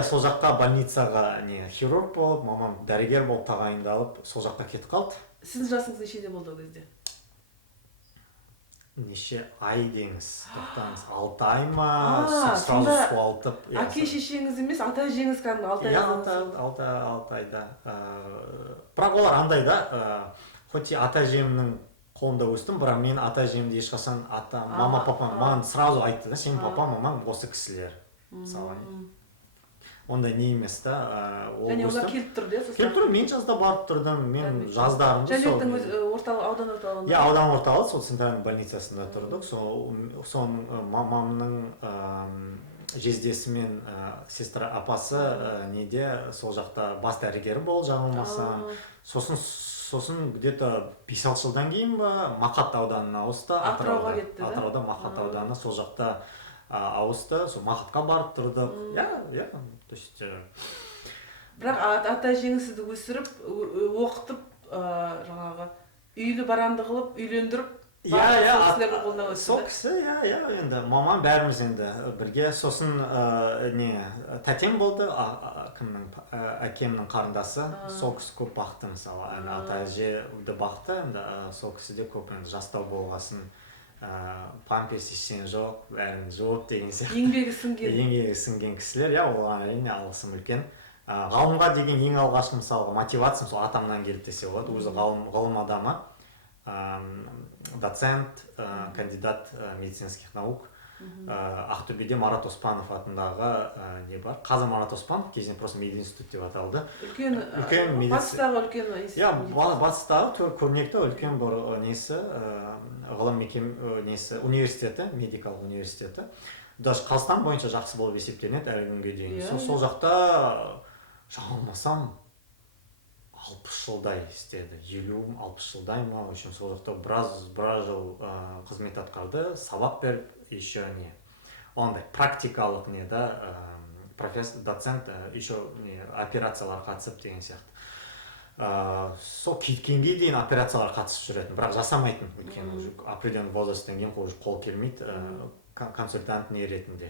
Сол жаққа больницаға хирург болып, мамам дәрігер болып тағайындалып, сол жаққа кетіп қалды. Сіздің жасыңыз нешеде болды ол кезде? Неше ай деңіз, тоқтаңыз, 6 ай ма, сразу суалтып. Әке шешеңіз емес, ата әжеңіз кәдімгі 6 айда. 6 айда. Бірақ олар андай да, хоть ата әжемнің қолында өстім, бірақ мен ата әжемді ешқашан мама папам маған сразу айтты да, сенің папа мамаң осы кісілер. Ондай не емес та. Және олар келіп тұрды, иә? Келіп тұрды, мен жазда барып тұрдым, мен жаздарымды. Жәнібектің аудан орталығында? Аудан орталығы, сол центральный больницасында тұрдық. Соның мамамның жездесі мен сестра апасы неде сол жақта бас дәрігері болды, жаңылмасам. Сосын где-то 5-6 жылдан кейін Мақат ауданына ауысты. Атырауға кетті, да? Атырауда Мақат ауданы сол жақта ауысты. Сол Мақатқа барып тұрдық. То есть бірақ ата әжеңіз сізді өсіріп, оқытып, жаңағы үйлі баранды қылып, үйлендіріп, сол кісі, енді мамам бәріміз енді бірге. Сосын тәтем болды, әкемнің қарындасы, сол кісі көп бақты мысалы, ата әжеді бақты, сол кісі де көп жастау болғасын, памперс ештеңе жоқ, бәрін жуып деген сияқты. Еңбегі сіңген кісілер, олар әрине алғысым үлкен. Ғалымға деген ең алғаш мысалға мотивациям сол атамнан келді десе болады, өзі ғалым адамы. Доцент, кандидат медицинских наук. Ақтөбеде Марат Оспанов атындағы не бар? Қазір Марат Оспанов, кезінде просто мединститут деп аталды. Батыстағы үлкен институт. Батыстағы көрнекті үлкен бір несі, ғылым университеті, медикалық университеті. Даже Қазақстан бойынша жақсы болып есептенеді әлі күнге дейін. Сол жақта жаңылмасам 60 жылдай істеді, 50-60 жылдай ма, үшін сол жақта біраз жыл қызмет атқарды, сабақ беріп, еще ондай практикалық профессор, доцент, еще операциялар қатысып деген сияқты. Сол кеткенге дейін операциялар қатысып жүретін, бірақ жасамайтын, өйткені определенный возрасттан кейін қол келмейді консультант ретінде.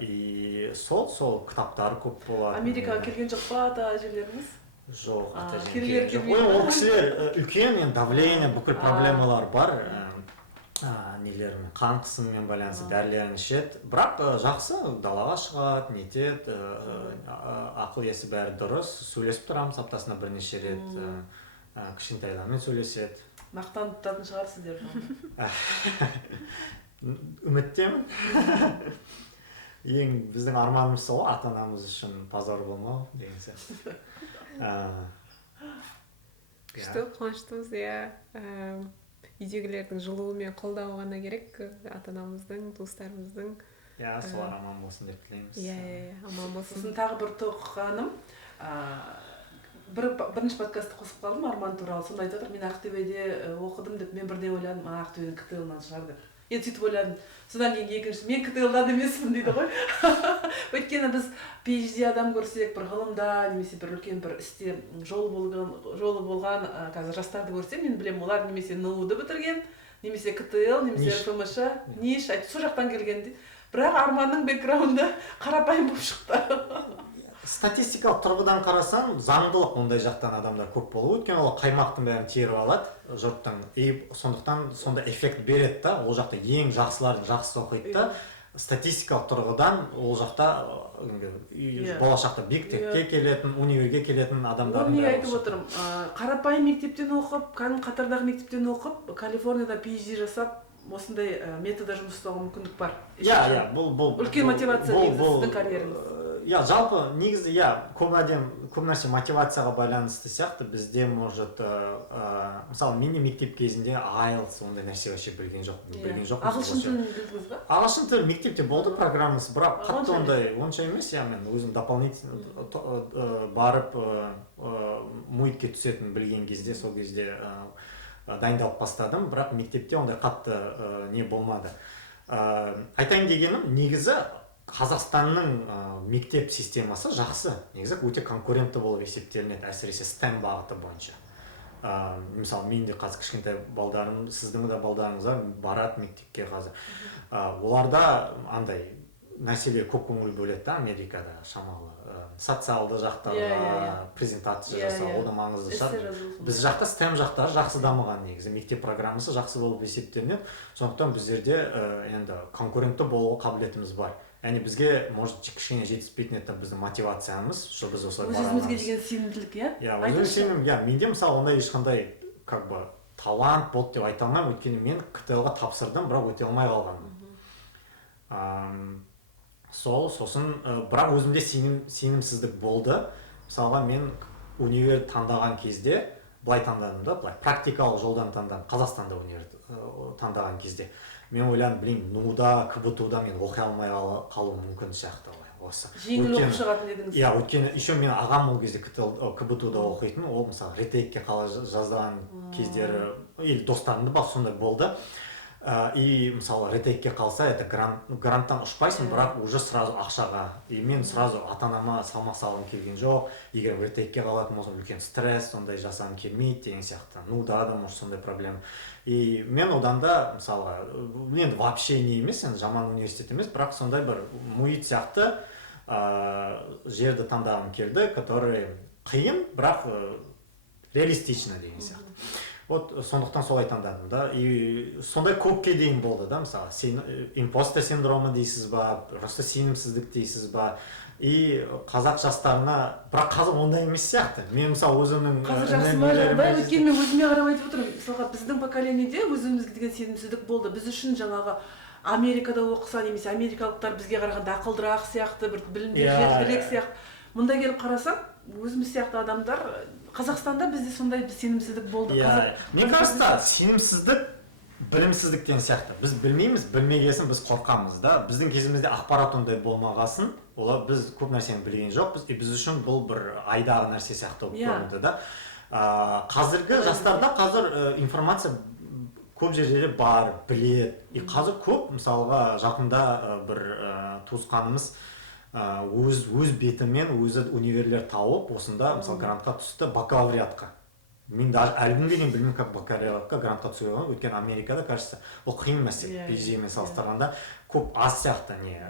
И сол кітаптары көп болады. Америкаға келген жоқ па ата әжелеріңіз? Жоқ, ата әжем жоқ. Ол кісілер үлкен, давление, бүкіл проблемалар бар. Нелермен, қан қысымымен байланысты дәрілерін ішеді. Бірақ жақсы, далаға шығады, нетеді, ақыл есі бәрі дұрыс. Сөйлесіп тұрамыз аптасына бірнеше рет, кішкентайлармен сөйлеседі. Мақтан тұтатын шығарсыздар. Үміттемін. Ең біздің арманымыз сол, ата-анамыз үшін позор болмау деген сияқты. Күшті, қуаныштымыз, үйдегілердің жылуы мен қолдауы ғана керек, ата-анамыздың, туыстарымыздың. Солар аман болсын деп тілейміз. Аман болсын. Сосын тағы бір тоқығаным, бірінші подкастты қосып қалдым Арман туралы. Сонда айтып отыр, мен Ақтөбеде оқыдым деп, мен бірден ойладым, Ақтөбенің КТЛ-нан шығар деп. Енді сөйтіп ойладым. Содан кейін екінші, мен КТЛ-дан емеспін дейді ғой. Өйткені біз PhD адам көрсек, бір ғылымда, немесе бір үлкен бір істе жолы болған қазір жастарды көрсем, мен білем, олар немесе НУ-ды бітірген, немесе КТЛ, немесе ФМШ, НИШ, сол жақтан келген дейді. Бірақ Арманның бэкграунды қарапайым болып шықты. Статистикалық тұрғыдан қарасаң, заңдылық ондай жақтан адамдар көп болуы, өйткені ол қаймақтың бәрін теріп алады жұрттың, сондықтан сонда эффект береді да, ол жақта ең жақсыларын жақсы оқиды да, статистикалық тұрғыдан ол жақта болашақта биктекке келетін, универге келетін адамдардың бәрі айтып отырмын, қарапайым мектептен оқып, қатардағы мектептен оқып, Калифорнияда PhD жасап, осындай метода жұмыс істеуға мүмкіндік бар. Бұл үлкен мотивация негізі сіздің карьеріңіз. жалпы негізі көп нәрсе мотивацияға байланысты сияқты. Бізде может мысалы мен мектеп кезінде IELTS ондай нәрсе вообще білген жоқпын. Ағылшын тілін білдіңіз ба? Ағылшын тілі мектепте болды программасы, бірақ қатты онша емес. Мен өзім дополнительно барып муитке түсетін білген кезде, сол кезде дайындалып бастадым, бірақ мектепте ондай қатты не болмады. Айтайын дегенім, негізі Қазақстанның мектеп системасы жақсы. Негізі өте конкурентті болып есептелінеді, әсіресе STEM бағыты бойынша. Мысалы, мен де қазір кішкентай балдарым, сіздің де балдарыңыздар барады мектепке қазір. Оларда андай нәрселер көп көңіл бөледі да, Америкада шамалы. Социалды жақтарға презентация жасау, ол да маңызды шығар. Біз жақта STEM жақтары жақсы дамыған негізі. Мектеп программасы жақсы болып есептелінеді. Сондықтан біздерде енді конкурентті болуға қабілетіміз бар. Яғни бізге может кішкене жетіспейтін еді біздің мотивациямыз, что біз осылай барамыз. Өзімізге деген сенімділік, өзім сенім, менде мысалы ондай ешқандай как бы талант болды деп айта алмаймын, өйткені мен КТЛ-ға тапсырдым, бірақ өте алмай қалғанмын. Сосын бірақ өзімде сенімсіздік болды. Мысалға мен универ таңдаған кезде былай таңдадым да, былай практикалық жолдан таңдадым, Қазақстанда универ таңдаған кезде. Мен ойладым, НУ-да, КБТУ-да мен оқи алмай қалуым мүмкін сияқты. Жеңіл оқып шығатын едіңіз. Өйткені еще мен ағам ол кезде КБТУ-да оқитын, ол мысалы ретейкке қала жаздаған кездері, или достарымда бар, сондай болды. И мысалы ретейкке қалса, это гранттан ұшпайсың, бірақ уже сразу ақшаға. И мен сразу ата-анама салмақ салғым келген жоқ. Егер ретейкке қалатын болсам, үлкен стресс, сондай жасағым келмейді деген сияқты. НУ-да да может сондай проблема. И мен одан да мысалға, енді вообще не емес, енді жаман университет емес, бірақ сондай бір муит сияқты жерді таңдағым келді, который қиын, бірақ реалистично деген сияқты. Сондықтан солай таңдадым да. И сондай көпке дейін болды да, мысалы, импостер синдромы дейсіз ба, просто сенімсіздік дейсіз ба. И қазақ жастарына, бірақ қазір ондай емес сияқты. Мен мысалы өзімнің қазір жақсы ма жағдай, өйткені мен өзіме қарап айтып отырмын. Мысалға біздің поколениеде өзімізге деген сенімсіздік болды. Біз үшін жаңағы Америкада оқыса, немесе америкалықтар бізге қарағанда ақылдырақ сияқты, бір білімдер жеткілік сияқты. Мұнда келіп қарасам, өзіміз сияқты адамдар Қазақстанда бізде сондай сенімсіздік болды. Мне кажется, сенімсіздік білімсіздіктен сияқты. Біз білмейміз, білмегесін біз қорқамыз да. Біздің кезімізде ақпарат ондай болмағасын, біз көп нәрсені білген жоқпыз, біз үшін бұл бір айдағы нәрсе сияқты болып көрінді да. Қазіргі жастарда қазір информация көп жерлерде бар, біледі. И қазір көп, мысалға жақында бір туысқанымыз өз бетімен өзі универлер тауып, осында мысалы грантқа түсті бакалавриатқа. Мен даже әлі күнге дейін білмеймін, как бакалавриатқа грантқа түсуге болады. Өйткені Америкада, кажется, ол қиын мәселе. PhD-мен салыстырғанда көп аз сияқты не.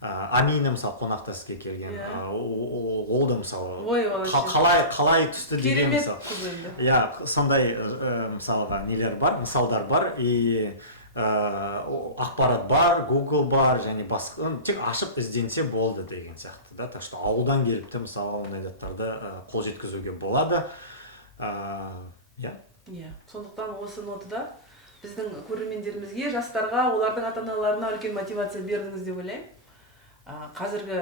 Амина мысалы қонақта сізге келген. Ол да мысалы қалай түсті деген мысалы. Сондай мысалға нелер бар, мысалдар бар. И ақпарат бар, Google бар, және басқа, тек ашып ізденсе болды деген сияқты да. Так что ауылдан келіпті мысалы ондай заттарды қол жеткізуге болады. Сондықтан осы нотада біздің көрермендерімізге, жастарға, олардың ата-аналарына үлкен мотивация бердіңіз деп ойлаймын. Қазіргі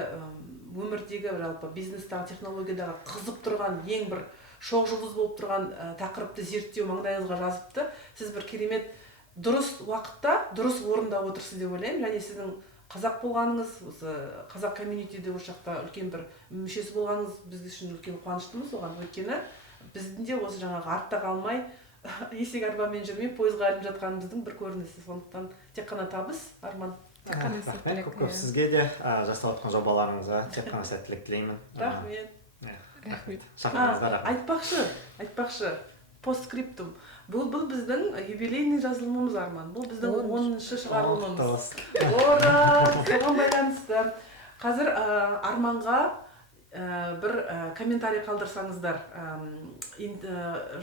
өмірдегі жалпы бизнестағы, технологиядағы қызып тұрған, ең бір шоқ жұлдыз болып тұрған тақырыпты зерттеу маңдайыңызға жазыпты. Сіз бір керемет дұрыс уақытта, дұрыс орында отырсыз деп ойлаймын. Және сіздің қазақ болғаныңыз, осы қазақ комьюнитиде осы жақта үлкен бір мүшесі болғаныңыз біз үшін үлкен қуаныштымыз оған. Өйткені біздің де осы жаңағы артта қалмай, есек арбамен жүрмей, пойызға ілініп жатқанымыздың бір көрінісі. Сондықтан тек қана табыс, арман. Көп сізге де жасап отқан жобаларыңызға тек қана сәттілік тілеймін. Рахмет. Айтпақшы, постскриптум. Бұл біздің юбилейный жазылымымыз, Арман. Бұл біздің 10-шы шығарылымымыз. Ура! Соған байланысты. Қазір Арманға бір комментарий қалдырсаңыздар.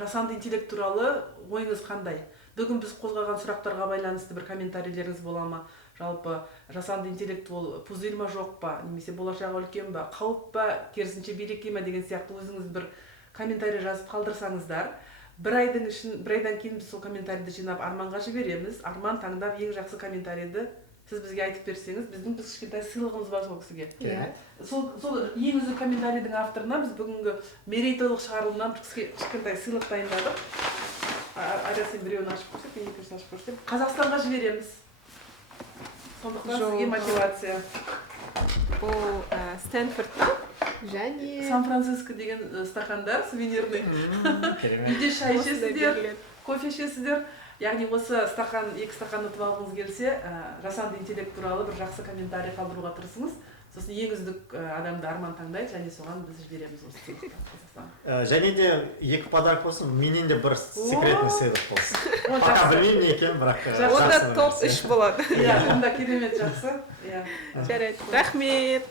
Жасанды интеллект туралы ойыңыз қандай? Бүгін біз қозғаған сұрақтарға байланысты бір комментарийлеріңіз бола ма? Жалпы жасанды интеллект ол пузырь ма жоқ па, немесе болашағы үлкен ба, қауіп па, керісінше береке ма деген сияқты өзіңіз бір комментарий жазып қалдырсаңыздар. Бір айдан кейін біз сол комментарийді жинап Арманға жібереміз. Арман таңдап ең жақсы комментарийді сіз бізге айтып берсеңіз, біздің бір кішкентай сыйлығымыз бар сол кісіге. Иә. Сол ең үздік комментарийдің авторына біз бүгінгі мерейтойлық шығарылымнан бір кішкентай сыйлық дайындадық. Ария, сен біреуін ашып көрсет, мен екіншісін ашып көрсетемін. Қазақстанға жібереміз. Сондықтан сізге мотивация. Бұл Стэнфордта және Сан-Франциско деген стақандар, сувенирный. керемет. Үйде шай осында ішесіздер, беріледі. кофе ішесіздер. Яғни осы стақан, 2 стақан ұтып алғыңыз келсе, жасанды интеллект туралы бір жақсы комментарий қалдыруға тырысыңыз. Сосын ең үздік адамды Арман таңдайды, және соған біз жібереміз осы сыйлықты Қазақстанға. Және де 2 подарок болсын, менен де бір секретный сыйлық болсын. О, Пока жақсы. білмеймін не екенін, бірақ Онда топ 3 болады. Иә, онда керемет жақсы. Иә. Жарайды. Рахмет.